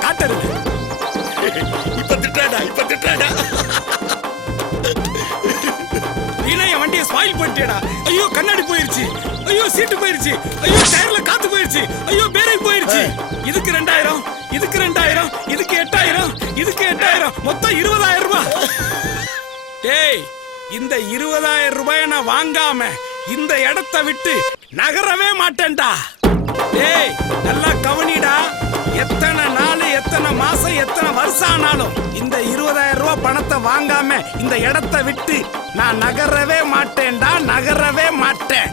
இப்ப திட்டாடா நீனா என் வண்டியை ஸ்பாயில் பண்ணிட்டேடா. ஐயோ கண்ணாடி போயிருச்சு, ஐயோ சீட்டு போயிருச்சு, ஐயோ டயர்ல காத்து போயிருச்சு, ஐயோ பேரேஜ் போயிருச்சு. இதுக்கு 2000, இதுக்கு 2000, இதுக்கு 8000, இதுக்கு 8000, மொத்தம் 20000 ரூபாய். டேய் இந்த 20000 ரூபாயை நான் வாங்காம இந்த இடத்தை விட்டு நகரவே மாட்டேன்டா. டேய் நல்லா கவனிடா. எத்தனை நாள், எத்தனை மாசம், எத்தனை வருஷம் ஆனாலும் இந்த 20000 ரூபாய் பணத்தை வாங்காம இந்த இடத்தை விட்டு நான் நகரவே மாட்டேன்டா, நகரவே மாட்டேன்.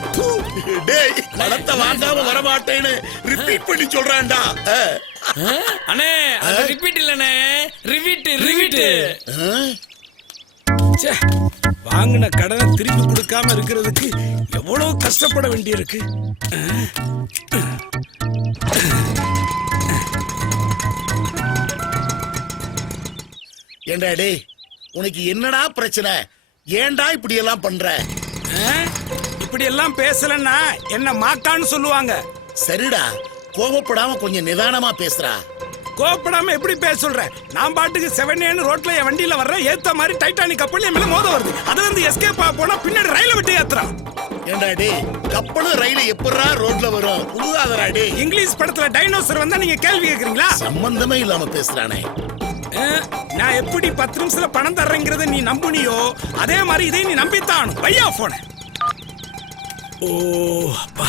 டேய் பணத்தை வாங்காம வர மாட்டேன்னு ரிப்பீட் பண்ணி சொல்றான்டா. அண்ணே அது ரிப்பீட் இல்லனே, ரிவீட். வாங்கின கடனை திருப்பி கொடுக்காம இருக்கிறதுக்கு எவ்வளவு கஷ்டப்பட வேண்டியிருக்கு. ஏண்டா டேய் உனக்கு என்னடா பிரச்சனை? ஏன்டா இப்படி எல்லாம் பண்ற? இப்படி எல்லாம் பேசலன்னா என்ன மாக்கான்னு சொல்லுவாங்க. சரிடா, கோபப்படாம கொஞ்சம் நிதானமா பேசுறா. கோபப்படாம எப்படி பேச சொல்ற? நான் பாட்டுக்கு 7 ரோட்ல என் வண்டியில வர்றேன், ஏத்த மாதிரி டைட்டானிக் கப்பல் என் மேல மோத வருது. அது வந்து எஸ்கேப் போனா பின்னாடி ரயில விட்டு ஏத்துறான். ஏண்டா டேய் கப்பலும் ரயில எப்படா ரோட்ல வரும்? புதுதாதரா டேய். இங்கிலீஷ் படத்துல டைனோசர் வந்தா நீங்க கேள்வி கேக்குறீங்களா? சம்பந்தமே இல்லாம பேசுறானே. நான் எப்படி 10 நிமிஷத்துல பணம் தர்றேங்கிறத நீ நம்புனியோ அதே மாதிரி இதை நீ நம்பித்தான். பையா போன. ஓ அப்பா,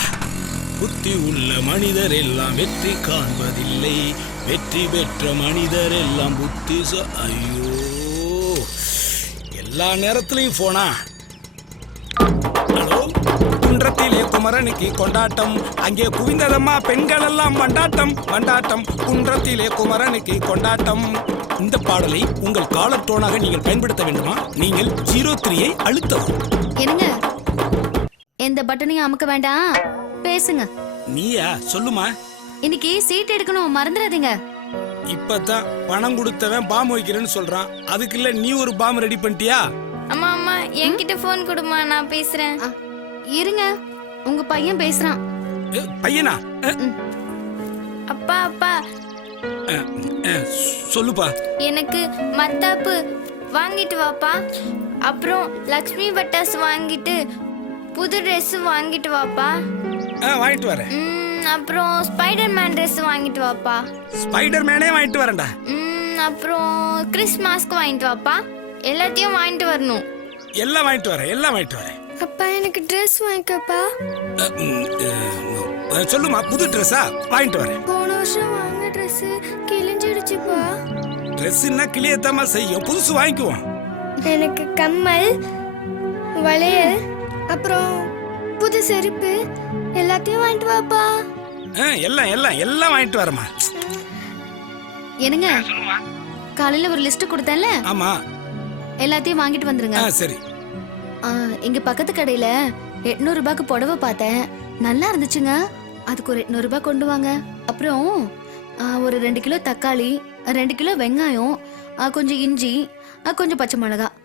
புத்தி உள்ள மனிதர் எல்லாம் வெற்றி காண்பதில்லை, வெற்றி பெற்ற மனிதர் எல்லாம் புத்தி. ஐயோ எல்லா நேரத்திலையும் போனா. ஹலோ, குன்றத்திலே குமரனுக்கு கொண்டாட்டம், அங்கே குவிந்ததம்மா பெண்கள் எல்லாம் மண்டாட்டம். குன்றத்திலே குமரனுக்கு கொண்டாட்டம். இந்த பாடலை உங்கள் காலர் டோனாக நீங்கள் பயன்படுத்த வேண்டுமா? நீங்கள் 03ஐ அழுத்தவும். என்னங்க, எந்த பட்டனையும் அமுக்க வேண்டாம், பேசுங்க. நீயா? சொல்லுமா. இன்னைக்கு சீட் எடுக்கணும், மறந்துடாதீங்க. இப்பதான் பணம் கொடுத்தவன் பாம் வைக்கிறேன்னு சொல்றான், அதுக்குள்ள நீ ஒரு பாம் ரெடி பண்ணிட்டியா? அம்மா என்கிட்ட போன் கொடுமா, நான் பேசுறேன். இருங்க, உங்க பையன் பேசுறான். பையனா? அப்பா சொல்லுப்பா. எனக்கு மத்தாப்பு வாங்கிட்டு வாப்பா. அப்புறம் லக்ஷ்மி பட்டாசு வாங்கிட்டு புது ட்ரெஸ் வாங்கிட்டு வாப்பா. வாங்கிட்டு வரேன். அப்புறம் ஸ்பைடர் மேன் ட்ரெஸ் வாங்கிட்டு வாப்பா. ஸ்பைடர் மேனே வாங்கிட்டு வரேன்டா. அப்புறம் கிறிஸ்மஸ்க்கு வாங்கிட்டு வாப்பா. எல்லாத்தையும் வாங்கிட்டு வரணும். எல்லாம் வாங்கிட்டு வரேன். அப்பா எனக்கு ட்ரெஸ் வாங்கிக்கப்பா. சொல்லுமா, புது ட்ரெஸ்ஸா? வாங்கிட்டு வரேன். போன வருஷம் வாங்க ட்ரெஸ் கிழிஞ்சிடுச்சுப்பா. ட்ரெஸ்னா கிளியத்தாமா செய்யும், புதுசு வாங்கிக்குவோம். எனக்கு கம்மல், வளையல், அப்புறம் புது செருப்பு எல்லாத்தையும் வாங்கிட்டு வாப்பா. எல்லாம் வாங்கிட்டு வரமா. என்னங்க, காலையில ஒரு லிஸ்ட் கொடுத்தேன்ல? ஆமா, எல்லாத்தையும் வாங்கிட்டு வந்துருங்க. சரி. இங்க பக்கத்து கடையில 800 ரூபாய்க்கு புடவை பார்த்தேன், நல்லா இருந்துச்சுங்க. அதுக்கு ஒரு 800 ரூபாய் கொண்டு வாங்க. அப்புறம் ஒரு 2 கிலோ தக்காளி, 2 கிலோ வெங்காயம், கொஞ்சம் இஞ்சி, கொஞ்சம் பச்சை மிளகாய்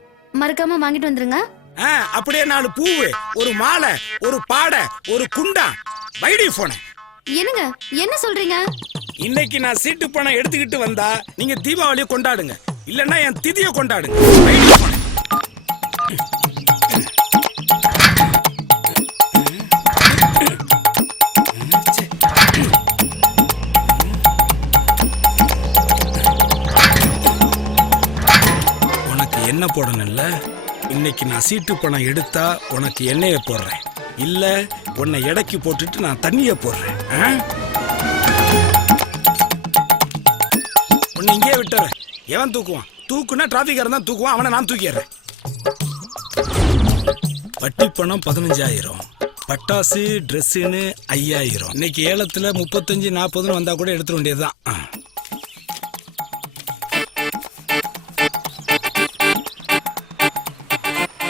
மறக்காம வாங்கிட்டு வந்துருங்க. அப்படியே 4 பூவு, ஒரு மாலை, ஒரு பாடை, ஒரு குண்டா. வைடி போன. என்னங்க, என்ன சொல்றீங்க? இன்னைக்கு நான் சீட்டு பணம் எடுத்துக்கிட்டு வந்தா நீங்க தீபாவளியை கொண்டாடுங்க, இல்லன்னா என் திதியை கொண்டாடுங்க. உனக்கு என்ன போடணும்ல? இன்னைக்கு நான் சீட்டு பணம் எடுத்தா உனக்கு எண்ணெயை போடுறேன், இல்ல உன்னை எடைக்கு போட்டுட்டு நான் தண்ணியை போடுறேன். உன்னை இங்கே விட்டுறேன். எவன் தூக்குவான்? தூக்குனா டிராபிக்காரன் தான் தூக்குவான், அவனை நான் தூக்கிடுறேன். வட்டி பணம் 15,000, பட்டாசு ட்ரெஸ்ஸுன்னு 5,000. இன்னைக்கு ஏலத்துல 35-40 வந்தா கூட எடுத்துட வேண்டியதுதான்.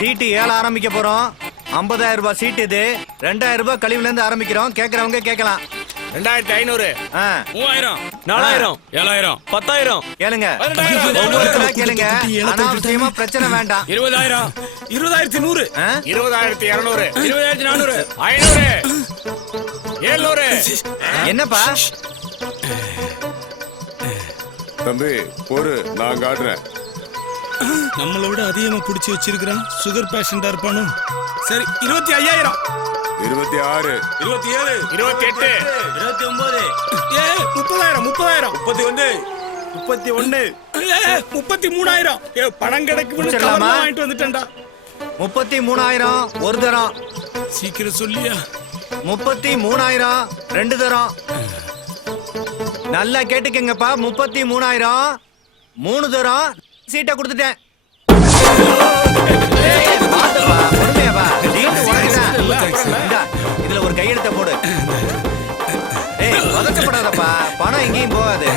சீட்டு ஏல ஆரம்பிக்க போறோம். 50,000 ரூபாய் சீட் இது. 2,000 ரூபாய் கழிவுல இருந்து ஆரம்பிக்கிறோம். கேக்குறவங்க கேட்கலாம். 2,500, 3,000, 4,000, 7,000, 10,000 கேளுங்க. ஒவ்வொருத்தரா கேளுங்க. அனாவசியமா பிரச்சனை வேண்டாம். 20,000, 20,100, 20,200, 20,400, 500, 700. என்னப்பா தம்பி பொறு, நான் காட்டுறேன். நம்மளோட அதிகமா புடிச்சு வச்சிருக்கான். சுகர் பேஷண்டா இருப்பானோ? சரி, 25,000, 26, 27, 28, 29, 30,000, 30,000, 31, 33,000. பணம் கிடைக்கும் வாங்கிட்டு வந்துட்டேன்டா. 33,000 ஒரு தரம். சீக்கிரம் சொல்லியா? 33,000 2 தரம். நல்லா கேட்டுக்கங்கப்பா. 33,000 3 தரம். சீட்டை கொடுத்துட்டேன். இதுல ஒரு கையெழுத்த போடு. பதட்டப்படாதப்பா, பணம் எங்கேயும் போகாது.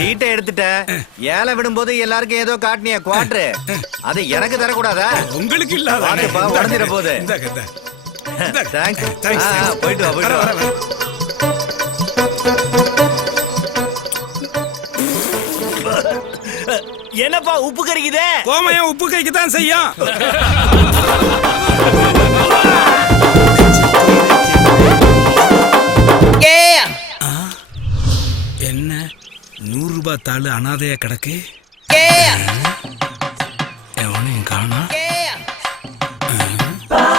சீட்டை எடுத்துட்ட. ஏழை விடும்போது எல்லாருக்கும் ஏதோ காட்டினிய குவாட்ரு, அது எனக்கு தரக்கூடாதா? உங்களுக்கு இல்ல, உடஞ்சிட போகுது. போயிட்டு வா, போயிட்டு வா. என்னப்பா உப்பு கறிக்குதே? கோமயம் உப்பு கைக்குதான் செய்யும். என்ன 100 ரூபாய் தாள் அனாதையா கிடக்கு? எவனையும் காணா.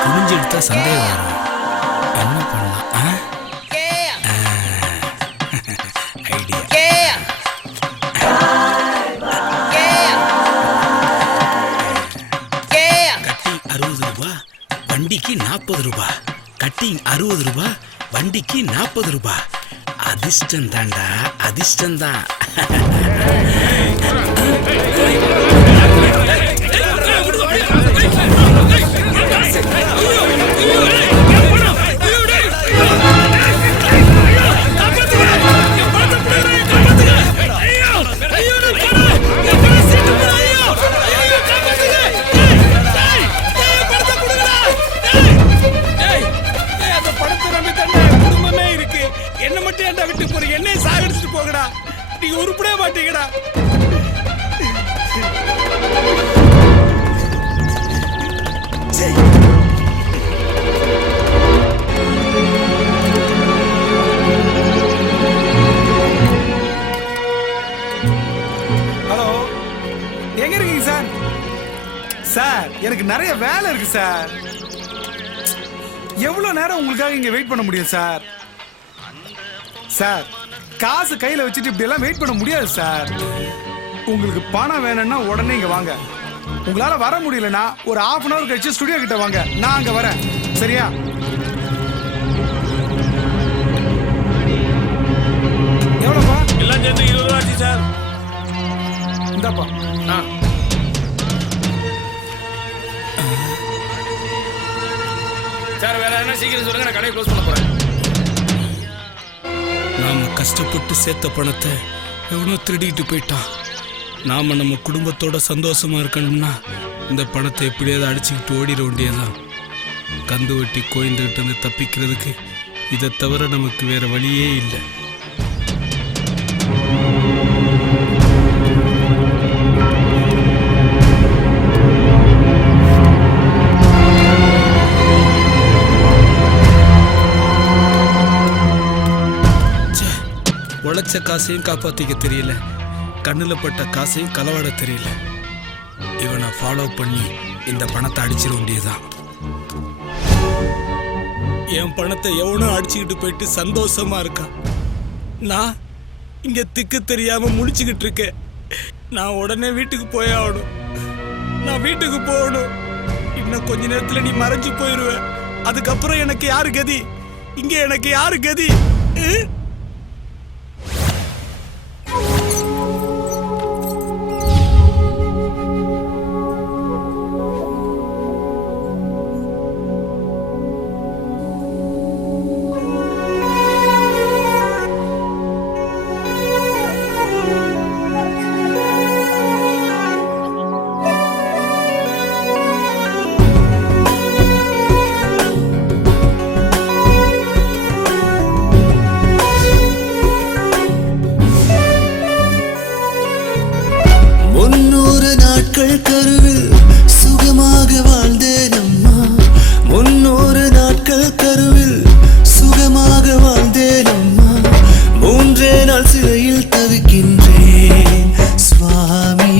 குனிஞ்சு எடுத்தா சந்தேகம் வரும். என்ன பண்ணலாம்? ஐடியா. கட்டிங் 60 ரூபாய், வண்டிக்கு 40 ரூபாய். கட்டிங் 60 ரூபாய், வண்டிக்கு 40 ரூபாய். அதிர்ஷ்டம் தாண்டா, அதிர்ஷ்டம் தான். குடும்பமே இருக்கு, என்ன மட்டும் ஏன்டா விட்டு போறீங்க? என்னைய சாகடிச்சுட்டு போகடா. நீங்க உருப்படவே மாட்டீங்கடா. ஹலோ, எங்க இருக்கீங்க சார்? சார், எனக்கு நிறைய வேலை இருக்கு சார். எவ்வளவு நேரம் உங்களுக்காக இங்க வெயிட் பண்ண முடியும் சார்? சார், காசு கையில வச்சுட்டு இப்படி எல்லாம் வெயிட் பண்ண முடியாது சார். உங்களுக்கு பணம் வேணும்னா உடனே இங்க வாங்க. உங்களால வர முடியலன்னா ஒரு 1/2 அன் அவர் கழிச்சு ஸ்டுடியோ கிட்ட வாங்க, நான் அங்க வரேன். சரியா? எவ்வளவுப்பா? எல்லாம் சேர்ந்து 20 ரூபா ஆச்சு சார். இந்தாப்பா. சார், வேற என்ன சீக்கிரம் சொல்லுங்க, நான் கடையை க்ளோஸ் பண்ண போறேன். நாம கஷ்டப்பட்டு சேர்த்த பணத்தை எவனோ திருடிட்டு போயிட்டான். நாம நம்ம குடும்பத்தோட சந்தோஷமா இருக்கணும்னா இந்த பணத்தை எப்படியாவது அடிச்சுக்கிட்டு ஓடிட வேண்டியதான். கந்து வெட்டி கோயந்துகிட்டு இருந்து தப்பிக்கிறதுக்கு இதை தவிர நமக்கு வேற வழியே இல்லை. தொலைச்ச காசையும் காப்பாத்திக்க தெரியல, கண்ணுல பட்ட காசையும் களவாட தெரியல. இவனை ஃபாலோ பண்ணி இந்த பணத்தை அடிச்சிட வேண்டியதுதான். என் பணத்தை எவனும் அடிச்சுக்கிட்டு போயிட்டு சந்தோஷமா இருக்கான். நான் இங்க திக்கு தெரியாம முழிச்சுக்கிட்டு இருக்கேன். நான் உடனே வீட்டுக்கு போயாகணும். நான் வீட்டுக்கு போகணும். இன்னும் கொஞ்ச நேரத்துல நீ மறைஞ்சு போயிருவ. அதுக்கப்புறம் எனக்கு யாரு கதி? இங்க எனக்கு யாரு கதி? கருவில் சுகமாக வாழ்ந்தேன் அம்மா. 300 நாட்கள் கருவில் சுகமாக வாழ்ந்தேன் அம்மா. 3 நாள் சிறையில் தவிக்கின்றேன் சுவாமி.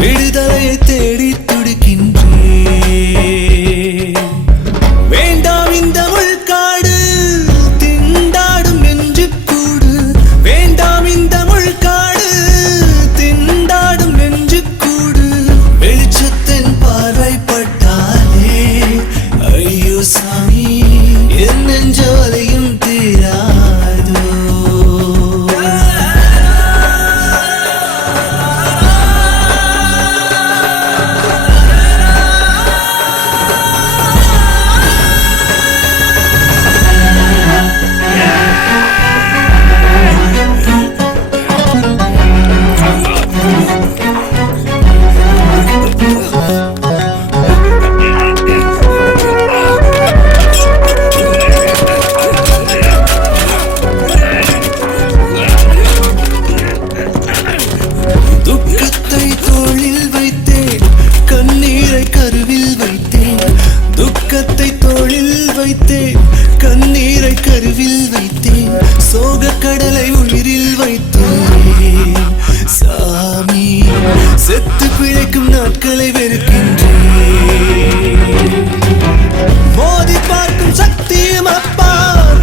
விடுதலையை தேடி துடிக்கின்றேன். வேண்டாம் இந்த முள்காடு, திண்டாடும் நெஞ்சு கூடு. வேண்டாம் இந்த முள்காடு, திண்டாடும் நெஞ்சு கூடு. வெளிச்சத்தின் பார்வைப்பட்டாலே ஐயோ சாமி, என் நெஞ்சோலையும் தீராதோ. துக்கத்தை தோளில் வைத்தேன், கண்ணீரை கருவில் வைத்தேன். துக்கத்தை தோளில் வைத்தேன், கண்ணீரை கருவில் வைத்தேன். சோக கடலை உயிரில் வைத்தேன் சாமி. செத்து பிழைக்கும் நாட்களை வெறுக்கின்றேன். மோதி பார்க்கும் சக்தியும் அப்பா,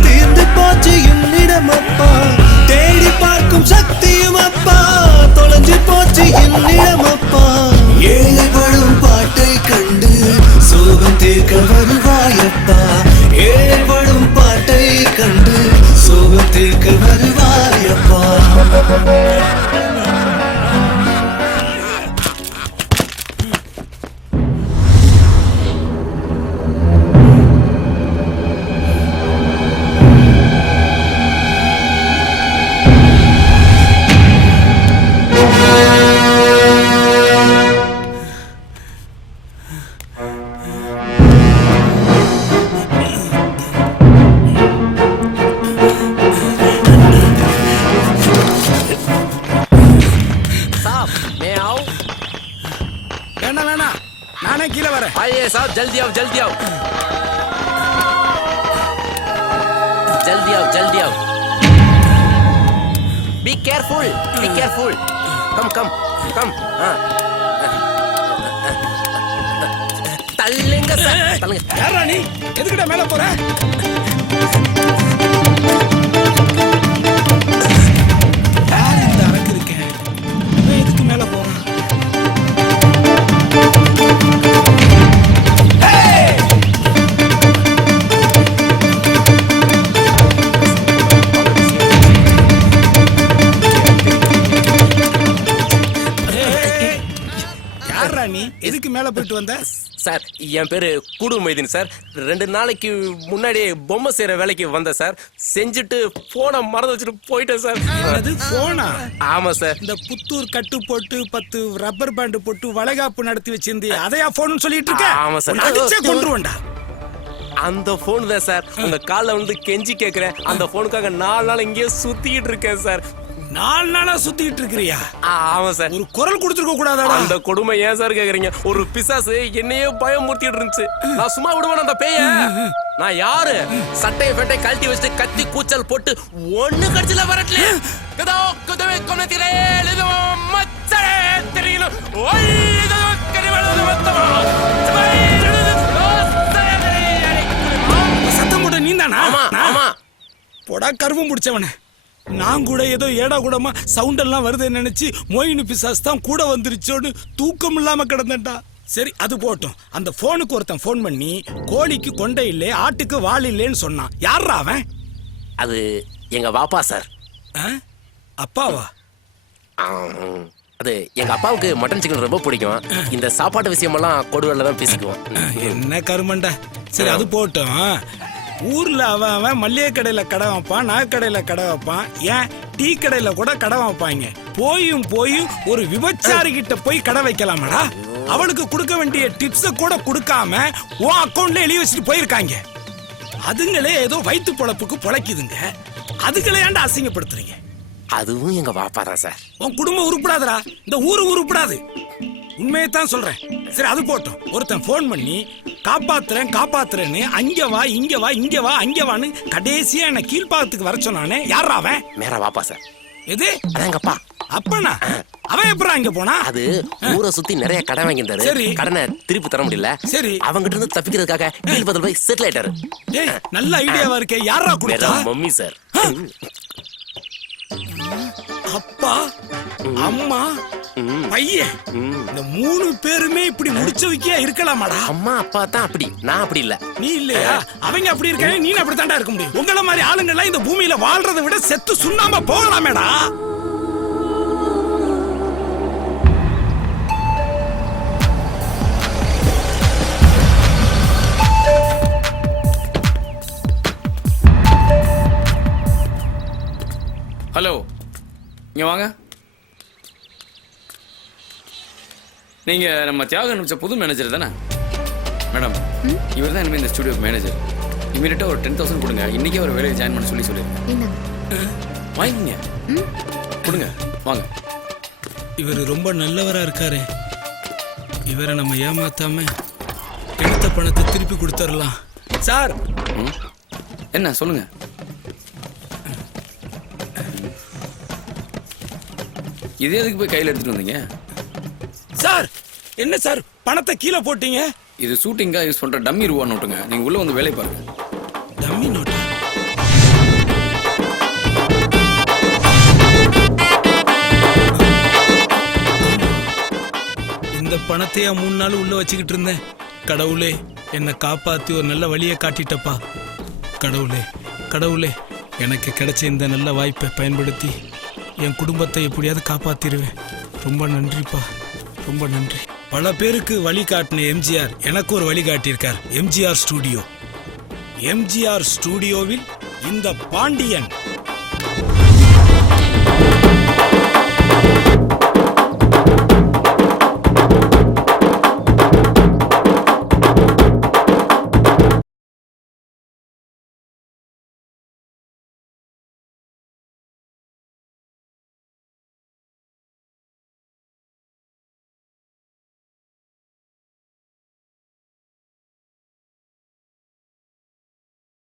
தீர்ந்து போச்சு என்னிடம் அப்பா. தேடி பார்க்கும் சக்தியும் அப்பா, தொலைஞ்சு போச்சு என்னிடம் அப்பா. ஏழைப்படும் பாட்டை கண்டு சோகம் தீர்க்க வருவாயப்பா. ஏழைப்படும் பாட்டை கண்டு சோகம் தீர்க்க வருவாயப்பா. வேணா வேணா, நானே கீழே வரேன். आइए साहब, जल्दी आओ जल्दी आओ जल्दी आओ जल्दी आओ. Be careful, be careful. Come come come. தள்ளுங்க சார், தள்ளுங்க. யாரா நீ? எதுக்குடா மேல போற? யார் இந்த அரக்கு இருக்கேன்? எதுக்கு மேல போறான்? யாரா நீ? எதுக்கு மேல போயிட்டு வந்த? சார், என் பேரு கூடு மைதீன் சார். 2 நாளைக்கு முன்னாடி பொம்மை செய்யற வேலைக்கு வந்தேன் சார். செஞ்சுட்டு போனை மறந்து வச்சுட்டு போயிட்டேன் சார். அது போனா? ஆமா சார். இந்த புத்தூர் கட்டு போட்டு 10 ரப்பர் பேண்ட் போட்டு வளைகாப்பு நடத்தி வச்சிருந்தே அதையா போன் சொல்லிட்டு இருக்க? ஆமா சார். அடிச்சே கொன்றுவேன்டா. அந்த போன் தான் சார். உங்க கால்ல வந்து கெஞ்சி கேக்குறேன். அந்த போனுக்காக 4 நாள் இங்கேயே சுத்திக்கிட்டு இருக்கேன் சார். 4 நாளா சுத்திட்டு இருக்கறியா? ஆமா சார். ஒரு குரல் கொடுத்துருக்க கூடாதாடா? அந்த கொடுமை ஏன் சார் கேக்குறீங்க? ஒரு பிசாசு என்னையே பயமுறுத்திட்டு இருந்துச்சு. நான் சும்மா விடுவேன் அந்த பேய? நான் யாரு? சட்டையை ஃபெட்டை கழட்டி வச்சுட்டு கத்தி கூச்சல் போட்டு ஒண்ணு கடிச்சல வரட்ல. கதோ கதவே கொனதிரே லிதோ மச்சரே தெரியல. ஓய் இதோ கரிவள மத்தமா. சத்தம் போட நீந்தானா? ஆமா ஆமா. போடா கருவம் முடிச்சவனே. நான் கூட ஏதோ ஏடா கூடமா சவுண்ட் எல்லாம் வருதுன்னு நினைச்சு மோயினு பிசாஸ் தான் கூட வந்துருச்சோன்னு தூக்கம் இல்லாம கிடந்தேன்டா. சரி அது போட்டும். அந்த போனுக்கு ஒருத்தன் போன் பண்ணி கோழிக்கு கொண்டை இல்லை ஆட்டுக்கு வால் இல்லைன்னு சொன்னான். யாரா அவன்? அது எங்க வாப்பா சார். அப்பாவா? அது எங்க அப்பாவுக்கு மட்டன் சிக்கன் ரொம்ப பிடிக்கும். இந்த சாப்பாட்டு விஷயமெல்லாம் கொடுவல்ல தான் பேசிக்குவோம். என்ன கருமண்டா. சரி அது போட்டும். ஊர்ல அவன் மல்லிகை கடையில கடை வைப்பான், நகைக்கடையில கடை வைப்பான், ஏன் டீ கடையில கூட கடை வைப்பாங்க. போயும் ஒரு விபச்சாரி கிட்ட போய் கடை வைக்கலாமடா? அவளுக்கு கொடுக்க வேண்டிய டிப்ஸ கூட கொடுக்காம உன் அக்கௌண்ட்ல எழுதி வச்சுட்டு போயிருக்காங்க. அதுங்களே ஏதோ வயிற்று பொழப்புக்கு பொழைக்குதுங்க. அதுங்களே ஏன்டா அசிங்கப்படுத்துறீங்க? அதுவும் எங்க வாப்பா தான் சார். உன் குடும்பம் உருப்படாதடா, இந்த ஊரு உருப்படாது. உண்மையைத்தான் சொல்றேன். சரி அது போட்டும். ஒருத்தன் போன் பண்ணி காப்பாத்துறேன்னு அங்க வா இங்க வா அங்க வான்னு கடைசியா என்ன கீழ்பாகத்துக்கு வர சொன்னானே. யாரா அவன்? மேரா வாப்பா சார். எது? அதாங்கப்பா. அப்பனா அவன் எப்படா அங்க போனா? அது ஊரை சுத்தி நிறைய கடை வாங்கியிருந்தாரு. சரி. கடனை திருப்பி தர முடியல. சரி. அவங்கிட்ட இருந்து தப்பிக்கிறதுக்காக கீழ்பதல் போய் செட்டில் ஆயிட்டாரு. ஏய் நல்ல ஐடியாவா இருக்கே. யாரா கொடுத்தா? Mummy sir. அப்பா அம்மா பையன் இந்த 3 பேருமே இப்படி முடிச்சதுக்கே இருக்கலாமாடா? அம்மா அப்பா தான் அப்படி, நான் அப்படி இல்ல. நீ இல்லையா? அவங்க அப்படி இருக்காங்க, நீ அப்படி தாண்டா இருக்க முடியும். உங்கள மாதிரி ஆளுங்க எல்லாம் இந்த பூமியில வாழ்றதை விட செத்து சுண்ணாம போகலாமேடா. ஹலோ, இங்க வாங்க. நீங்க நம்ம தியாகம் அனுப்பிச்ச புது மேனேஜர் தானே? மேடம், இவர் தான் இனிமேல் இந்த ஸ்டுடியோக்கு மேனேஜர். இமீடியட்டா ஒரு 10,000 கொடுங்க. இன்னைக்கே ஒரு வேலையை ஜாயின் பண்ண சொல்லிருக்கேன். வாங்கிங்க, கொடுங்க, வாங்க. இவர் ரொம்ப நல்லவரா இருக்காரு. இவரை நம்ம ஏமாத்தாம எடுத்த பணத்தை திருப்பி கொடுத்துடலாம். சார் என்ன சொல்லுங்க. இது எதுக்கு போய் கையில் எடுத்துட்டு வந்தீங்க? சார் என்ன சார் பணத்தை கீழே போட்டீங்க? இது ஷூட்டிங்காக யூஸ் பண்ற டம்மி ரூபா நோட்டுங்க. நீங்க உள்ள வந்து வேலை பாருங்க. Dummy NOTA? இந்த பணத்தையா 3 நாள் உள்ள வச்சுக்கிட்டு இருந்தேன். கடவுளே என்னை காப்பாத்தி ஒரு நல்ல வழியை காட்டிட்டப்பா. கடவுளே எனக்கு கிடைச்ச இந்த நல்ல வாய்ப்பை பயன்படுத்தி என் குடும்பத்தை எப்படியாவது காப்பாத்திடுவேன். ரொம்ப நன்றிப்பா, ரொம்ப நன்றி. பல பேருக்கு வழி காட்டின எம்ஜிஆர் எனக்கு ஒரு வழி காட்டியிருக்கார். எம்ஜிஆர் ஸ்டுடியோவில் இந்த பாண்டியன்